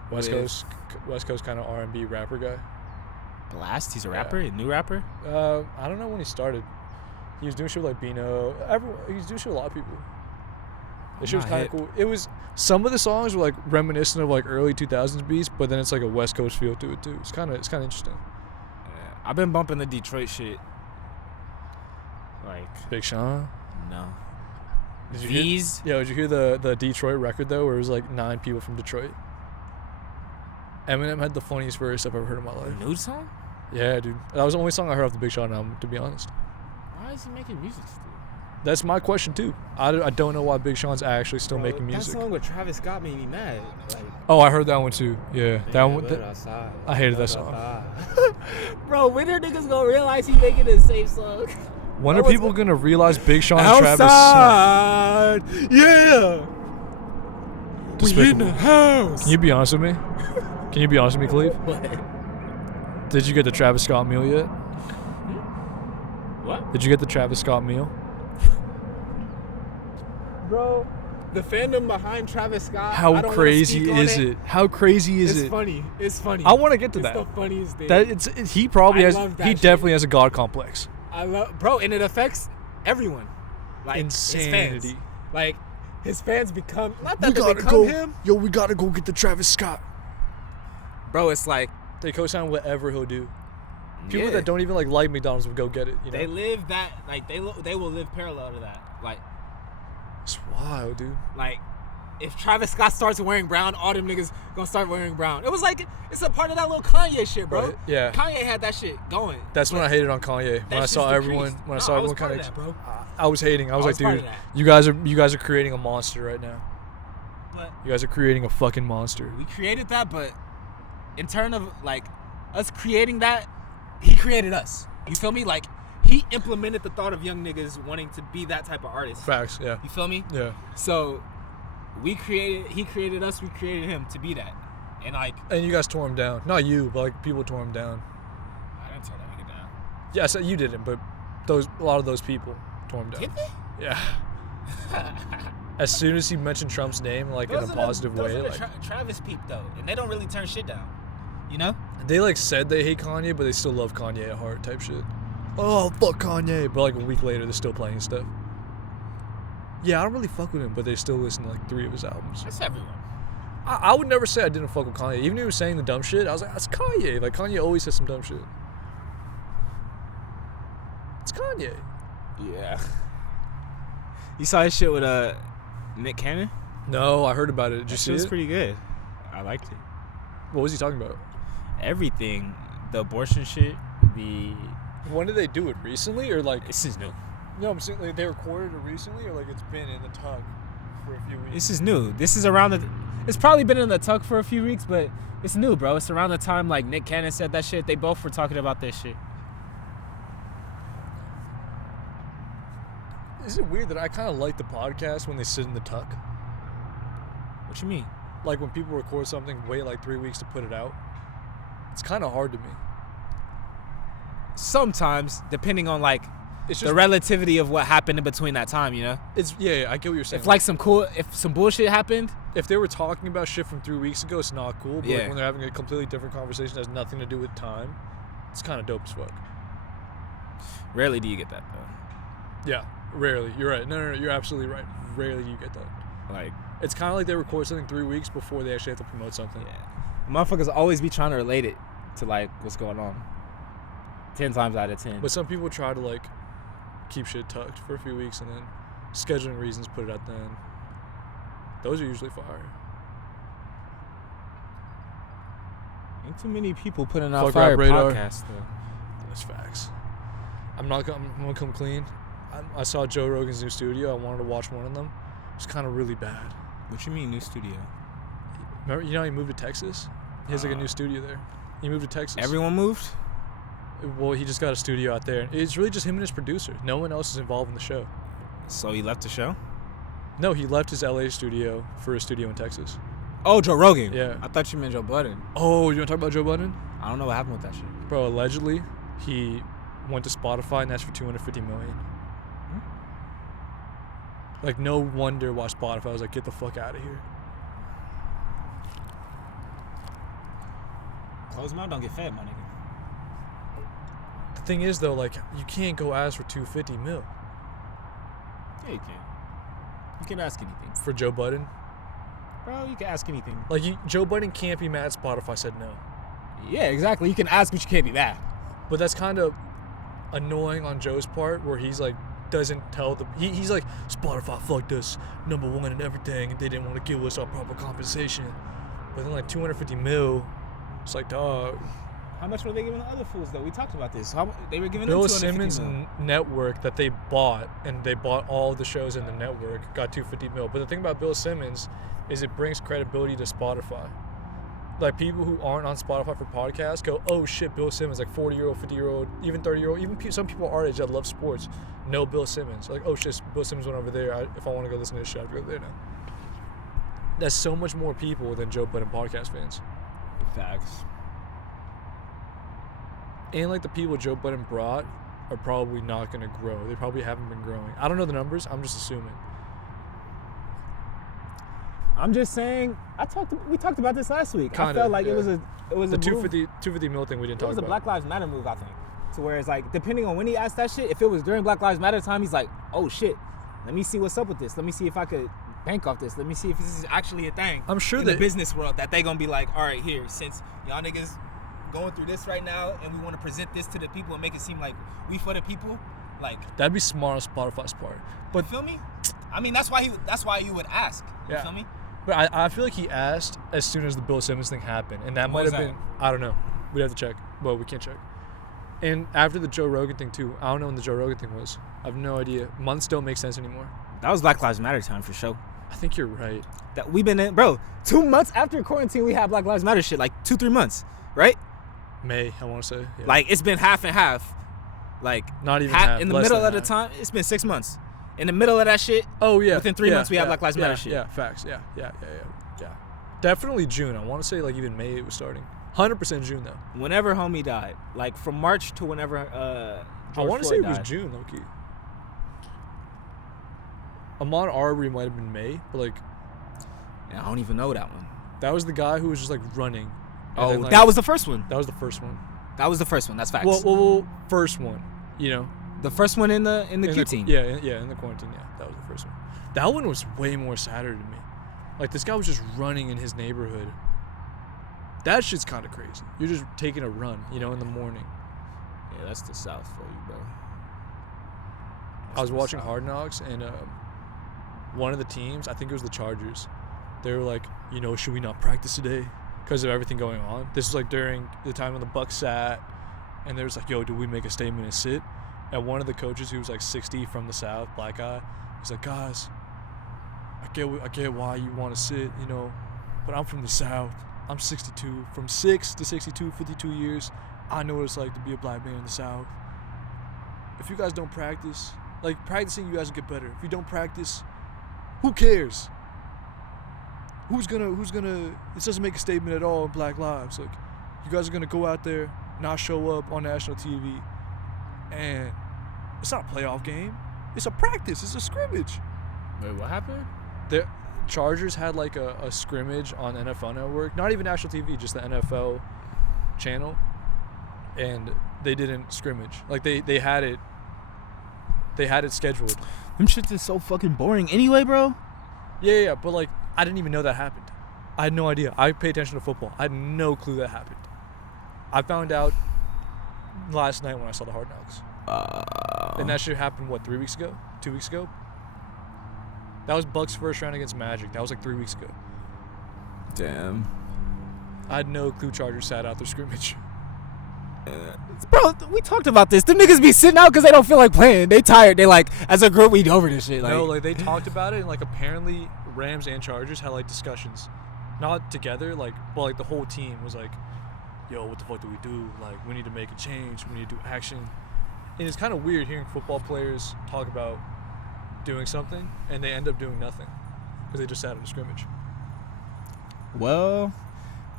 West Coast kind of R&B rapper guy. Blast? He's a rapper? A new rapper? I don't know when he started. He was doing shit with like Bino. He was doing shit with a lot of people. The shit was kind of cool. It was... Some of the songs were like reminiscent of like early 2000s beats, but then it's like a West Coast feel to it too. It's kind of interesting. Yeah. I've been bumping the Detroit shit. Like... Big Sean? No. Did you V's? hear the Detroit record though, where it was like 9 people from Detroit? Eminem had the funniest verse I've ever heard in my life. Nude song? Yeah, dude. That was the only song I heard off the Big Sean album, to be honest. Why is he making music still? That's my question too. I don't know why Big Sean's actually still making music. That song with Travis Scott made me mad. Like, oh, I heard that one too. Yeah, that one. I hated that song. Bro, when are niggas gonna realize he making the same song? When are people gonna realize Big Sean and Travis? Outside, yeah. We Despicable. in the house. Can you be honest with me? Can you be honest with me, Cleve? What? Did you get the Travis Scott meal yet? What? Did you get the Travis Scott meal? Bro, the fandom behind Travis Scott. How crazy is it? How crazy is it? It's funny. It's funny. I want to get to that. It's the funniest thing. He probably I has. love that He shit. definitely has a god complex. I love, bro, and it affects everyone. Like Insanity. His fans. Like his fans become not that they become him. Yo, we gotta go get the Travis Scott. Bro, it's like They co-sign whatever he'll do. People yeah. that don't even like McDonald's will go get it. You know? They live that like they will live parallel to that. Like It's wild, dude. Like, if Travis Scott starts wearing brown, all them niggas gonna start wearing brown. It was like, it's a part of that little Kanye shit, bro. Right, yeah. Kanye had that shit going. That's when I hated on Kanye. When I saw everyone, kind of, bro. I was hating. I was like, part dude, of that. you guys are creating a monster right now. But You guys are creating a fucking monster. we created that, but in turn of like us creating that, he created us. You feel me? Like, he implemented the thought of young niggas wanting to be that type of artist. Facts, yeah. You feel me? Yeah. So he created us, we created him to be that. And like, And you guys tore him down. Not you, but like people tore him down. I didn't tear that nigga down. Yeah, so you didn't, but a lot of those people tore him down. Did they? Yeah. As soon as he mentioned Trump's name, like in a positive way, Those are like the Travis peep though, and they don't really turn shit down. You know? they like said they hate Kanye, but they still love Kanye at heart, type shit. Oh fuck Kanye, but like a week later they're still playing stuff. Yeah, I don't really fuck with him, but they still listen to like 3 of his albums. That's everyone. I would never say I didn't fuck with Kanye, even if he was saying the dumb shit. I was like, that's Kanye. Like Kanye always says some dumb shit. It's Kanye. Yeah. You saw his shit with Nick Cannon? No, I heard about it. Did you see It was it? pretty good. I liked it. What was he talking about? Everything, the abortion shit, the. When did they do it? Recently or like? This is new. No, I'm saying like they recorded it recently or like it's been in the tug for a few weeks. This is new. This is around the. It's probably been in the tuck for a few weeks, but it's new, bro. It's around the time like Nick Cannon said that shit. They both were talking about this shit. Is it weird that I kind of like the podcast when they sit in the tuck? What you mean? Like when people record something, wait like 3 weeks to put it out. It's kind of hard to me. Sometimes, depending on like It's just the relativity of what happened in between that time, you know. It's yeah, I get what you're saying. If some bullshit happened, if they were talking about shit from 3 weeks ago, it's not cool. But like Yeah. when they're having a completely different conversation that has nothing to do with time, it's kind of dope as fuck. rarely do you get that though. Yeah, rarely. You're right. No, you're absolutely right. Rarely you get that. Like, It's kind of like they record something 3 weeks before they actually have to promote something. yeah, motherfuckers always be trying to relate it to like what's going on. 10 times out of 10. But some people try to like keep shit tucked for a few weeks and then scheduling reasons put it out then. Those are usually fire. Ain't too many people putting out Fuck fire Rap Radar. podcasts though. That's facts. I'm gonna come clean. I saw Joe Rogan's new studio. I wanted to watch one of them. It's kind of really bad. What you mean new studio? Remember, you know, he moved to Texas. He has like a new studio there. He moved to Texas. Everyone moved? Well, he just got a studio out there. It's really just him and his producer. No one else is involved in the show. So he left the show? No, he left his LA studio for a studio in Texas. Oh, Joe Rogan. Yeah. I thought you meant Joe Budden. Oh, you want to talk about Joe Budden? I don't know what happened with that shit. Bro, allegedly, he went to Spotify and asked for $250 million. Like, no wonder why Spotify was like, get the fuck out of here. Close mouth don't get fed, my nigga. The thing is, though, like, you can't go ask for $250 million Yeah, you can. You can ask anything. for Joe Budden. Bro, you can ask anything. Like, Joe Budden can't be mad Spotify said no. Yeah, exactly. You can ask, but you can't be mad. But that's kind of annoying on Joe's part, where he's like, doesn't tell the he's like, Spotify fucked us #1 and everything, and they didn't want to give us our proper compensation. But then like $250 million, it's like, dog. How much were they giving the other fools, though? We talked about this. They were giving Bill them $250 Simmons' million. network that they bought, and they bought all the shows in the network, got $250 million. But the thing about Bill Simmons is it brings credibility to Spotify. Like, people who aren't on Spotify for podcasts go, oh shit, Bill Simmons, like 40-year-old, 50-year-old, even 30-year-old, even some people our age that love sports know Bill Simmons. Like, oh shit, Bill Simmons went over there. If I want to go listen to this shit, I have to go there now. That's so much more people than Joe Budden podcast fans. Facts. And like the people Joe Budden brought are probably not going to grow. They probably haven't been growing. I don't know the numbers. I'm just assuming. I'm just saying. We talked about this last week. I Kinda, felt like yeah. it was The a move. 250 mil thing we didn't It talk was a about. Black Lives Matter move, I think. To where it's like, depending on when he asked that shit, if it was during Black Lives Matter time, he's like, oh shit, let me see what's up with this. Let me see if I could bank off this. Let me see if this is actually a thing. I'm sure in that the business world that they gonna be like, all right, here, since y'all niggas going through this right now, and we want to present this to the people and make it seem like we for the people, like, that'd be smart on Spotify's part. But you feel me? I mean, that's why he would ask. You Yeah. feel me? But I feel like he asked as soon as the Bill Simmons thing happened, and that What might was have been, I don't know. We'd have to check. Well, we can't check. And after the Joe Rogan thing too, I don't know when the Joe Rogan thing was. I have no idea. Months don't make sense anymore. That was Black Lives Matter time for sure. I think you're right. That we've been in, bro. 2 months after quarantine, we had Black Lives Matter shit, like 2-3 months, right? May, I want to say. Yeah. Like, it's been half and half. Like, Not even half, in the less middle than of the half. time, it's been 6 months. In the middle of that shit, Oh yeah. within 3 months we have Black Lives Matter yeah, shit. Yeah, facts. Yeah. Definitely June. I want to say like even May it was starting. 100% June though. whenever homie died, like from March to whenever I George want to say Floyd it was died. June, low key. Ahmaud Arbery might have been May, but like Yeah, I don't even know that one. that was the guy who was just like running. And Oh, then, like, that was the first one. that was the first one. That was the first one. That's facts. Well, first one. You know, the first one in the Q team. Yeah, in the quarantine. Yeah, that was the first one. That one was way more sadder to me. Like this guy was just running in his neighborhood. That shit's kind of crazy. You're just taking a run, you know, in the morning. Yeah, that's the South for you, bro. I was watching Hard Knocks, and one of the teams, I think it was the Chargers, they were like, you know, should we not practice today because of everything going on? This was like during the time when the Bucs sat, and they was like, yo, do we make a statement and sit? And one of the coaches, who was like 60 from the South, black guy, he's like, guys, I get why you want to sit, you know, but I'm from the South. I'm 62. From 6 to 62, 52 years, I know what it's like to be a black man in the South. If you guys don't practice, Like, practicing, you guys will get better. If you don't practice, who cares? Who's gonna, this doesn't make a statement at all in Black Lives. Like, you guys are gonna go out there, not show up on national TV, and it's not a playoff game. It's a practice. It's a scrimmage. Wait, what happened? The Chargers had like a scrimmage on NFL Network, not even national TV, just the NFL channel, and they didn't scrimmage. Like they had it scheduled. Them shits is so fucking boring anyway, bro. Yeah, but like I didn't even know that happened. I had no idea. I pay attention to football. I had no clue that happened. I found out last night when I saw the Hard Knocks. And that shit happened, 3 weeks ago? 2 weeks ago? That was Bucks' first round against Magic. That was like 3 weeks ago. Damn. I had no clue Chargers sat out their scrimmage. Bro, we talked about this. Them niggas be sitting out because they don't feel like playing. They tired. They like, as a group, we over this shit. Like, no, like they talked about it, and like apparently Rams and Chargers had like discussions. Not together, like, but like the whole team was like, yo, what the fuck do we do? Like, we need to make a change. We need to do action. And it's kind of weird hearing football players talk about doing something and they end up doing nothing because they just sat in a scrimmage. well,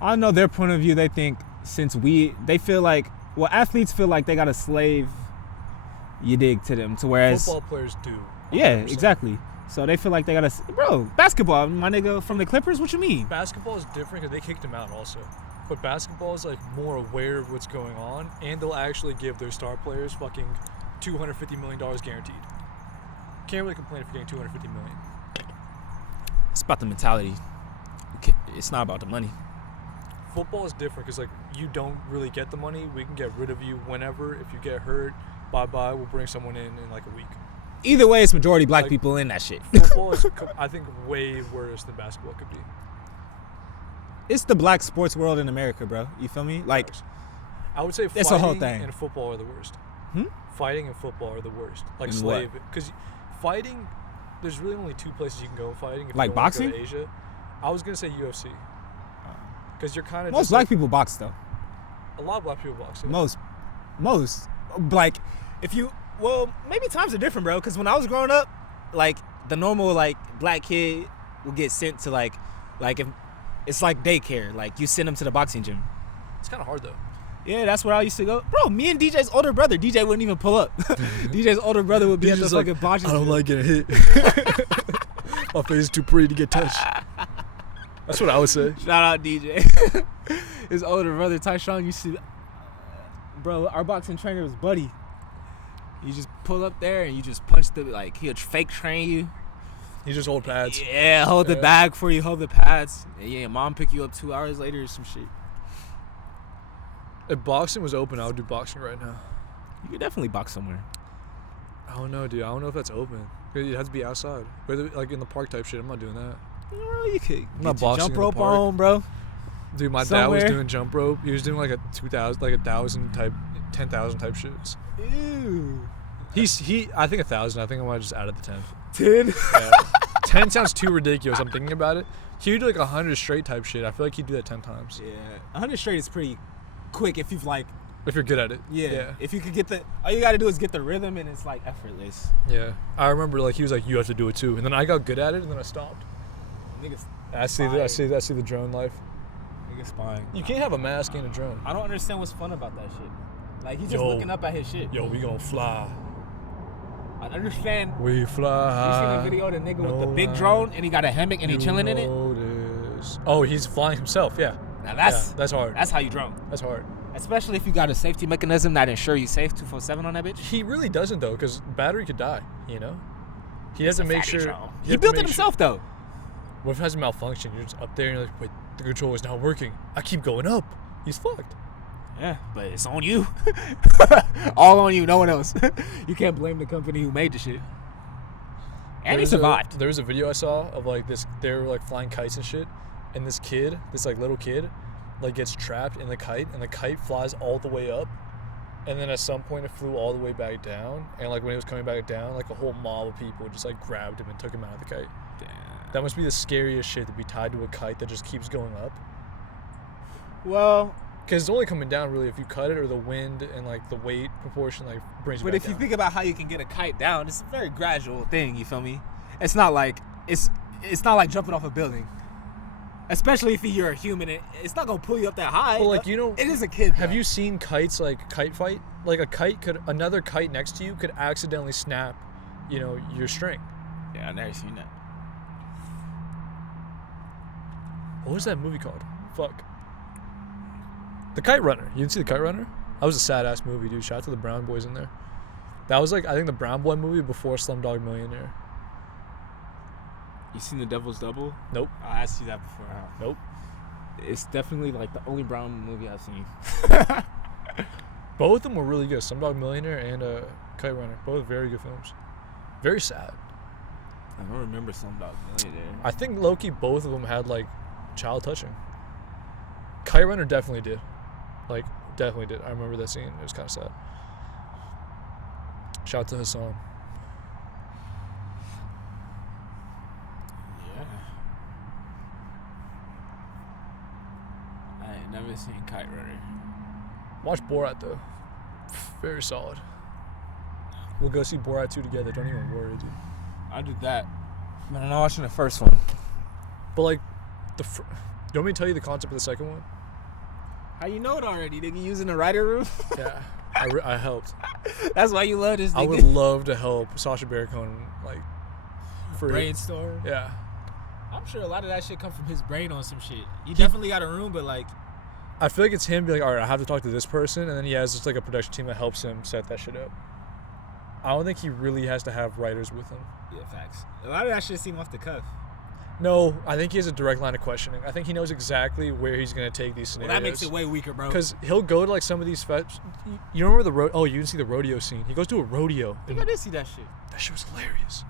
I know their point of view. They think they feel like, well, athletes feel like they got to slave, you dig, to them. To whereas Football players do. 100%. Yeah, exactly. So they feel like they got to, bro, basketball, my nigga from the Clippers, what you mean? Basketball is different because they kicked him out also. But basketball is like more aware of what's going on, and they'll actually give their star players fucking $250 million guaranteed. Can't really complain if you're getting $250 million. It's about the mentality. It's not about the money. Football is different because like you don't really get the money. We can get rid of you whenever. If you get hurt, bye. We'll bring someone in like a week. Either way, it's majority black Like, people in that shit. Football is, I think, way worse than basketball could be. It's the black sports world in America, bro. You feel me? Like, I would say that's the whole fighting thing. and football are the worst. Hmm? Fighting and football are the worst. Like In slave, because fighting, there's really only two places you can go in fighting. If Like you don't wanna go boxing? to Asia, I was gonna say UFC, because you're kind of most black people box though. A lot of black people box. Yeah. Most, like, if you, well, maybe times are different, bro. Because when I was growing up, like the normal like black kid will get sent to like if it's like daycare, like you send them to the boxing gym. It's kind of hard though. Yeah, that's where I used to go. Bro, me and DJ's older brother, DJ wouldn't even pull up. DJ's older brother would be at the fucking boxing gym. I don't like getting hit. My face is too pretty to get touched. That's what I would say. Shout out DJ. His older brother, Tyshawn, used to, bro, our boxing trainer was Buddy. You just pull up there and you just punch like, he'll fake train you. He just hold pads. Yeah, hold the bag for you, hold the pads. And yeah, mom pick you up 2 hours later or some shit. If boxing was open, I would do boxing right now. You could definitely box somewhere. I don't know, dude. I don't know if that's open. It has to be outside. Whether, like in the park type shit. I'm not doing that. Bro, you could I'm not get your boxing jump in the rope park. on, bro. Dude, my Somewhere. dad was doing jump rope. He was doing like a 2,000, like 1,000 type, 10,000 type shits. Ew. I think 1,000. I think I might have just added the 10. 10? Yeah. 10 sounds too ridiculous. I'm thinking about it. He would do like 100 straight type shit. I feel like he'd do that 10 times. Yeah. 100 straight is pretty quick if you've like, If you're good at it. yeah. If you could get all you gotta do is get the rhythm and it's like effortless. Yeah. I remember like he was like, you have to do it too. And then I got good at it and then I stopped. Niggas, I see the drone life. niggas spying. You can't have a mask and a drone. I don't understand what's fun about that shit. Like, he's just Yo. looking up at his shit. Yo, we gonna fly. I understand. We You fly. seen the video of the nigga with the big drone and he got a hammock and he chilling in it? it? Oh, he's flying himself, yeah. Now That's hard. that's how you drone. That's hard. Especially if you got a safety mechanism that ensure you safe 247 on that bitch. He really doesn't though, because battery could die, you know? He doesn't make sure. He built it himself though. What if it has a malfunction? You're just up there and you're like, wait, the control is not working. I keep going up. He's fucked. Yeah, but it's on you. All on you, no one else. You can't blame the company who made the shit. And he survived. There was a video I saw of like this, they were like flying kites and shit, and this like little kid, like gets trapped in the kite, and the kite flies all the way up, and then at some point it flew all the way back down, and like when it was coming back down, like a whole mob of people just like grabbed him and took him out of the kite. Damn. That must be the scariest shit, to be tied to a kite that just keeps going up. Well, Because it's only coming down really if you cut it, or the wind and like the weight proportion like brings you But back if you down. think about how you can get a kite down, it's a very gradual thing. You feel me? It's not like jumping off a building. Especially if you're a human, it's not gonna pull you up that high. But like, you know, it is a kid. Have though. you seen kites like kite fight? Like another kite next to you could accidentally snap, you know, your string. Yeah, I never seen that. What was that movie called? Fuck. The Kite Runner. You didn't see The Kite Runner? That was a sad ass movie, dude. Shout out to the Brown Boys in there. That was like, I think, the Brown Boy movie before Slumdog Millionaire. You seen The Devil's Double? Nope. Oh, I see that before. Nope. It's definitely like the only Brown movie I've seen. Both of them were really good. Slumdog Millionaire and Kite Runner. Both very good films. Very sad. I don't remember Slumdog Millionaire. I think low-key both of them had like child touching. Kite Runner definitely did. Like, definitely did. I remember that scene. It was kind of sad. Shout out to Hassan. Yeah. I ain't never seen Kite Runner. Watch Borat though. Very solid. We'll go see Borat 2 together. Don't even worry, dude. I'll do that. But I'm not watching the first one. But like, you want me to tell you the concept of the second one? How you know it already? Nigga using the writer room? Yeah, I helped. That's why you love this nigga. I would love to help Sacha Baron Cohen, like, for brainstorm. Yeah. I'm sure a lot of that shit come from his brain on some shit. He definitely got a room, but like, I feel like it's him being like, all right, I have to talk to this person, and then he has just like a production team that helps him set that shit up. I don't think he really has to have writers with him. yeah, facts. A lot of that shit seem off the cuff. No, I think he has a direct line of questioning. I think he knows exactly where he's going to take these Well, scenarios. that makes it way weaker, bro. Because he'll go to like some of these fests. You remember the oh, you didn't see the rodeo scene. He goes to a rodeo. I think I did see that shit. That shit was hilarious.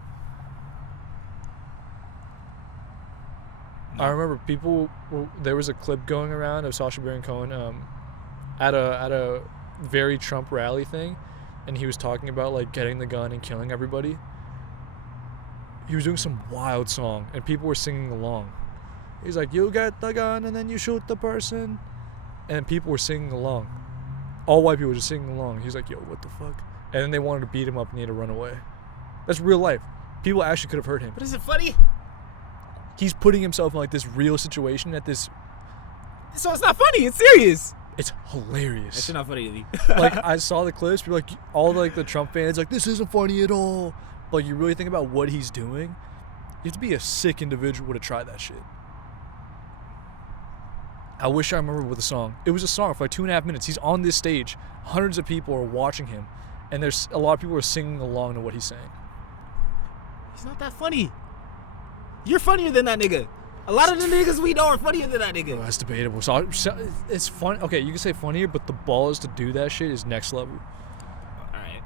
No. I remember there was a clip going around of Sacha Baron Cohen at a very Trump rally thing, and he was talking about like getting the gun and killing everybody. He was doing some wild song, and people were singing along. He's like, you get the gun and then you shoot the person, and people were singing along. All white people were just singing along. He's like, yo, what the fuck? And then they wanted to beat him up and he had to run away. That's real life. People actually could have hurt him. But is it funny? He's putting himself in like this real situation at this. So it's not funny. It's serious. It's hilarious. It's not funny to me. Like, I saw the clips. People like all like the Trump fans like, this isn't funny at all. But you really think about what he's doing, you have to be a sick individual to try that shit. I wish I remember what the song. It was a song for like 2.5 minutes. He's on this stage. Hundreds of people are watching him, and there's a lot of people are singing along to what he's saying. He's not that funny. You're funnier than that nigga. A lot of the niggas we know are funnier than that nigga. Oh, that's debatable. So it's fun. Okay, you can say funnier, but the balls to do that shit is next level. All right.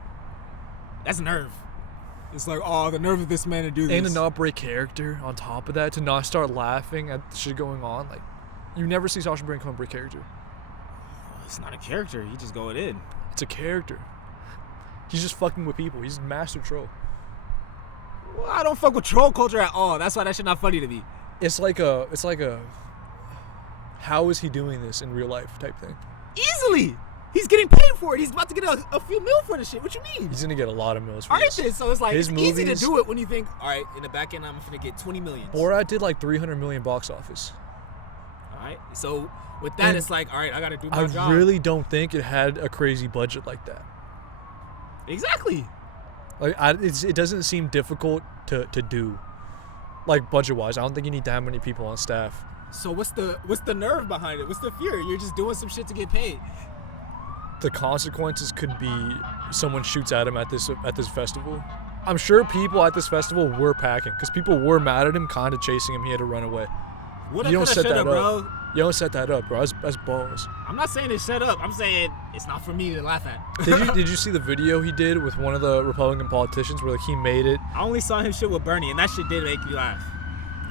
That's nerve. It's like, oh, the nerve of this man to do this. And to not break character on top of that, to not start laughing at the shit going on. Like, you never see Sacha Baron Cohen break character. It's not a character. He just going in. It's a character. He's just fucking with people. He's a master troll. Well, I don't fuck with troll culture at all. That's why that shit not funny to me. It's like a how is he doing this in real life type thing. Easily. He's getting paid for it. He's about to get a few mil for this shit. What you mean? He's gonna get a lot of mils for All right, this. then. So it's like, His it's easy to movies- do it when you think, all right, in the back end, I'm gonna get 20 million. Borat did like 300 million box office. All right. So with that, And it's like, all right, I gotta do my I job. really don't think it had a crazy budget like that. Exactly. Like, it doesn't seem difficult to do, like budget wise. I don't think you need that many people on staff. So what's the nerve behind it? What's the fear? You're just doing some shit to get paid. The consequences could be someone shoots at him at this festival. I'm sure people at this festival were packing because people were mad at him, kind of chasing him. He had to run away. What You don't set that up. bro? You don't set that up, bro. That's balls. I'm not saying to shut up. I'm saying it's not for me to laugh at. Did you see the video he did with one of the Republican politicians where like he made it? I only saw him shit with Bernie, and that shit did make me laugh.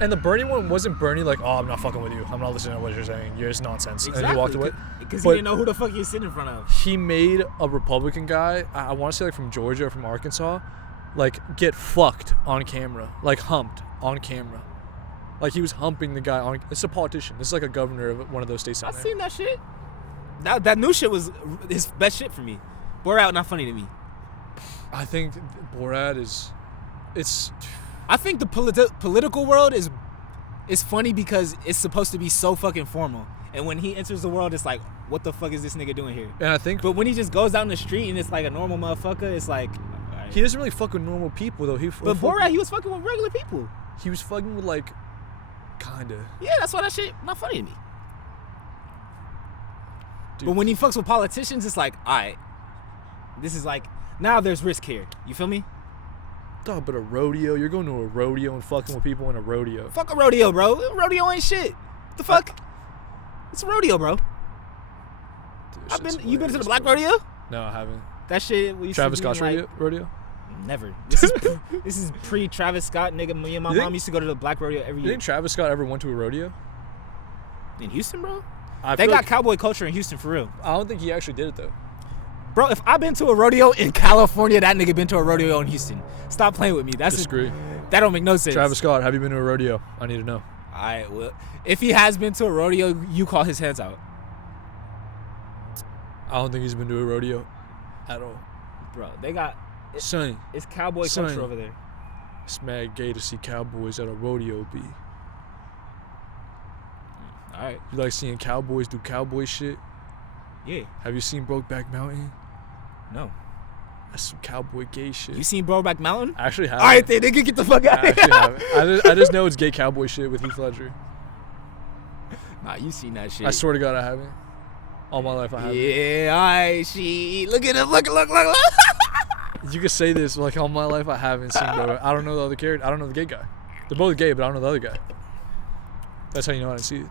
And the Bernie one wasn't Bernie like, oh, I'm not fucking with you. I'm not listening to what you're saying. You're just nonsense. And he walked away. Because he But- didn't know who the fuck he was sitting in front of. He made a Republican guy, I want to say like from Georgia or from Arkansas, like get fucked on camera, like humped on camera. Like he was humping the guy on. It's a politician. This is like a governor of one of those states I out there. seen that shit. That new shit was his best shit for me. Borat not funny to me. I think Borat it's. I think the political world is funny because it's supposed to be so fucking formal. And when he enters the world, it's like, what the fuck is this nigga doing here? And I think, but when he just goes out in the street and it's like a normal motherfucker, it's like, right. He doesn't really fuck with normal people though. But Borat, he was fucking with regular people. He was fucking with like, kinda. Yeah, that's why that shit not funny to me. Dude. But when he fucks with politicians, it's like, alright, this is like, now there's risk here. You feel me? Dog, but a rodeo, you're going to a rodeo and fucking with people in a rodeo. Fuck a rodeo, bro. A rodeo ain't shit. What the fuck? It's a rodeo, bro. Dude, you been to the black rodeo? No, I haven't. That shit. Travis Scott's like, rodeo? Never. This is pre Travis Scott, nigga. Me and my mom used to go to the black rodeo every year. You think Travis Scott ever went to a rodeo? In Houston, bro? They got cowboy culture in Houston for real. I don't think he actually did it though. Bro, if I've been to a rodeo in California, that nigga been to a rodeo in Houston. Stop playing with me. Disagree. That don't make no sense. Travis Scott, have you been to a rodeo? I need to know. Alright, well, if he has been to a rodeo, you call his hands out. I don't think he's been to a rodeo at all. Bro, they got... Sonny. It's cowboy culture over there. It's mad gay to see cowboys at a rodeo, B. Alright. You like seeing cowboys do cowboy shit? Yeah. Have you seen Brokeback Mountain? No. That's some cowboy gay shit. You seen Brokeback Mountain? I actually haven't. Alright, then nigga, get the fuck out of here. I just know it's gay cowboy shit with Heath Ledger. Nah, you seen that shit. I swear to God I haven't. All my life I haven't. Yeah, alright, she. Look at him, look. You could say this, like all my life I haven't seen Brokeback. I don't know the other character. I don't know the gay guy. They're both gay, but I don't know the other guy. That's how you know I didn't see it.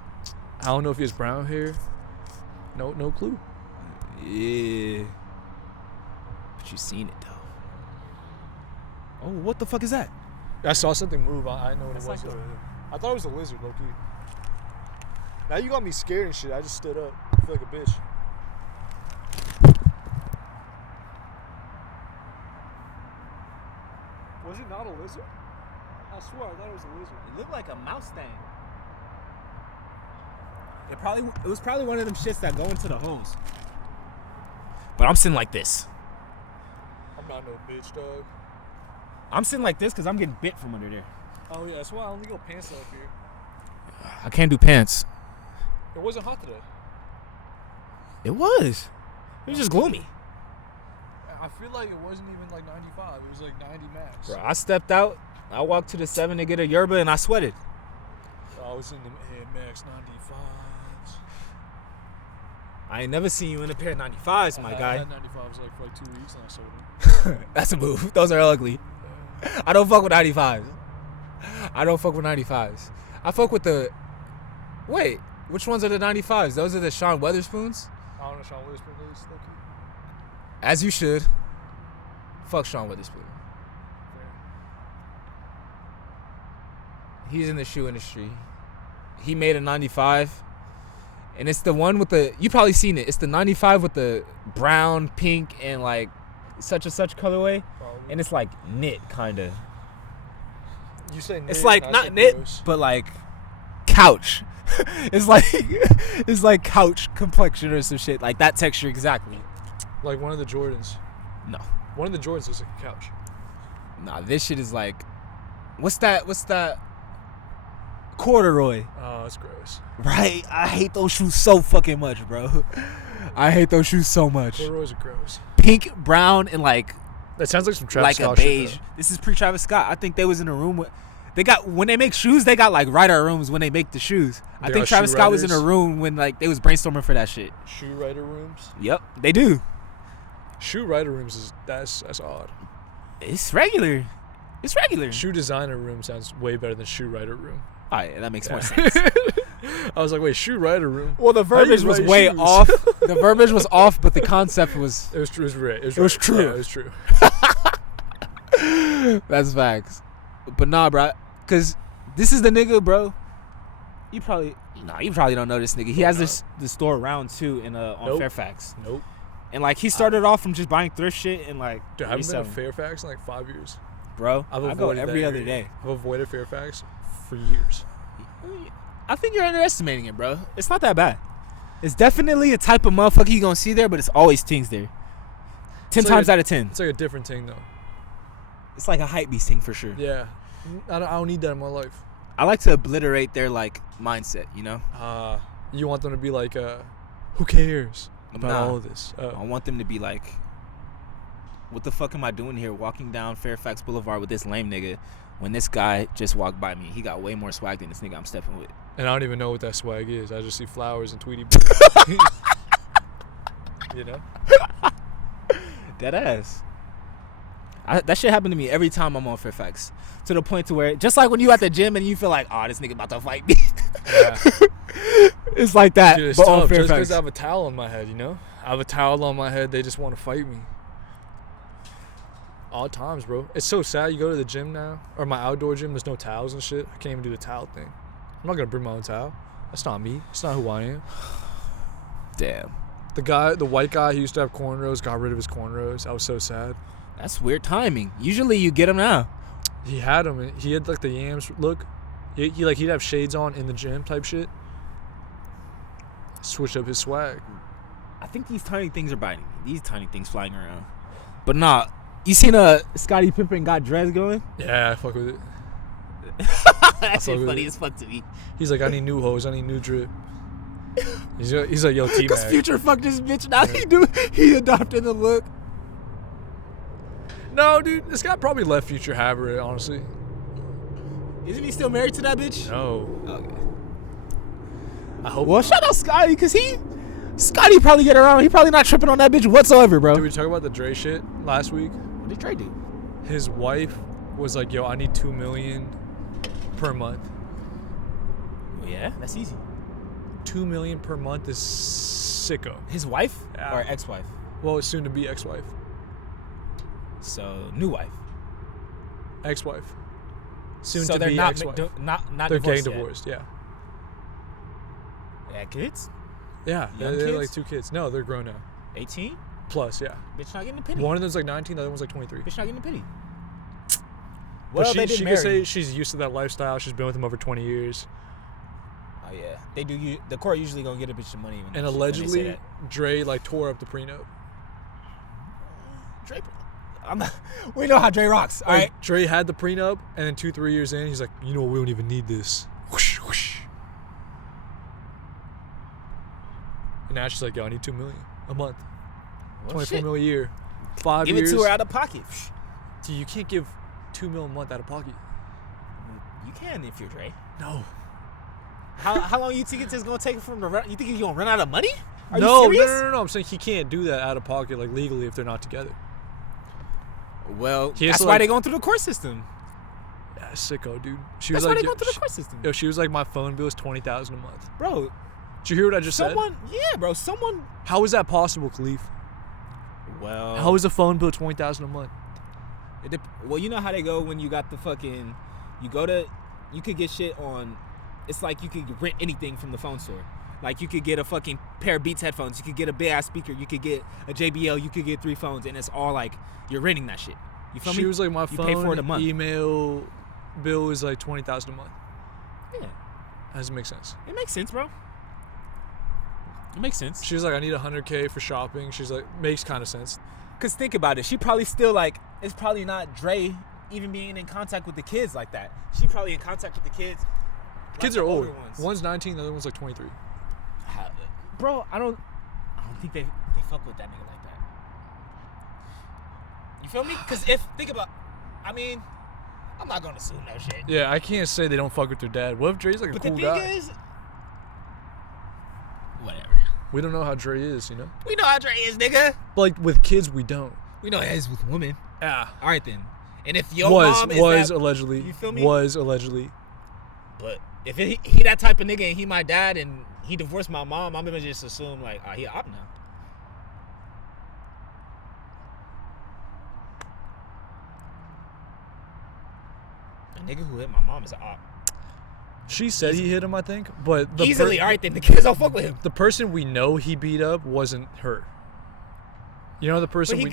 I don't know if he has brown hair. No clue. Yeah. But you seen it though. Oh, what the fuck is that? I saw something move. I know what That's it was. like I thought it was a lizard, low key. Now you got me scared and shit. I just stood up. I feel like a bitch. Was it not a lizard? I swear, I thought it was a lizard. It looked like a mouse thing. It was probably one of them shits that go into the hose. But I'm sitting like this. I'm not no bitch, dog. I'm sitting like this because I'm getting bit from under there. Oh yeah, that's why I only go pants up here. I can't do pants. It wasn't hot today. It was. It was just gloomy. I feel like it wasn't even like 95. It was like 90 max. Bro, I stepped out. I walked to the 7 to get a yerba and I sweated. I was in the max 95s. I ain't never seen you in a pair of 95s, my guy. I had 95s like for like 2 weeks and I sold them. That's a move. Those are ugly. I don't fuck with 95s. I don't fuck with 95s. I fuck with the... Wait, which ones are the 95s? Those are the Sean Weatherspoons? I don't know Sean Witherspoon is. As you should. Fuck Sean Witherspoon. He's in the shoe industry. He made a 95. And it's the one with the... You probably seen it. It's the 95 with the brown, pink, and like such and such colorway. Probably. And it's like knit, kind of. You say knit. It's like not knit, but like couch. It's like couch complexion or some shit. Like that texture exactly. Like one of the Jordans. No. One of the Jordans looks like a couch. Nah, this shit is like... What's that? Corduroy. Oh, that's gross. Right? I hate those shoes so fucking much, bro. I hate those shoes so much. Corduroys are gross. Pink, brown, and like... That sounds like some Travis Scott like a beige. shit, This is pre-Travis Scott. I think they was in a room with... When they make shoes, they got like writer rooms when they make the shoes. I think Travis Scott was in a room when like they was brainstorming for that shit. Shoe writer rooms? Yep, they do. Shoe writer rooms that's odd. It's regular. It's regular. Shoe designer room sounds way better than shoe writer room. All right, that makes more sense. I was like, wait, shoe writer room? Well, the verbiage was way off. The verbiage was off, but the concept was... It was true. It was true. Yeah, it was true. That's facts. But nah, bro. Because this is the nigga, bro. You probably don't know this nigga. He has the store around too on Fairfax. Nope. And like he started off from just buying thrift shit and like... Dude, I haven't been to Fairfax in like 5 years. Bro, I go every other day. I've avoided Fairfax for years. I think you're underestimating it, bro. It's not that bad. It's definitely a type of motherfucker you gonna see there, but it's always things there. 10 times out of 10. It's like a different thing, though. It's like a hype beast thing for sure. Yeah. I don't need that in my life. I like to obliterate their, like, mindset, you know? You want them to be like, who cares about all of this? I want them to be like, what the fuck am I doing here walking down Fairfax Boulevard with this lame nigga when this guy just walked by me? He got way more swag than this nigga I'm stepping with. And I don't even know what that swag is. I just see flowers and Tweety. You know? Dead ass. That shit happened to me every time I'm on Fairfax. To the point to where, just like when you at the gym and you feel like, oh, this nigga about to fight me. Yeah. It's like that. Dude, it's but tough on just Fairfax. because I have a towel on my head, you know? I have a towel on my head. They just want to fight me. All times, bro. It's so sad. You go to the gym now, or my outdoor gym, there's no towels and shit. I can't even do the towel thing. I'm not going to bring my own towel. That's not me. It's not who I am. Damn. The white guy who used to have cornrows got rid of his cornrows. I was so sad. That's weird timing. Usually you get them now. He had them. And he had like the yams look. He'd have shades on in the gym type shit. Switch up his swag. I think these tiny things are biting me. These tiny things flying around. But nah. You seen Scottie Pippen got dreads going? Yeah, I fuck with it. That shit funny as fuck to me. He's like, I need new hoes. I need new drip. He's like, yo, T-Mac. Because Future fucked this bitch. Now he adopted the look. No, dude. This guy probably let Future have her, honestly. Isn't he still married to that bitch? No. Okay. I hope. Well, shout out Scotty, because Scotty probably get around. He probably not tripping on that bitch whatsoever, bro. Did we talk about the Dre shit last week? What did Dre do? His wife was like, yo, I need $2 million per month. Oh, yeah? That's easy. $2 million per month is sicko. His wife? Yeah. Or ex-wife? Well, soon to be ex-wife. So, new wife. Ex-wife. Soon so to they're be not ex-wife. not They're divorced getting yet. divorced, yeah. Yeah, kids? Yeah, Young they're kids? like 2 kids. No, they're grown now. 18? Plus, yeah. Bitch not getting a pity. One of them's like 19, the other one's like 23. Bitch not getting a pity. But Well, she could say she's used to that lifestyle. She's been with him over 20 years. Oh yeah, they do. The court usually gonna get a bitch the money. When And allegedly, Dre like tore up the prenup. Dre, we know how Dre rocks. All right. Dre had the prenup, and then 2-3 years in, he's like, you know what? We don't even need this. Whoosh, whoosh. And now she's like, yo, I need $2 million a month, Well, $24 shit. million a year, 5 Give years. it to her out of pocket. Dude, you can't give $2 million a month out of pocket. You can if you're Dre. No. How long you think it's gonna take from the run? You think you're gonna run out of money? Are No. you serious? I'm saying he can't do that out of pocket, like legally, if they're not together. Well, He has that's to, why like- they're going through the court system. Yeah, sicko, dude. She That's was why like, they're going through the court system. yo, she was like, my phone bill is $20,000 a month. Bro, Did you hear what I just said? yeah, bro, someone. How is that possible, Khalif? Well, How is a phone bill $20,000 a month? well, you know how they go when you got the fucking. You could get shit on. It's like you could rent anything from the phone store. Like you could get a fucking pair of Beats headphones. You could get a big ass speaker. You could get a JBL. You could get 3 phones, and it's all like you're renting that shit. You feel me? She was like, my You phone pay for it a month. email bill is like $20,000 a month. Yeah, That doesn't make sense. it makes sense, bro. It makes sense. She was like, I need $100K for shopping. She's like, makes kind of sense. Cause think about it. She probably still like. It's probably not Dre even being in contact with the kids like that. She probably in contact with the kids. like Kids the are old. older ones. One's 19, the other one's like 23. Bro, I don't think they fuck with that nigga like that. You feel me? Cause think about, I mean, I'm not gonna assume no shit. Yeah, I can't say they don't fuck with their dad. What if Dre's like a But cool the guy? thing is, whatever. We don't know how Dre is, you know? We know how Dre is, nigga. But like with kids, we don't. We know how he is with women. Yeah. All right then. And if your Was mom is that, allegedly. you feel me? Was allegedly. But if he that type of nigga and he my dad and he divorced my mom, I'm gonna just assume like, he op now. A nigga who hit my mom is an op. She said he hit him, I think, but Easily, all right then. The kids don't fuck with him. the person we know he beat up wasn't her. You know the person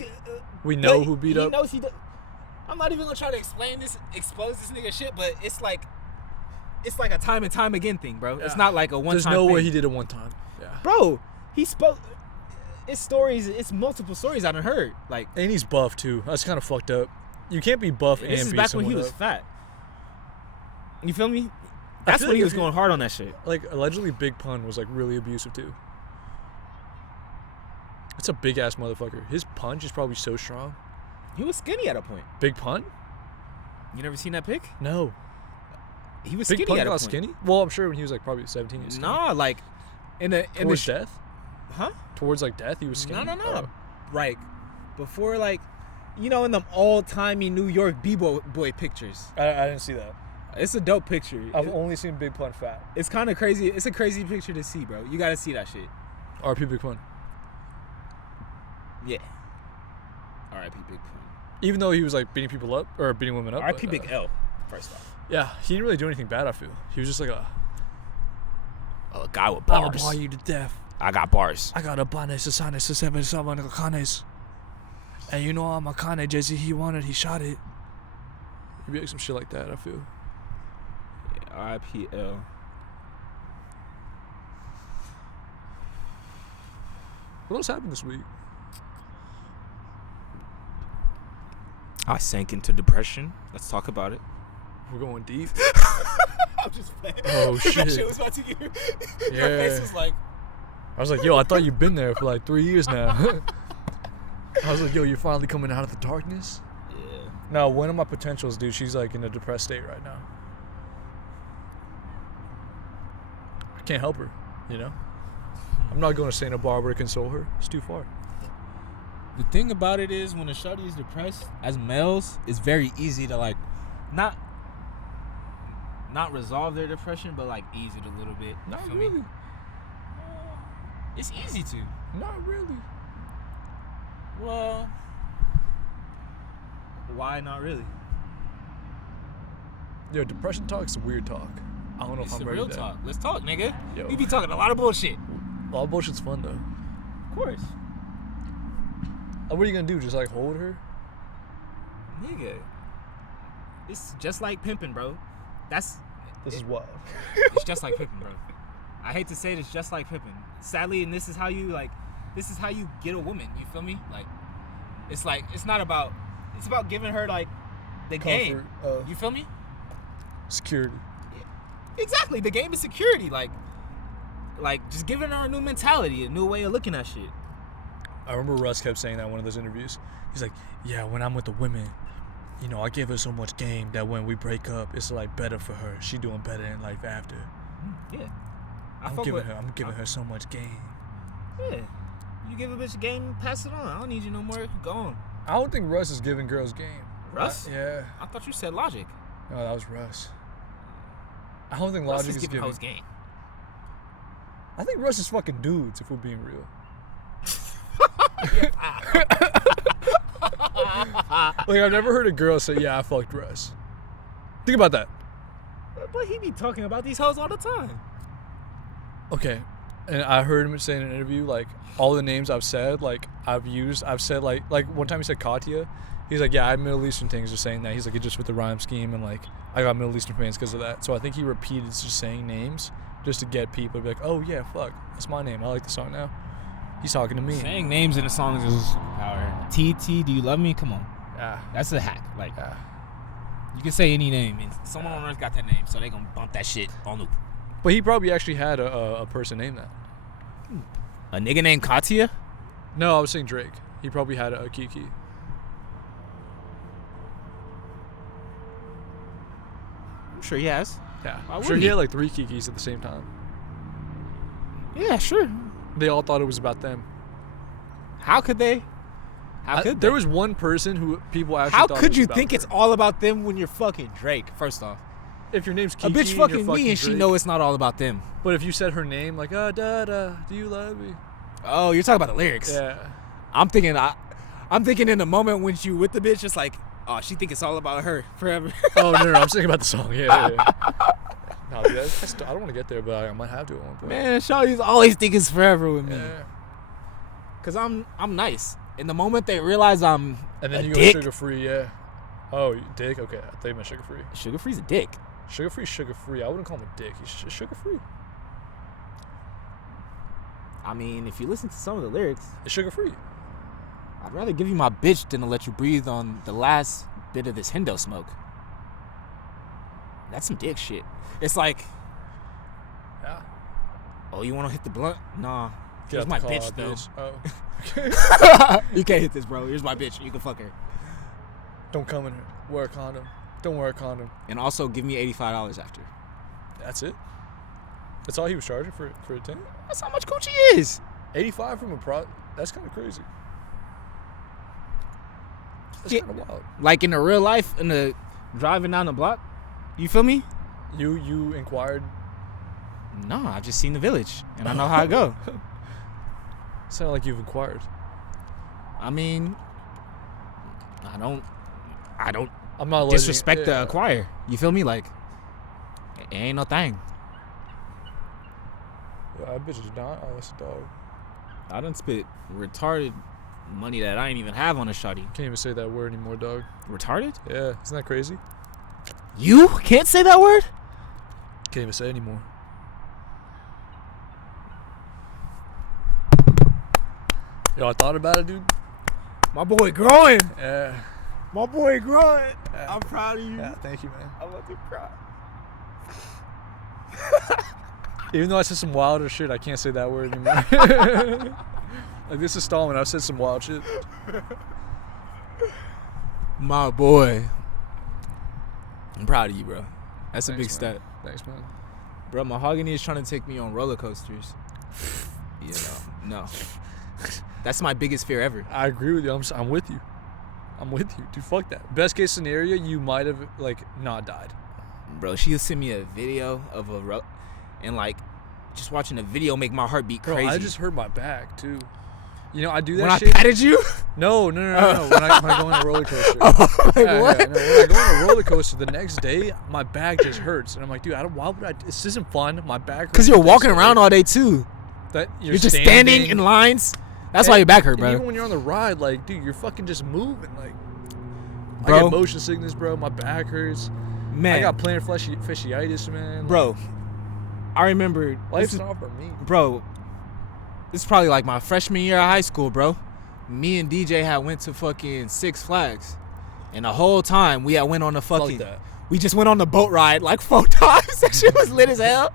we know who beat he up? Knows he I'm not even gonna try to expose this nigga shit, but it's like a time and time again thing, bro. It's Yeah. not like a one There's time no thing. way he did it one time. Yeah. Bro, he spoke. It's multiple stories I done heard. Like, and he's buff too. That's kind of fucked up. You can't be buff and be this is back when he was fat. You feel me? That's when he was going hard on that shit. Like, allegedly, Big Pun was like really abusive too. That's a big ass motherfucker. His punch is probably so strong. He was skinny at a point. Big Pun? You never seen that pic? No. He was Big skinny Pun at a got point. skinny? Well, I'm sure when he was like probably 17. He was skinny. Nah, like towards death. Huh? Towards like death, he was skinny. No. Oh. Like before, like in them old-timey New York b-boy pictures. I didn't see that. It's a dope picture. I've only seen Big Pun fat. It's kind of crazy. It's a crazy picture to see, bro. You gotta see that shit. R.I.P. Big Pun. Yeah. R.I.P. Big Pun. Even though he was like beating people up or beating women up. R.I.P. Big L. First off. Yeah, he didn't really do anything bad. I feel he was just like a guy with bars. I'll bar you to death. I got bars. I got a banes, a sanes, a seven, seven canes. And you know I'm a cane, Jesse. He wanted, he shot it. Maybe like some shit like that. I feel. Yeah, R.I.P. L. What else happened this week? I sank into depression. Let's talk about it. We're going deep. I'm just playing. Oh shit! That shit was about to get your face was like. I was like, yo, I thought you've been there for like 3 years now. I was like, yo, you're finally coming out of the darkness. Yeah. No, one of my potentials, dude, she's like in a depressed state right now. I can't help her, you know. I'm not going to Santa Barbara to console her. It's too far. The thing about it is, when a shawty is depressed, as males, it's very easy to like, not resolve their depression, but like ease it a little bit. Not really. It's easy to. Not really. Well, why not really? Yo, depression talk's weird talk. I don't know It's if I'm the ready real to talk. Let's talk, nigga. Yo. We be talking a lot of bullshit. All bullshit's fun though. Of course. What are you gonna do? Just like hold her? Nigga. It's just like pimping, bro. This is wild. It's just like pimping, bro. I hate to say it, it's just like pimping. Sadly, and this is how you get a woman. You feel me? Like, it's about giving her like the game. You feel me? Security. Yeah. Exactly. The game is security. Like just giving her a new mentality, a new way of looking at shit. I remember Russ kept saying that in one of those interviews. He's like, yeah, when I'm with the women, you know, I give her so much game that when we break up, it's like better for her. She doing better in life after. Yeah. I'm giving her so much game. Yeah. You give a bitch a game, pass it on. I don't need you no more. Go on. I don't think Russ is giving girls game. Russ? Yeah. I thought you said Logic. No, that was Russ. I don't think Russ Logic is giving hoes game. I think Russ is fucking dudes, if we're being real. Like, I've never heard a girl say, yeah, I fucked Russ. Think about that. But he be talking about these hoes all the time. Okay. And I heard him say in an interview, like, all the names I've said, like, I've said, like one time he said Katya. He's like, yeah, I have Middle Eastern things just saying that. He's like, it just with the rhyme scheme, and, like, I got Middle Eastern fans because of that. So I think he repeated just saying names just to get people to be like, oh, yeah, fuck, that's my name. I like the song now. He's talking to me. Saying names in the songs is power. TT, do you love me? Come on. Yeah. That's a hack. Like, you can say any name, and someone on earth got that name, so they gonna bump that shit on loop. But he probably actually had a person named that. A nigga named Katya? No, I was saying Drake. He probably had a Kiki. I'm sure he has. Yeah. Why I'm sure wouldn't he he? had like 3 Kikis at the same time. Yeah, sure. They all thought it was about them. How could they? There was one person who people actually How thought could it was you about think her. it's all about them when you're fucking Drake, first off? If your name's Kiki A bitch and you're fucking fucking me and she Drake, know it's not all about them. But if you said her name, like, da da, do you love me? Oh, you're talking about the lyrics. Yeah. I'm thinking in the moment when you with the bitch, it's like, oh, she think it's all about her forever. Oh, no, I'm thinking about the song. Yeah. No, dude, I don't want to get there, but I might have to at one point. Man, shawty's always think it's forever with me. Yeah. Cause I'm nice. In the moment they realize I'm And then a you dick. go sugar free, yeah. Oh, dick? Okay, I thought you meant sugar free. Sugar free's a dick. Sugar free. I wouldn't call him a dick. He's sugar free. I mean, if you listen to some of the lyrics, It's sugar free. I'd rather give you my bitch than to let you breathe on the last bit of this Hindo smoke. That's some dick shit. It's like, Yeah. oh, you want to hit the blunt? Nah. Get Here's out my the car, bitch, though. Oh. You can't hit this, bro. Here's my bitch. You can fuck her. Don't come in here. Wear a condom. Don't wear a condom. And also give me $85 after. That's it. That's all he was charging for a 10. That's how much Gucci is. 85 from a pro. That's kind of crazy. That's Yeah. kind of wild. Like in the real life, in the driving down the block. You feel me? You inquired. No, I've just seen The Village, and I know how it go. Sounded like you've inquired. I mean, I don't I'm not alleging- disrespect the acquire. You feel me? Like, it ain't no thing. Yeah, that bitch is not. Oh, that's a dog. I done spit retarded money that I ain't even have on a shawty. Can't even say that word anymore, dog. Retarded? Yeah, isn't that crazy? You can't say that word? Can't even say it anymore. Yo, I thought about it, dude. My boy growing. Yeah. My boy growing. Yeah. I'm proud of you. Yeah, thank you, man. I'm about to cry. Even though I said some wilder shit, I can't say that word anymore. Like this installment, I've said some wild shit. My boy. I'm proud of you, bro. That's a big Thanks, man. step. Thanks, man. Bro, Mahogany is trying to take me on roller coasters. You know, no. That's my biggest fear ever. I agree with you. I'm with you. I'm with you. Dude, fuck that. Best case scenario, you might have, like, not died. Bro, she'll send me a video of and, like, just watching a video make my heart beat crazy. Bro, I just hurt my back, too. You know, I do that when shit. I patted you? No. When I go on a roller coaster. Like, what? No, when I go on a roller coaster, the next day, my back just hurts. And I'm like, dude, why would I? This isn't fun. My back hurts. Because you're walking around all day, too. That You're just standing in lines. That's why your back hurt, bro. Even when you're on the ride, like, dude, you're fucking just moving. Like, Bro. I get motion sickness, bro. My back hurts. Man. I got plantar fasciitis, man. Bro, I remember. Life's not for me. Bro, this is probably like my freshman year of high school, bro. Me and DJ had went to fucking Six Flags. And the whole time we had went on the fucking. Fuck that. We just went on the boat ride like 4 times. That shit was lit as hell.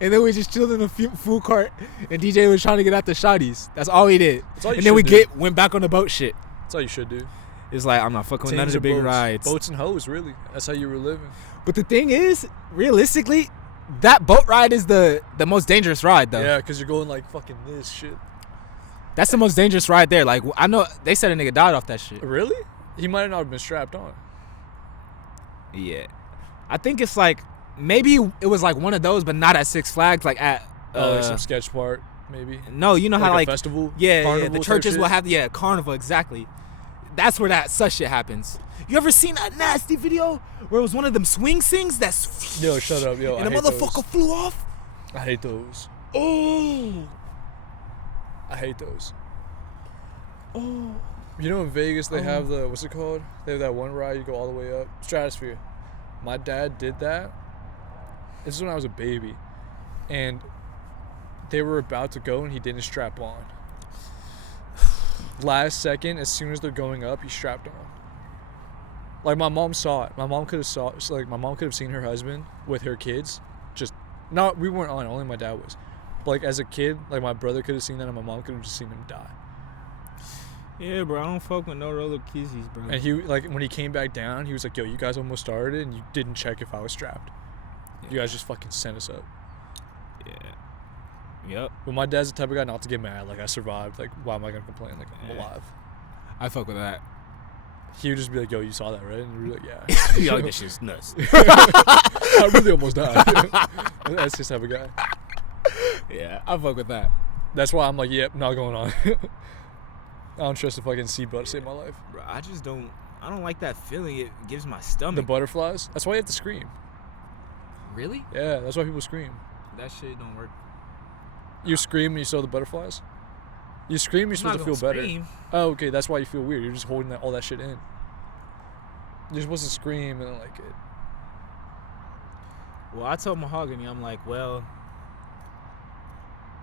And then we just chilled in the food cart. And DJ was trying to get out the shotties. That's all he did. That's all you and then we should do. went back on the boat shit. That's all you should do. It's like, I'm not fucking with none of Teams the of big boats. rides. Boats and hoes, really. That's how you were living. But the thing is, realistically, that boat ride is the most dangerous ride, though. Yeah, because you're going like fucking this shit. That's the most dangerous ride there. Like, I know they said a nigga died off that shit. Really? He might have not been strapped on. Yeah. I think it's like, maybe it was like one of those, but not at Six Flags, like at... Like some sketch part, maybe. No, you know how a like... festival? Yeah, Carnival the type churches shit? will have... Yeah, carnival, exactly. That's where that such shit happens. You ever seen that nasty video where it was one of them swing sings that's... Yo, shut up, yo. And I the hate motherfucker those. flew off? I hate those. Oh. I hate those. Oh. You know in Vegas they have the, what's it called? They have that one ride, you go all the way up. Stratosphere. My dad did that. This is when I was a baby. And they were about to go and he didn't strap on. Last second, as soon as they're going up, he strapped on. Like my mom saw it. My mom could have seen her husband with her kids. We weren't on it, only my dad was. But like as a kid, like my brother could have seen that and my mom could have just seen him die. Yeah, bro, I don't fuck with no roller kizzies, bro. And he, like, when he came back down, he was like, yo, you guys almost started and you didn't check if I was strapped. Yeah. You guys just fucking sent us up. Yeah. Yep. But my dad's the type of guy not to get mad. Like, I survived. Like, why am I going to complain? Like, I'm alive. I fuck with that. He would just be like, yo, you saw that, right? And we're like, yeah. Yo, this shit's nuts. I really almost died. That's his type of guy. Yeah, I fuck with that. That's why I'm like, yep, not going on. I don't trust the fucking seatbelt to save my life. Bro, I don't like that feeling it gives my stomach. The butterflies? That's why you have to scream. Really? Yeah, that's why people scream. That shit don't work. You scream and you saw the butterflies? You scream, you're supposed to feel better. Scream. Oh, okay, that's why you feel weird. You're just holding all that shit in. You're supposed to scream and like it. Well, I told Mahogany, I'm like, well,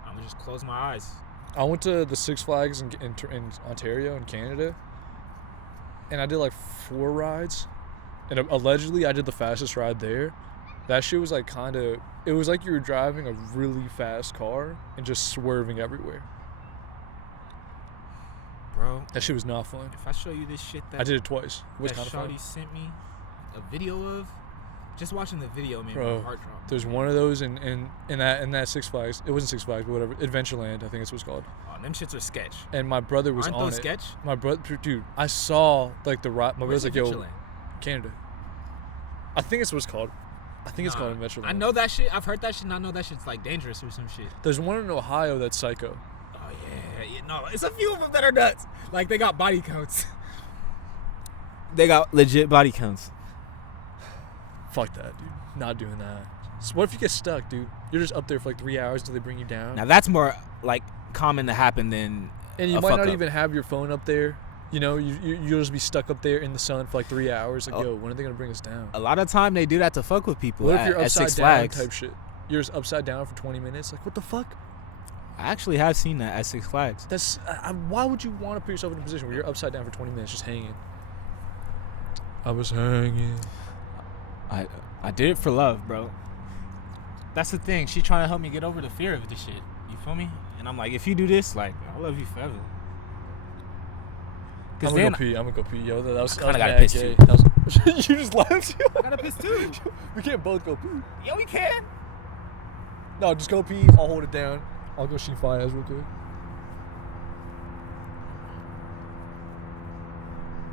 I'm rather just close my eyes. I went to the Six Flags in Ontario in Canada, and I did like 4 rides, and allegedly I did the fastest ride there. That shit was like kind of, it was like you were driving a really fast car and just swerving everywhere. Bro, that shit was not fun. If I show you this shit that I did it twice. It was kind of fun. Shawty sent me a video of, just watching the video made my heart drop. There's one of those in that Six Flags. It wasn't Six Flags, but whatever. Adventureland, I think that's what it's called. Oh, them shits are sketch. And my brother was Aren't on those it. sketch? My brother, dude, I saw like the ride. My brother's like, Adventureland? yo, Canada. I think it's what it's called. I think it's called Adventureland. I know that shit. I've heard that shit, and I know that shit's like dangerous or some shit. There's one in Ohio that's psycho. Oh yeah, no, it's a few of them that are nuts. Like they got body counts. They got legit body counts. Fuck that, dude. Not doing that. So what if you get stuck, dude? You're just up there for like 3 hours until they bring you down. Now that's more like common to happen than. And you might not even have your phone up there. You know, you'll just be stuck up there in the sun for like 3 hours. Like, yo, when are they gonna bring us down? A lot of time they do that to fuck with people. What if you're upside Six down Flags type shit? You're just upside down for 20 minutes. Like, what the fuck? I actually have seen that at Six Flags. That's why would you want to put yourself in a position where you're upside down for 20 minutes just hanging? I was hanging. I did it for love, bro. That's the thing. She trying to help me get over the fear of this shit. You feel me? And I'm like, if you do this, like, I'll love you forever. I'm gonna go pee. Yo, that was I gotta mad piss gay. too. You just left. I gotta piss too. We can't both go pee. Yeah, we can. No, just go pee. I'll hold it down. I'll go shoot fires real quick.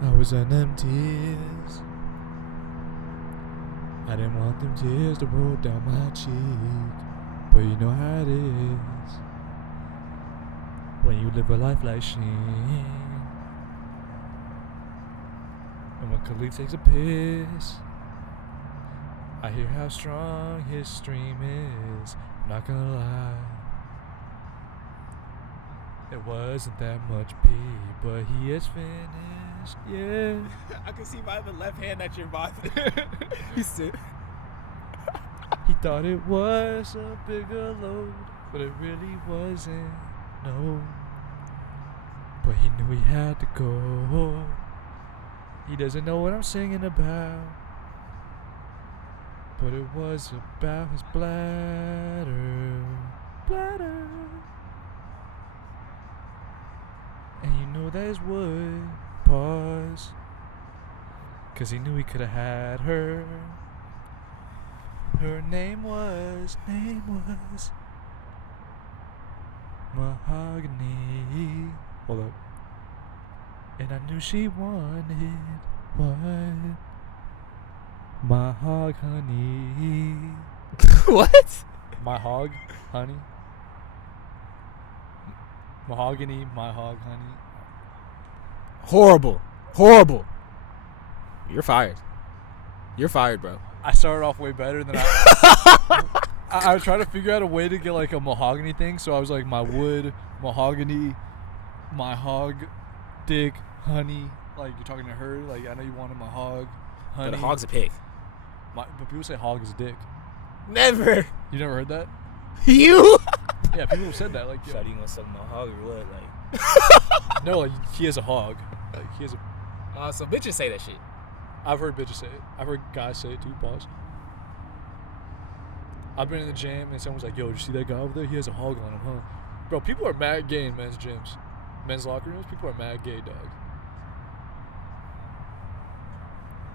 I was on them tears. I didn't want them tears to roll down my cheek, but you know how it is when you live a life like she. And when Khalid takes a piss, I hear how strong his stream is. I'm not gonna lie, it wasn't that much pee, but he is finished, yeah. I can see by the left hand that you're bothering. He said, he thought it was a bigger load, but it really wasn't, no. But he knew he had to go. He doesn't know what I'm singing about, but it was about his bladder. And you know that his would pause, 'cause he knew he could have had her. Her name was Mahogany. Hold up. And I knew she wanted what? Mahogany. what? My hog, honey. Mahogany, my hog, honey. Horrible. You're fired. You're fired, bro. I started off way better than I was trying to figure out a way to get like a mahogany thing, so I was like, my wood, mahogany, my hog, dick, honey. Like, you're talking to her, like, I know you wanted my hog, honey. But a hog's a pig. But people say hog is a dick. Never. You never heard that? You? Yeah, people have said that. Like, Shawty, you gonna suck my hog or what? Like, no, like, he has a hog. Like, he has a. So bitches say that shit. I've heard bitches say it. I've heard guys say it too. Pause. I've been in the gym and someone's like, "Yo, did you see that guy over there? He has a hog on him, huh?" Bro, people are mad gay in men's gyms, men's locker rooms. People are mad gay, dog.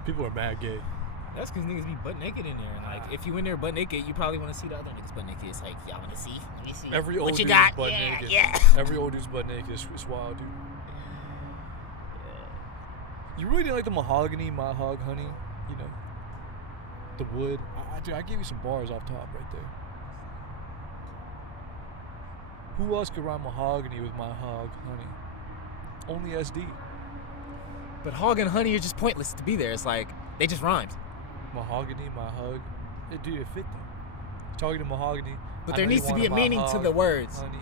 People are mad gay. That's because niggas be butt naked in there. And like, if you in there butt naked, you probably want to see the other niggas butt naked. It's like, y'all want to see? Let me see. Every old what you dude's got? butt Yeah, naked. yeah. Every old dude's butt naked. It's wild, dude. You really didn't like the mahogany, my hog, honey? You know, the wood. Dude, I gave you some bars off top right there. Who else could rhyme mahogany with my hog, honey? Only SD. But hog and honey are just pointless to be there. It's like, they just rhymed. Mahogany, my hug. Dude, it fit though. Talking to mahogany. But there needs to be a meaning to the words. Honey.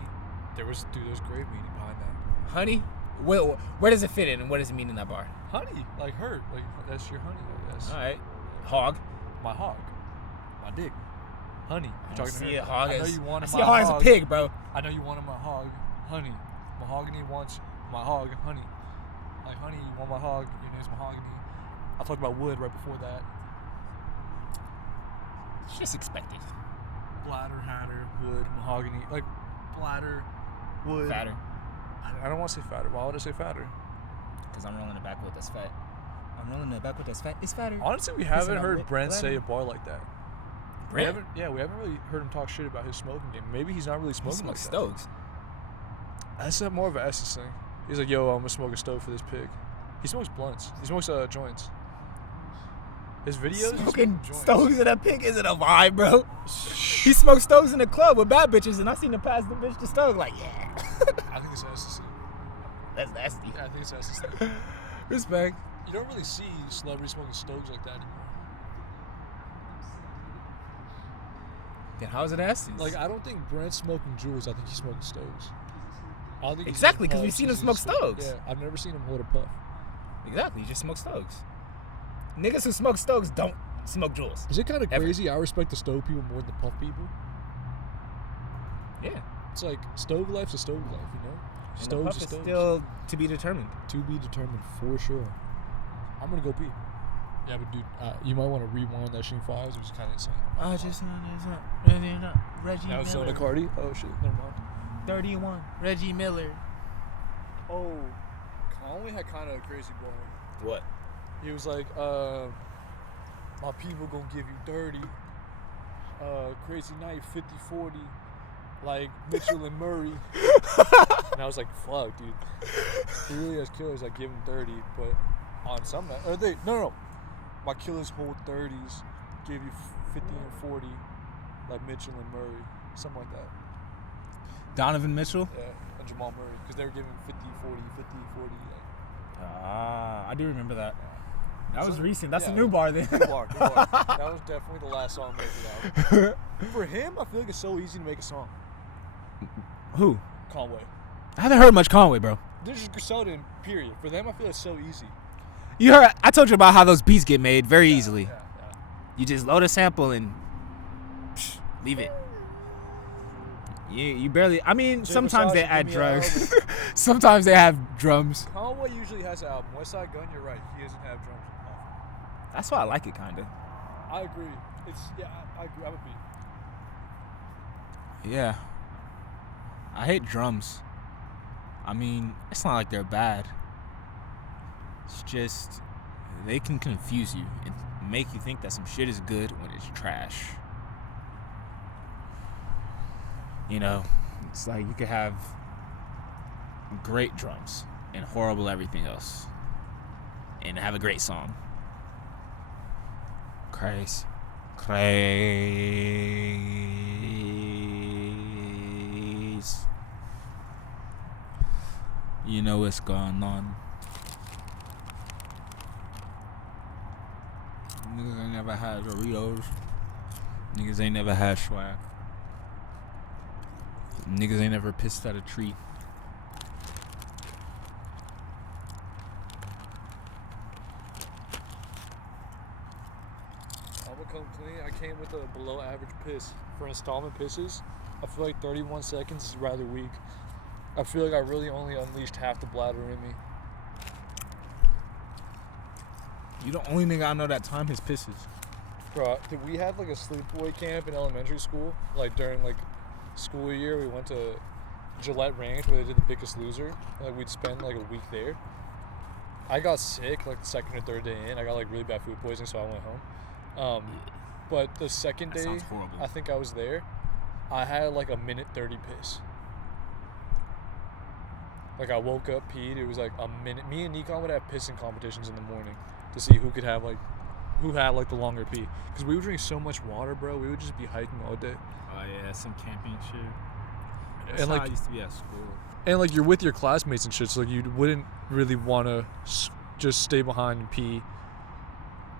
There was great meaning behind that. Honey? Where does it fit in and what does it mean in that bar? Honey, like her. Like, that's your honey, I guess. Alright. Hog. My hog. My dick. Honey. I You're don't talking to see her. a hog I know as. you wanted I see my a hog as a hog. pig, bro. I know you wanted my hog. Honey. Mahogany wants my hog. Honey. Like, honey, you want my hog? Your name's Mahogany. I talked about wood right before that. It's just expected. Bladder, hatter, wood, mahogany. Like, bladder, wood. Fatter. I don't want to say fatter. Why would I say fatter? Because I'm rolling it back with this fat. I'm rolling it back with this fat. It's fatter. Honestly, we It's haven't not heard lit. Brent say Bladder. a bar like that. We haven't really heard him talk shit about his smoking game. Maybe he's not really He smoking like smokes that. Stokes. That's more of an Essence thing. He's like, yo, I'm gonna smoke a stove for this pig. He smokes blunts. He smokes joints. His videos. Smoking joints. stoves in a pig isn't a vibe, bro. He smokes stoves in the club with bad bitches, and I seen him pass the bitch the stove like, yeah. I think it's Essence. That's nasty. Yeah, I think it's Essence. Respect. You don't really see celebrities smoking stoves like that anymore. Then how is it Essence? Like, I don't think Brent's smoking jewels. I think he's smoking stoves. I don't think he's Exactly, just 'cause we've puffs, seen him he's smoke just stoves. Yeah, I've never seen him hold a puff. Exactly, he just smokes stoves. Niggas who smoke stoves don't smoke jewels. Is it kind of Ever. crazy? I respect the stove people more than the puff people. Yeah. It's like stove life's a stove life, you know? And the Stoves puff are is stoves. still to be determined. To be determined for sure. I'm gonna go pee. Yeah, but dude, you might want to rewind that Sheen Fives, which is kind of insane. I just Reggie That was Zona Miller. Cardi. Oh shit, never mind. 31. Reggie Miller. Oh, Conway had kind of a crazy bar. What? He was like, my people gonna give you 30. Crazy night, 50-40. Like Mitchell and Murray. And I was like, fuck, dude. He really has killers. Like, give him 30. But on some night, no. My killers hold 30s. Give you 50 and 40. Like Mitchell and Murray. Something like that. Donovan Mitchell? Yeah. And Jamal Murray. Because they were giving 50-40, 50-40. Like, I do remember that. That was So- recent. That's yeah, a new bar then. New bar. That was definitely the last song made for that. For him, I feel like it's so easy to make a song. Who? Conway. I haven't heard much Conway, bro. They're just Griselda, period. For them, I feel it's so easy. You heard? I told you about how those beats get made very easily. Yeah. You just load a sample and leave it. You barely. I mean, Jay sometimes they Versace, add give me an drugs. Sometimes they have drums. Conway usually has an album. Westside Gun, you're right. He doesn't have drums. That's why I like it, kinda. I agree. I agree. I would be. Yeah. I hate drums. I mean, it's not like they're bad. It's just they can confuse you and make you think that some shit is good when it's trash. You know, it's like you could have great drums and horrible everything else and have a great song. Craze. You know what's going on. Niggas ain't never had Doritos. Niggas ain't never had swag. Niggas ain't never pissed at a treat. I'm gonna come clean. I came with a below average piss. For installment pisses, I feel like 31 seconds is rather weak. I feel like I really only unleashed half the bladder in me. You the only nigga I know that time his pisses. Bro, did we have like a sleepaway camp in elementary school? Like during like school year, we went to Gillette Ranch where they did the Biggest Loser. Like we'd spend like a week there. I got sick like the second or third day in. I got like really bad food poisoning, so I went home. But the second That day, sounds horrible. I think I was there. I had like a minute 30 piss. Like I woke up, peed. It was like a minute. Me and Nikon would have pissing competitions in the morning to see who could have who had like the longer pee. Because we would drink so much water, bro. We would just be hiking all day. Oh yeah, some camping shit. That's And, how like- I used to be at school. And like you're with your classmates and shit, so like you wouldn't really want to just stay behind and pee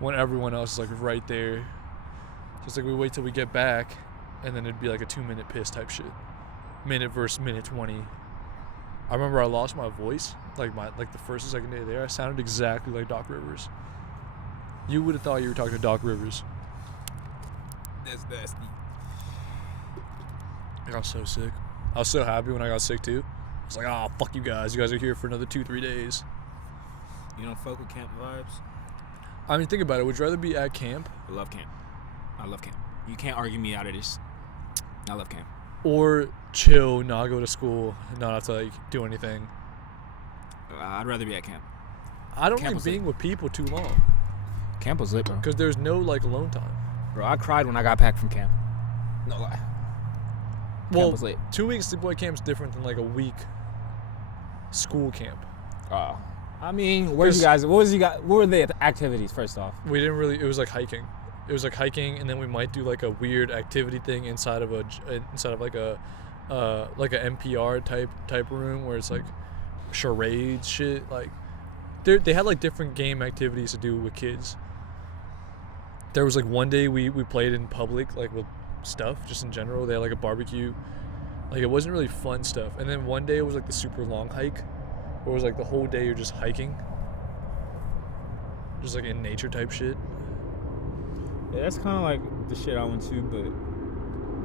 when everyone else is like right there. Just like we wait till we get back, and then it'd be like a 2-minute piss type shit. Minute versus minute 20. I remember I lost my voice, like the first and second day there. I sounded exactly like Doc Rivers. You would have thought you were talking to Doc Rivers. That's nasty. I got so sick. I was so happy when I got sick too. I was like, oh, fuck you guys. You guys are here for another 2-3 days. You don't fuck with camp vibes? I mean, think about it. Would you rather be at camp? I love camp. You can't argue me out of this. I love camp. Or chill, not go to school, not have to like do anything? I'd rather be at camp. I don't Camp like was being lit. with people too long. Camp was lit, bro. Because there's no like alone time. Bro, I cried when I got back from camp. No lie. Well, was lit. 2 weeks sleepaway camp's different than like a week school camp. I mean, what were the activities first off? We didn't really. It was like hiking. It was like hiking, and then we might do like a weird activity thing inside of like a NPR type room where it's like charades shit. Like they had like different game activities to do with kids. There was like one day we played in public like with stuff just in general. They had like a barbecue. Like it wasn't really fun stuff. And then one day it was like the super long hike, where it was like the whole day you're just hiking, just like in nature type shit. Yeah, that's kind of like the shit I went to, but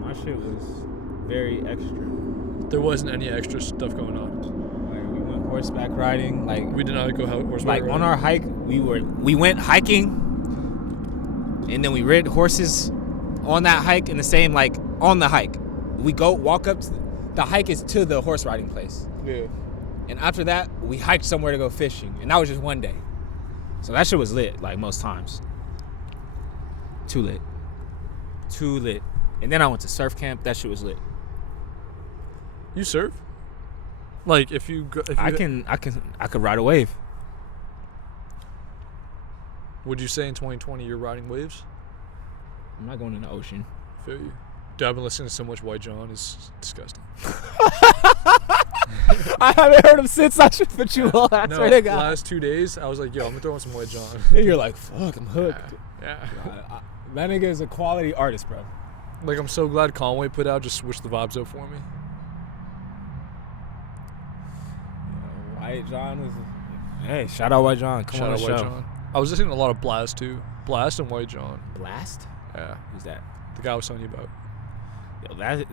my shit was very extra. There wasn't any extra stuff going on. Like we went horseback riding. Like We did not go horseback like riding. on our hike, we went hiking, and then we rid horses on that hike. In the same like on the hike, we go walk up to the hike is to the horse riding place. Yeah. And after that, we hiked somewhere to go fishing, and that was just one day. So that shit was lit, like most times. Too lit. And then I went to surf camp. That shit was lit. You surf? Like if you go, I could ride a wave. Would you say in 2020 you're riding waves? I'm not going in the ocean. Feel you. Dude, I've been listening to so much White John. It's disgusting. I haven't heard him since I should put you on. I swear to God. Last 2 days, I was like, yo, I'm gonna throw on some White John. And you're like, fuck, I'm hooked. Yeah. That nigga is a quality artist, bro. Like, I'm so glad Conway put out, just switched the vibes up for me. White John was. Hey, shout out White John. Come Shout on out the White show. John. I was listening to a lot of Blast too. Blast and White John. Blast? Yeah. Who's that? The guy I was telling you about. Yo, that.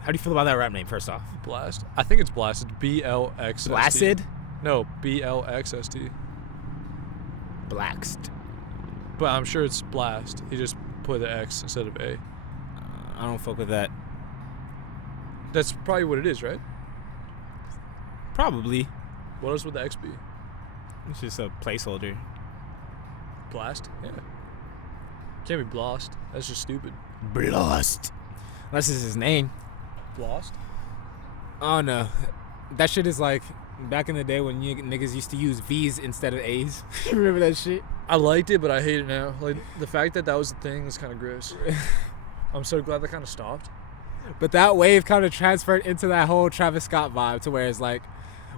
How do you feel about that rap name, first off? Blast. I think it's Blast. It's BLXST. Blasted? No, BLXST. Blaxed. But I'm sure it's Blast. He just put the X instead of A. I don't fuck with that. That's probably what it is, right? Probably. What else would the X be? It's just a placeholder. Blast? Yeah. Can't be Blast. That's just stupid. Blast. Unless it's his name. Blast? Oh no. That shit is like back in the day when niggas used to use V's instead of A's. You remember that shit? I liked it, but I hate it now. Like, the fact that was the thing is kind of gross. I'm so glad that kind of stopped. But that wave kind of transferred into that whole Travis Scott vibe to where it's like,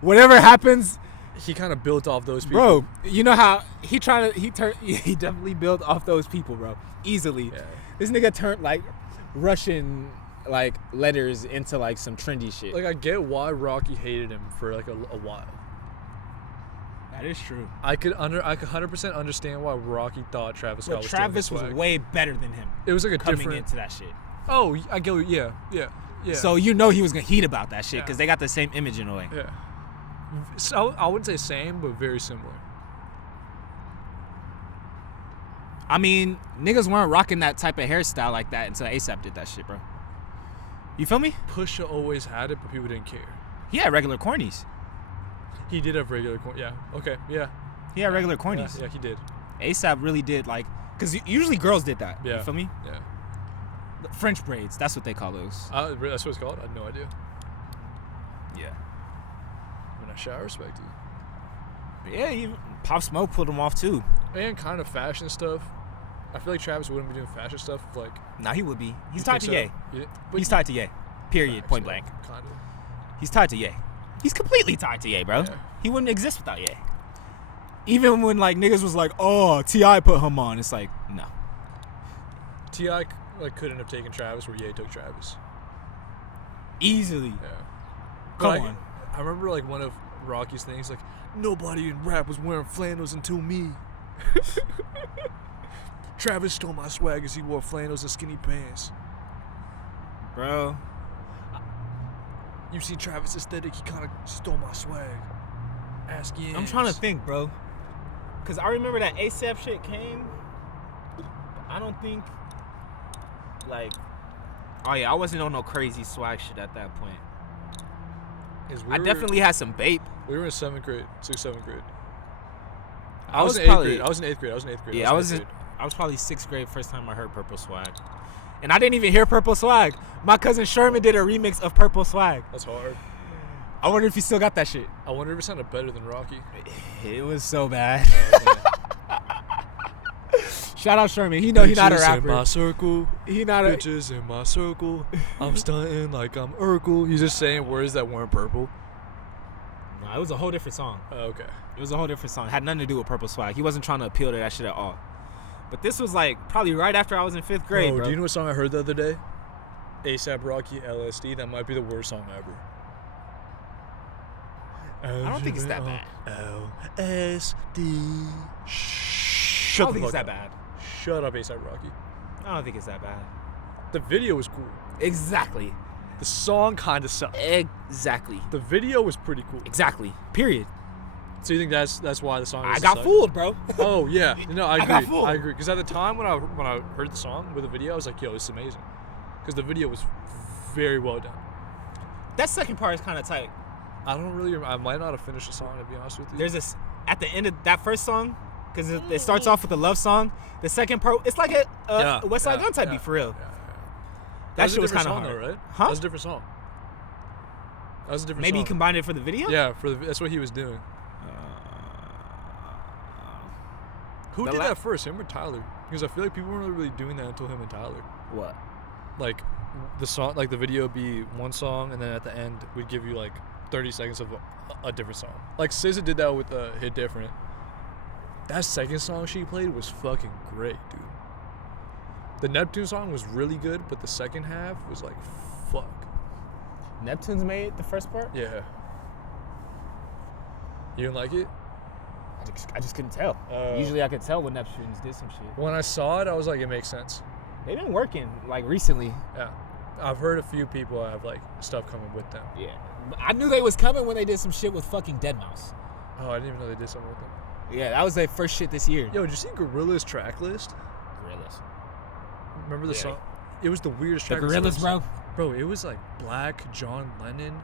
whatever happens, He kind of built off those people. bro. You know how he definitely built off those people, bro, easily. Yeah. This nigga turned like Russian like letters into like some trendy shit. Like, I get why Rocky hated him for like a while. That is true. I could 100% understand why Rocky thought Travis Scott But was Travis stealing was his swag. way better than him. It was like a coming different. into that shit. Oh, I get what. Yeah. So you know he was gonna heat about that shit because Yeah. they got the same image in a way. Yeah. So I wouldn't say same, but very similar. I mean, niggas weren't rocking that type of hairstyle like that until ASAP did that shit, bro. You feel me? Pusha always had it, but people didn't care. He had regular cornies. He did have regular corn. Yeah. Okay. Yeah. He had regular cornies. Yeah, he did. ASAP really did like, because usually girls did that. Yeah. You feel me? Yeah. French braids. That's what they call those. That's what it's called? I had no idea. Yeah. When I shower, respect you. Yeah, even Pop Smoke pulled them off too. And kind of fashion stuff. I feel like Travis wouldn't be doing fashion stuff like. Nah, he would be. He's You tied to think Ye. so? But He's tied to Ye. Period. facts, Point yeah, blank. Kind of. He's tied to Ye. He's completely tied to Ye, bro. Yeah. He wouldn't exist without Ye. Even when like niggas was like, "Oh, T.I. put him on," it's like, no. T.I. like couldn't have taken Travis where Ye took Travis. Easily. Yeah. Come But on. I remember like one of Rocky's things like, nobody in rap was wearing flannels until me. Travis stole my swag as he wore flannels and skinny pants. bro. You see Travis aesthetic, he kind of stole my swag. Ask Yins. I'm trying to think, bro. Because I remember that ASAP shit came. I don't think, like, oh yeah, I wasn't on no crazy swag shit at that point. I definitely had some vape. We were in 7th grade, 6th, 7th grade. I was in 8th probably, grade. I was in 8th grade. Yeah, I was probably 6th grade first time I heard Purple Swag. And I didn't even hear Purple Swag. My cousin Sherman did a remix of Purple Swag. That's hard. I wonder if he still got that shit. I wonder if it sounded better than Rocky. It was so bad. Shout out Sherman. He know he not a rapper. In my circle. He not a bitches in my circle. I'm stunting like I'm Urkel. He's just saying words that weren't purple. No, it was a whole different song. Okay. It was a whole different song. It had nothing to do with Purple Swag. He wasn't trying to appeal to that shit at all. But this was like probably right after I was in 5th grade, bro. Do you know what song I heard the other day? A$AP Rocky, LSD. That might be the worst song ever. I don't think it's that bad. LSD. I don't think it's that bad. Shut up, A$AP Rocky. I don't think it's that bad. The video was cool. Exactly. The song kind of sucked. Exactly. The video was pretty cool. Exactly. Period. So you think that's why the song? I got fooled, bro. Oh yeah, no, I agree. got fooled. I agree. Because at the time when I heard the song with the video, I was like, yo, this is amazing. Because the video was very well done. That second part is kind of tight. I don't really. I might not have finished the song, to be honest with you. There's this at the end of that first song, because it starts off with a love song. The second part, it's like a West Side Gun type beat for real. That shit was kind of hard, though, right? Huh? That was a different song. That was a different. Maybe song. he combined it for the video. Yeah, that's what he was doing. Who did that first, him or Tyler? Because I feel like people weren't really doing that until him and Tyler. What? Like the song, like the video would be one song, and then at the end we'd give you like 30 seconds of a different song. Like SZA did that with Hit Different. That second song she played was fucking great, dude. The Neptune song was really good, but the second half was like, fuck. Neptune's made the first part? Yeah. You didn't like it? I just couldn't tell. Usually I could tell when Neptunes did some shit. When I saw it, I was like, it makes sense. They've been working, like, recently. Yeah. I've heard a few people have, like, stuff coming with them. Yeah. I knew they was coming when they did some shit with fucking Deadmau5. Oh, I didn't even know they did something with them. Yeah, that was their first shit this year. Yo, did you see Gorillaz track list? Gorillaz. Remember the song? It was the weirdest The track list. Gorillaz, bro. Bro, it was like Black, John Lennon,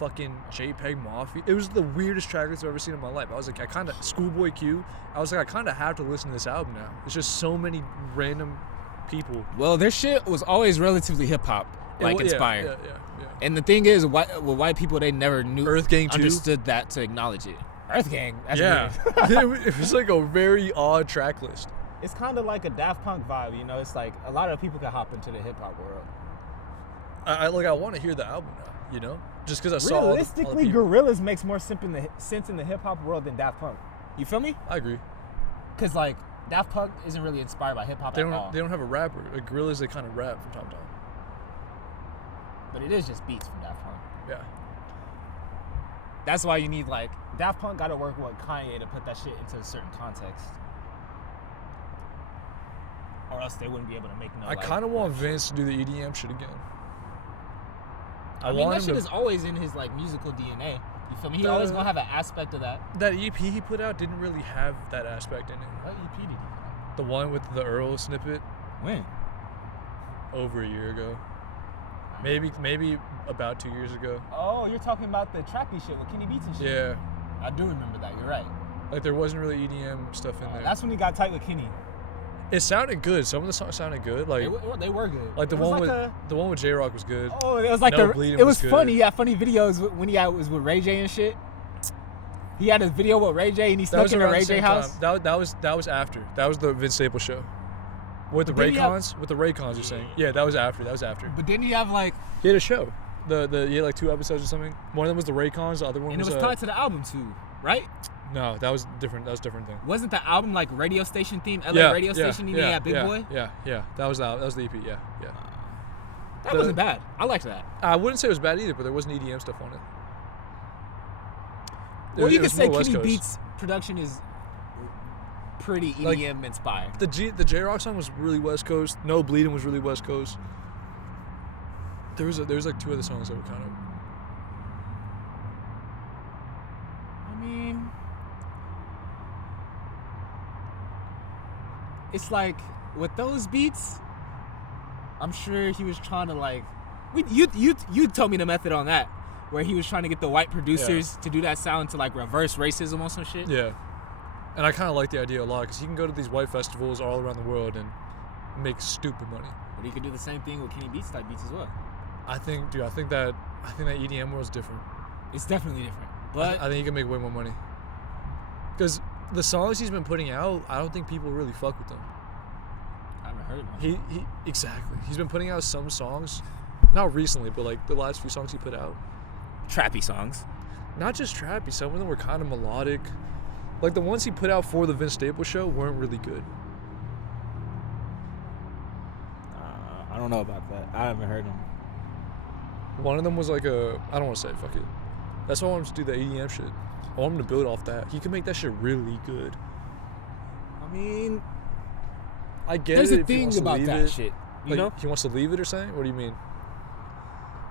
fucking JPEG Mafia. It was the weirdest track list I've ever seen in my life. I was like, Schoolboy Q. I was like, I kind of have to listen to this album now. It's just so many random people. Well, their shit was always relatively hip hop, like inspired. Yeah. And the thing is, white people, they never knew, Earth Gang 2? understood that to acknowledge it. Earth Gang, that's weird. It was like a very odd track list. It's kind of like a Daft Punk vibe, you know? It's like a lot of people can hop into the hip hop world. I want to hear the album now, you know? Just because I saw Realistically, Gorillaz makes more sense in the hip hop world than Daft Punk. You feel me? I agree. Because, like, Daft Punk isn't really inspired by hip hop at all. They don't have a rapper. Like Gorillaz, they kind of rap from time to time. But it is just beats from Daft Punk. Yeah. That's why you need, like, Daft Punk got to work with Kanye to put that shit into a certain context. Or else they wouldn't be able to make no. I kind of want Vince to do the EDM shit again. I mean, that shit is always in his, like, musical DNA. You feel me? He always gonna have an aspect of that. That EP he put out didn't really have that aspect in it. What EP did he put out? The one with the Earl snippet. When? Over a year ago. Maybe about 2 years ago. Oh, you're talking about the trappy shit with Kenny Beats and shit. Yeah. I do remember that. You're right. Like there wasn't really EDM stuff in there. That's when he got tight with Kenny. It sounded good. Some of the songs sounded good. Like they were good. Like the one with J-Rock was good. Oh, it was like it was funny. He had funny videos when he was with Ray J and shit. He had a video with Ray J and he snuck into Ray J house. That was after. That was the Vince Staples show. With the Raycons? With the Raycons, you're saying? Yeah, that was after. But didn't he have like? He had a show. He had like 2 episodes or something. One of them was the Raycons. The other one was. And it was tied to the album too, right? No, that was different. That was a different thing. Wasn't the album like radio station theme? LA radio station. You had Big Boy. Yeah. That was the EP. Yeah. That wasn't bad. I liked that. I wouldn't say it was bad either, but there wasn't EDM stuff on it. Well, you could say Kenny Beats' production is pretty EDM inspired. The J-Rock song was really West Coast. No Bleeding was really West Coast. There was like 2 other songs that were kind of. I mean, it's like with those beats, I'm sure he was trying to like. You told me the method on that, where he was trying to get the white producers to do that sound to like reverse racism or some shit. Yeah, and I kind of like the idea a lot because he can go to these white festivals all around the world and make stupid money. But he could do the same thing with Kenny Beats type beats as well. I think that EDM world's different. It's definitely different, but I think he can make way more money. Because the songs he's been putting out, I don't think people really fuck with them. I haven't heard of him. He exactly. He's been putting out some songs, not recently, but like the last few songs he put out. Trappy songs. Not just trappy. Some of them were kind of melodic. Like the ones he put out for the Vince Staples show weren't really good. I don't know about that. I haven't heard them. One of them was like I don't want to say it, fuck it. That's why I want him to do the EDM shit. I want him to build off that. He can make that shit really good. I mean, I get there's it. a thing about that shit. You know? He wants to leave it or something? What do you mean?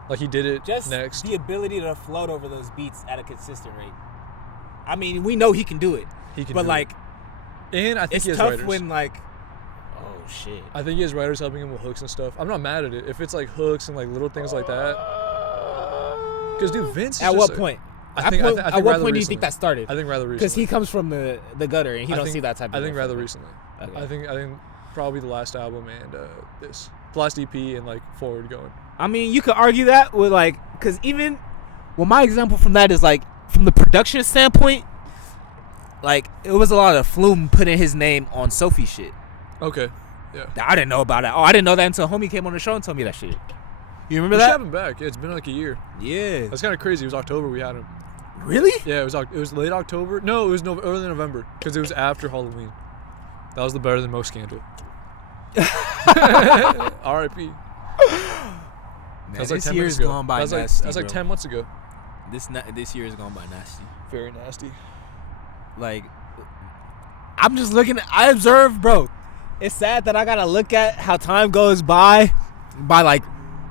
Like he did it just next? The ability to float over those beats at a consistent rate. I mean, we know he can do it. He can but do like, it. And I think it's he has tough writers. when like, oh shit. I think he has writers helping him with hooks and stuff. I'm not mad at it. If it's like hooks and like little things like that. Because dude, Vince is at just what point? I think at what point do you think that started? I think rather recently. Because he comes from the gutter and he don't see that type of I think rather recently. Okay. I think probably the last album and the last EP and like forward going. I mean, you could argue that with like, because even, well, my example from that is like, from the production standpoint, like it was a lot of Flume putting his name on Sophie shit. Okay, yeah. I didn't know about it. Oh, I didn't know that until homie came on the show and told me that shit. You remember We that? should have him back. Yeah, it's been like a year. Yeah. That's kind of crazy. It was October we had him. Really? Yeah, it was late October. No, it was early November because it was after Halloween. That was the Better Than Most scandal. R.I.P. Man, this year's gone by nasty. That's like 10 months ago. This year has gone by nasty. Very nasty. Like, I'm just looking at, I observe, bro. It's sad that I gotta look at how time goes by like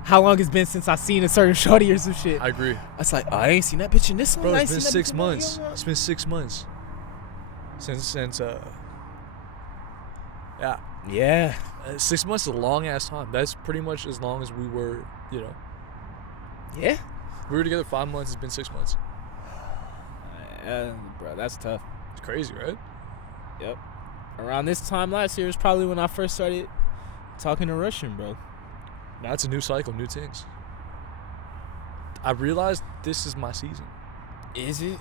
how long it's been since I seen a certain shorty or some shit. I agree. It's like, oh, I ain't seen that bitch in this one. Bro, it's been 6 months. It's been 6 months. Since yeah. Yeah. 6 months is a long ass time. That's pretty much as long as we were, you know. Yeah. We were together 5 months. It's been 6 months. Bro, that's tough. It's crazy, right? Yep. Around this time last year is probably when I first started talking to Russian, bro. Now it's a new cycle, new things. I realized this is my season. Is it?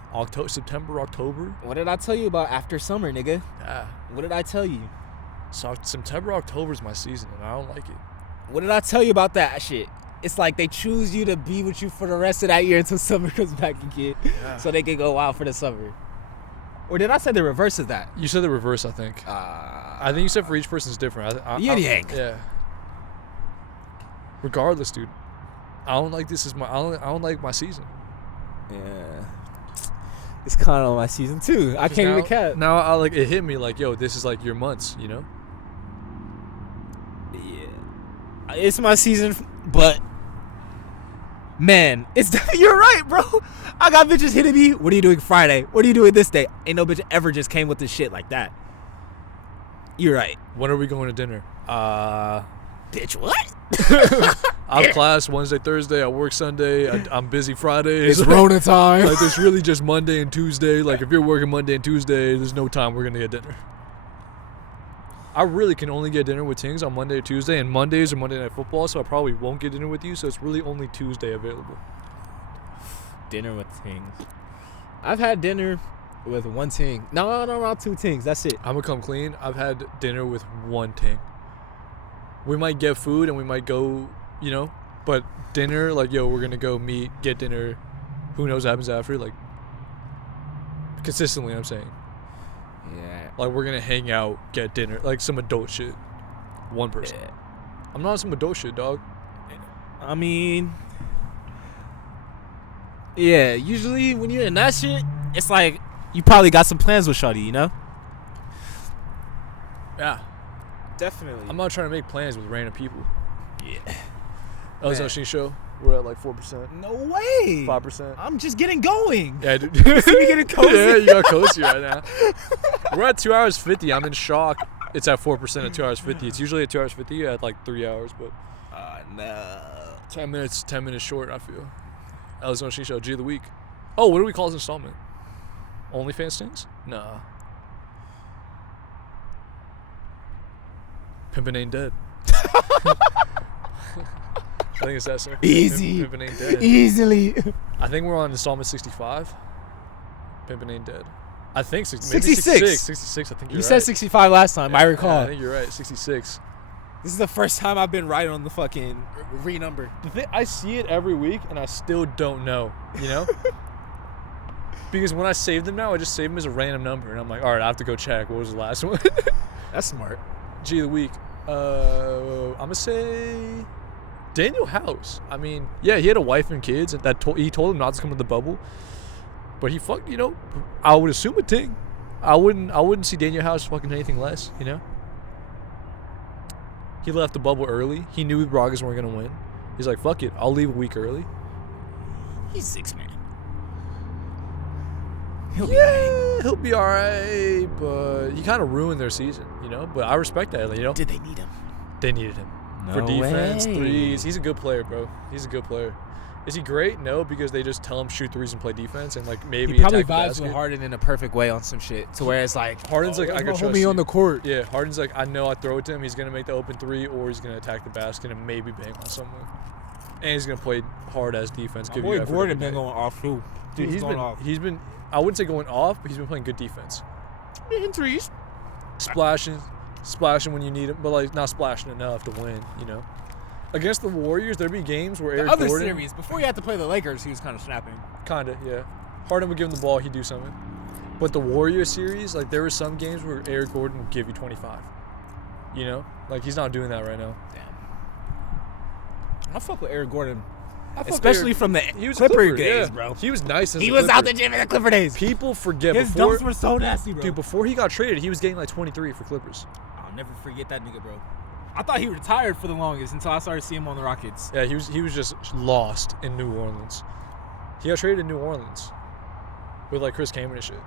September, October. What did I tell you about after summer, nigga? Yeah. What did I tell you? So September, October is my season, and I don't like it. What did I tell you about that shit? It's like they choose you to be with you for the rest of that year until summer comes back again, so they can go out for the summer. Or did I say the reverse of that? You said the reverse, I think. I think you said for each person's different. Yeah. Regardless, dude, I don't like this. I don't like my season. Yeah. It's kind of my season too. I can't even cap. Now it hit me like, yo, this is like your months, you know? Yeah. It's my season, but man, you're right, bro. I got bitches hitting me. What are you doing Friday? What are you doing this day? Ain't no bitch ever just came with this shit like that. You're right. When are we going to dinner? Bitch, what? I have class Wednesday, Thursday. I work Sunday. I'm busy Fridays. It's Rona time. Like, it's really just Monday and Tuesday. Like, if you're working Monday and Tuesday, there's no time we're going to get dinner. I really can only get dinner with Tings on Monday or Tuesday, and Mondays are Monday Night Football, so I probably won't get dinner with you, so it's really only Tuesday available. Dinner with Tings. I've had dinner with one Ting. No, around 2 Tings. That's it. I'm going to come clean. I've had dinner with 1 Ting. We might get food and we might go, you know, but dinner, like, yo, we're going to go meet, get dinner. Who knows what happens after? Like, consistently, I'm saying. Yeah. Like, we're going to hang out, get dinner. Like, some adult shit. One person. Yeah. I'm not on some adult shit, dog. I mean, yeah, usually when you're in that shit, it's like you probably got some plans with shawty, you know? Yeah. Definitely. I'm not trying to make plans with random people. Yeah. LSLC show. We're at like 4%. No way. 5%. I'm just getting going. Yeah, dude. You see me getting cozy? Yeah, you got cozy right now. We're at 2 hours 50. I'm in shock. It's at 4% at 2 hours 50. It's usually at 2 hours 50 at like 3 hours, but no. 10 minutes short, I feel. Arizona Shisho, G of the week. Oh, what do we call this installment? OnlyFans things? Nah. Pimpin' ain't dead. I think it's that simple. Easy. Pimpin' ain't dead. Easily. I think we're on installment 65. Pimpin' ain't dead. I think maybe 66. 66, I think You you're said right. 65 last time, I recall. Yeah, I think you're right. 66. This is the first time I've been right on the fucking renumber. The thing, I see it every week, and I still don't know, you know? Because when I save them now, I just save them as a random number, and I'm like, all right, I have to go check. What was the last one? That's smart. G of the week. I'm going to say Daniel House. I mean, yeah, he had a wife and kids, and he told him not to come to the bubble. But he fucked, you know, I would assume a ting. I wouldn't see Daniel House fucking anything less, you know? He left the bubble early. He knew the Rockets weren't going to win. He's like, fuck it, I'll leave a week early. He's 6 man. He'll be all right, but he kind of ruined their season, you know? But I respect that, you know? Did they need him? They needed him. No For defense, way. threes. He's a good player, bro. He's a good player. Is he great? No, because they just tell him shoot threes and play defense and like maybe He probably attack the vibes basket. with Harden in a perfect way on some shit, to where it's like Harden's like, I can trust me you. on the court. Yeah, Harden's like, I know I throw it to him. He's gonna make the open three, or he's gonna attack the basket and maybe bang on someone. And he's gonna play hard ass defense. My Give boy you effort Gordon every been night. going off too. Dude, he's been. I wouldn't say going off, but he's been playing good defense. hitting threes. Splashing when you need him, but like not splashing enough to win. You know. Against the Warriors, there'd be games where The Eric other Gordon, series, before you had to play the Lakers, he was kind of snapping. kinda, yeah. Harden would give him the ball, he'd do something. But the Warriors series, like there were some games where Eric Gordon would give you 25. You know, like he's not doing that right now. Damn. I fuck with Eric Gordon, I fuck especially Eric- from the he was a Clipper Clipper, days, yeah. bro. He was nice. As He a was out Clipper. the gym in the Clipper days. People forget His before. dunks were so nasty, bro. Dude, before he got traded, he was getting like 23 for Clippers. I'll never forget that nigga, bro. I thought he retired for the longest until I started seeing him on the Rockets. Yeah, he was just lost in New Orleans. He got traded in New Orleans with like Chris Kaman and shit.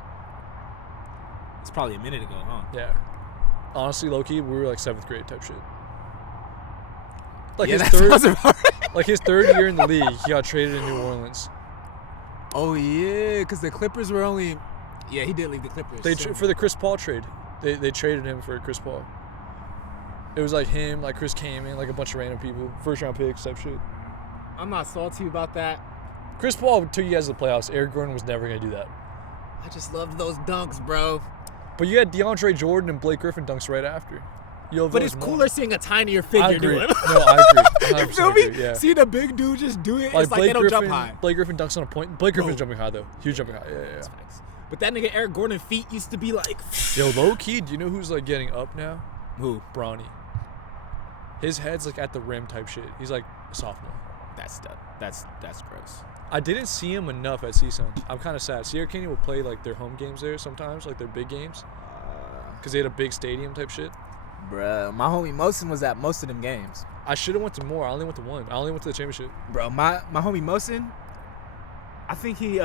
It's probably a minute ago, huh? Yeah. Honestly, low key, we were like 7th grade type shit. Like Yeah, his that third, sounds about right. like his third year in the league, he got traded in New Orleans. Oh yeah, because the Clippers were only. Yeah, he did leave the Clippers. They so- for the Chris Paul trade, they traded him for Chris Paul. It was like him, like Chris Kaman, like a bunch of random people, first round picks type shit. I'm not salty about that. Chris Paul took you guys to the playoffs. Eric Gordon was never gonna do that. I just loved those dunks, bro. But you had DeAndre Jordan and Blake Griffin dunks right after. But it's cooler seeing a tinier figure I agree. do it. No, I agree. You 100% feel me? agree, yeah. See the big dude just do it. Like It's like they don't jump high. Blake Griffin dunks on a point. Blake Griffin's Bro. jumping high though. Huge jumping high. Yeah. That's facts. But that nigga Eric Gordon feet used to be like. Yo, low key, do you know who's like getting up now? Who? Bronny. His head's like at the rim type shit. He's like a sophomore. That's gross. I didn't see him enough at CSUN. I'm kind of sad. Sierra Canyon will play like their home games there sometimes, like their big games, because they had a big stadium type shit. Bruh, my homie Mosin was at most of them games. I should have went to more. I only went to one. I only went to the championship. Bro, my homie Mosin, I think he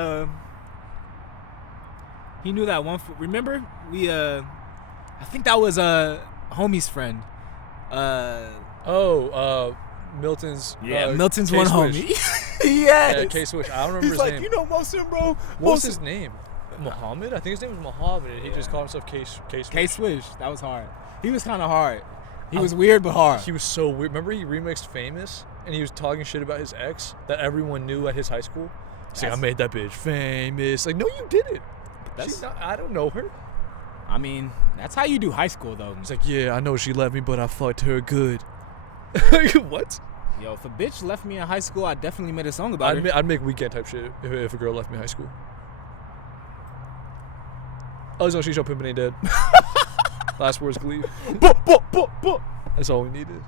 knew that one. Remember I think that was homie's friend. Milton's. Milton's K one Swish. homie. Yes. Yeah, K Swish. I don't remember He's his like, name. you know Mosin, bro. What was his name? Muhammad? I think his name was Muhammad. And he just called himself K Swish. K Swish. That was hard. He was kind of hard. He was weird but hard. He was so weird. Remember he remixed Famous? And he was talking shit about his ex that everyone knew at his high school? He's like, I made that bitch famous. Like, no, you didn't. I don't know her. I mean, that's how you do high school, though. He's like, yeah, I know she left me, but I fucked her good. What? Yo, if a bitch left me in high school, I definitely made a song about her. I'd make weekend type shit if a girl left me in high school. I was on Shisha Pimpin' Ain't Dead. Last words, Glee. That's all we needed.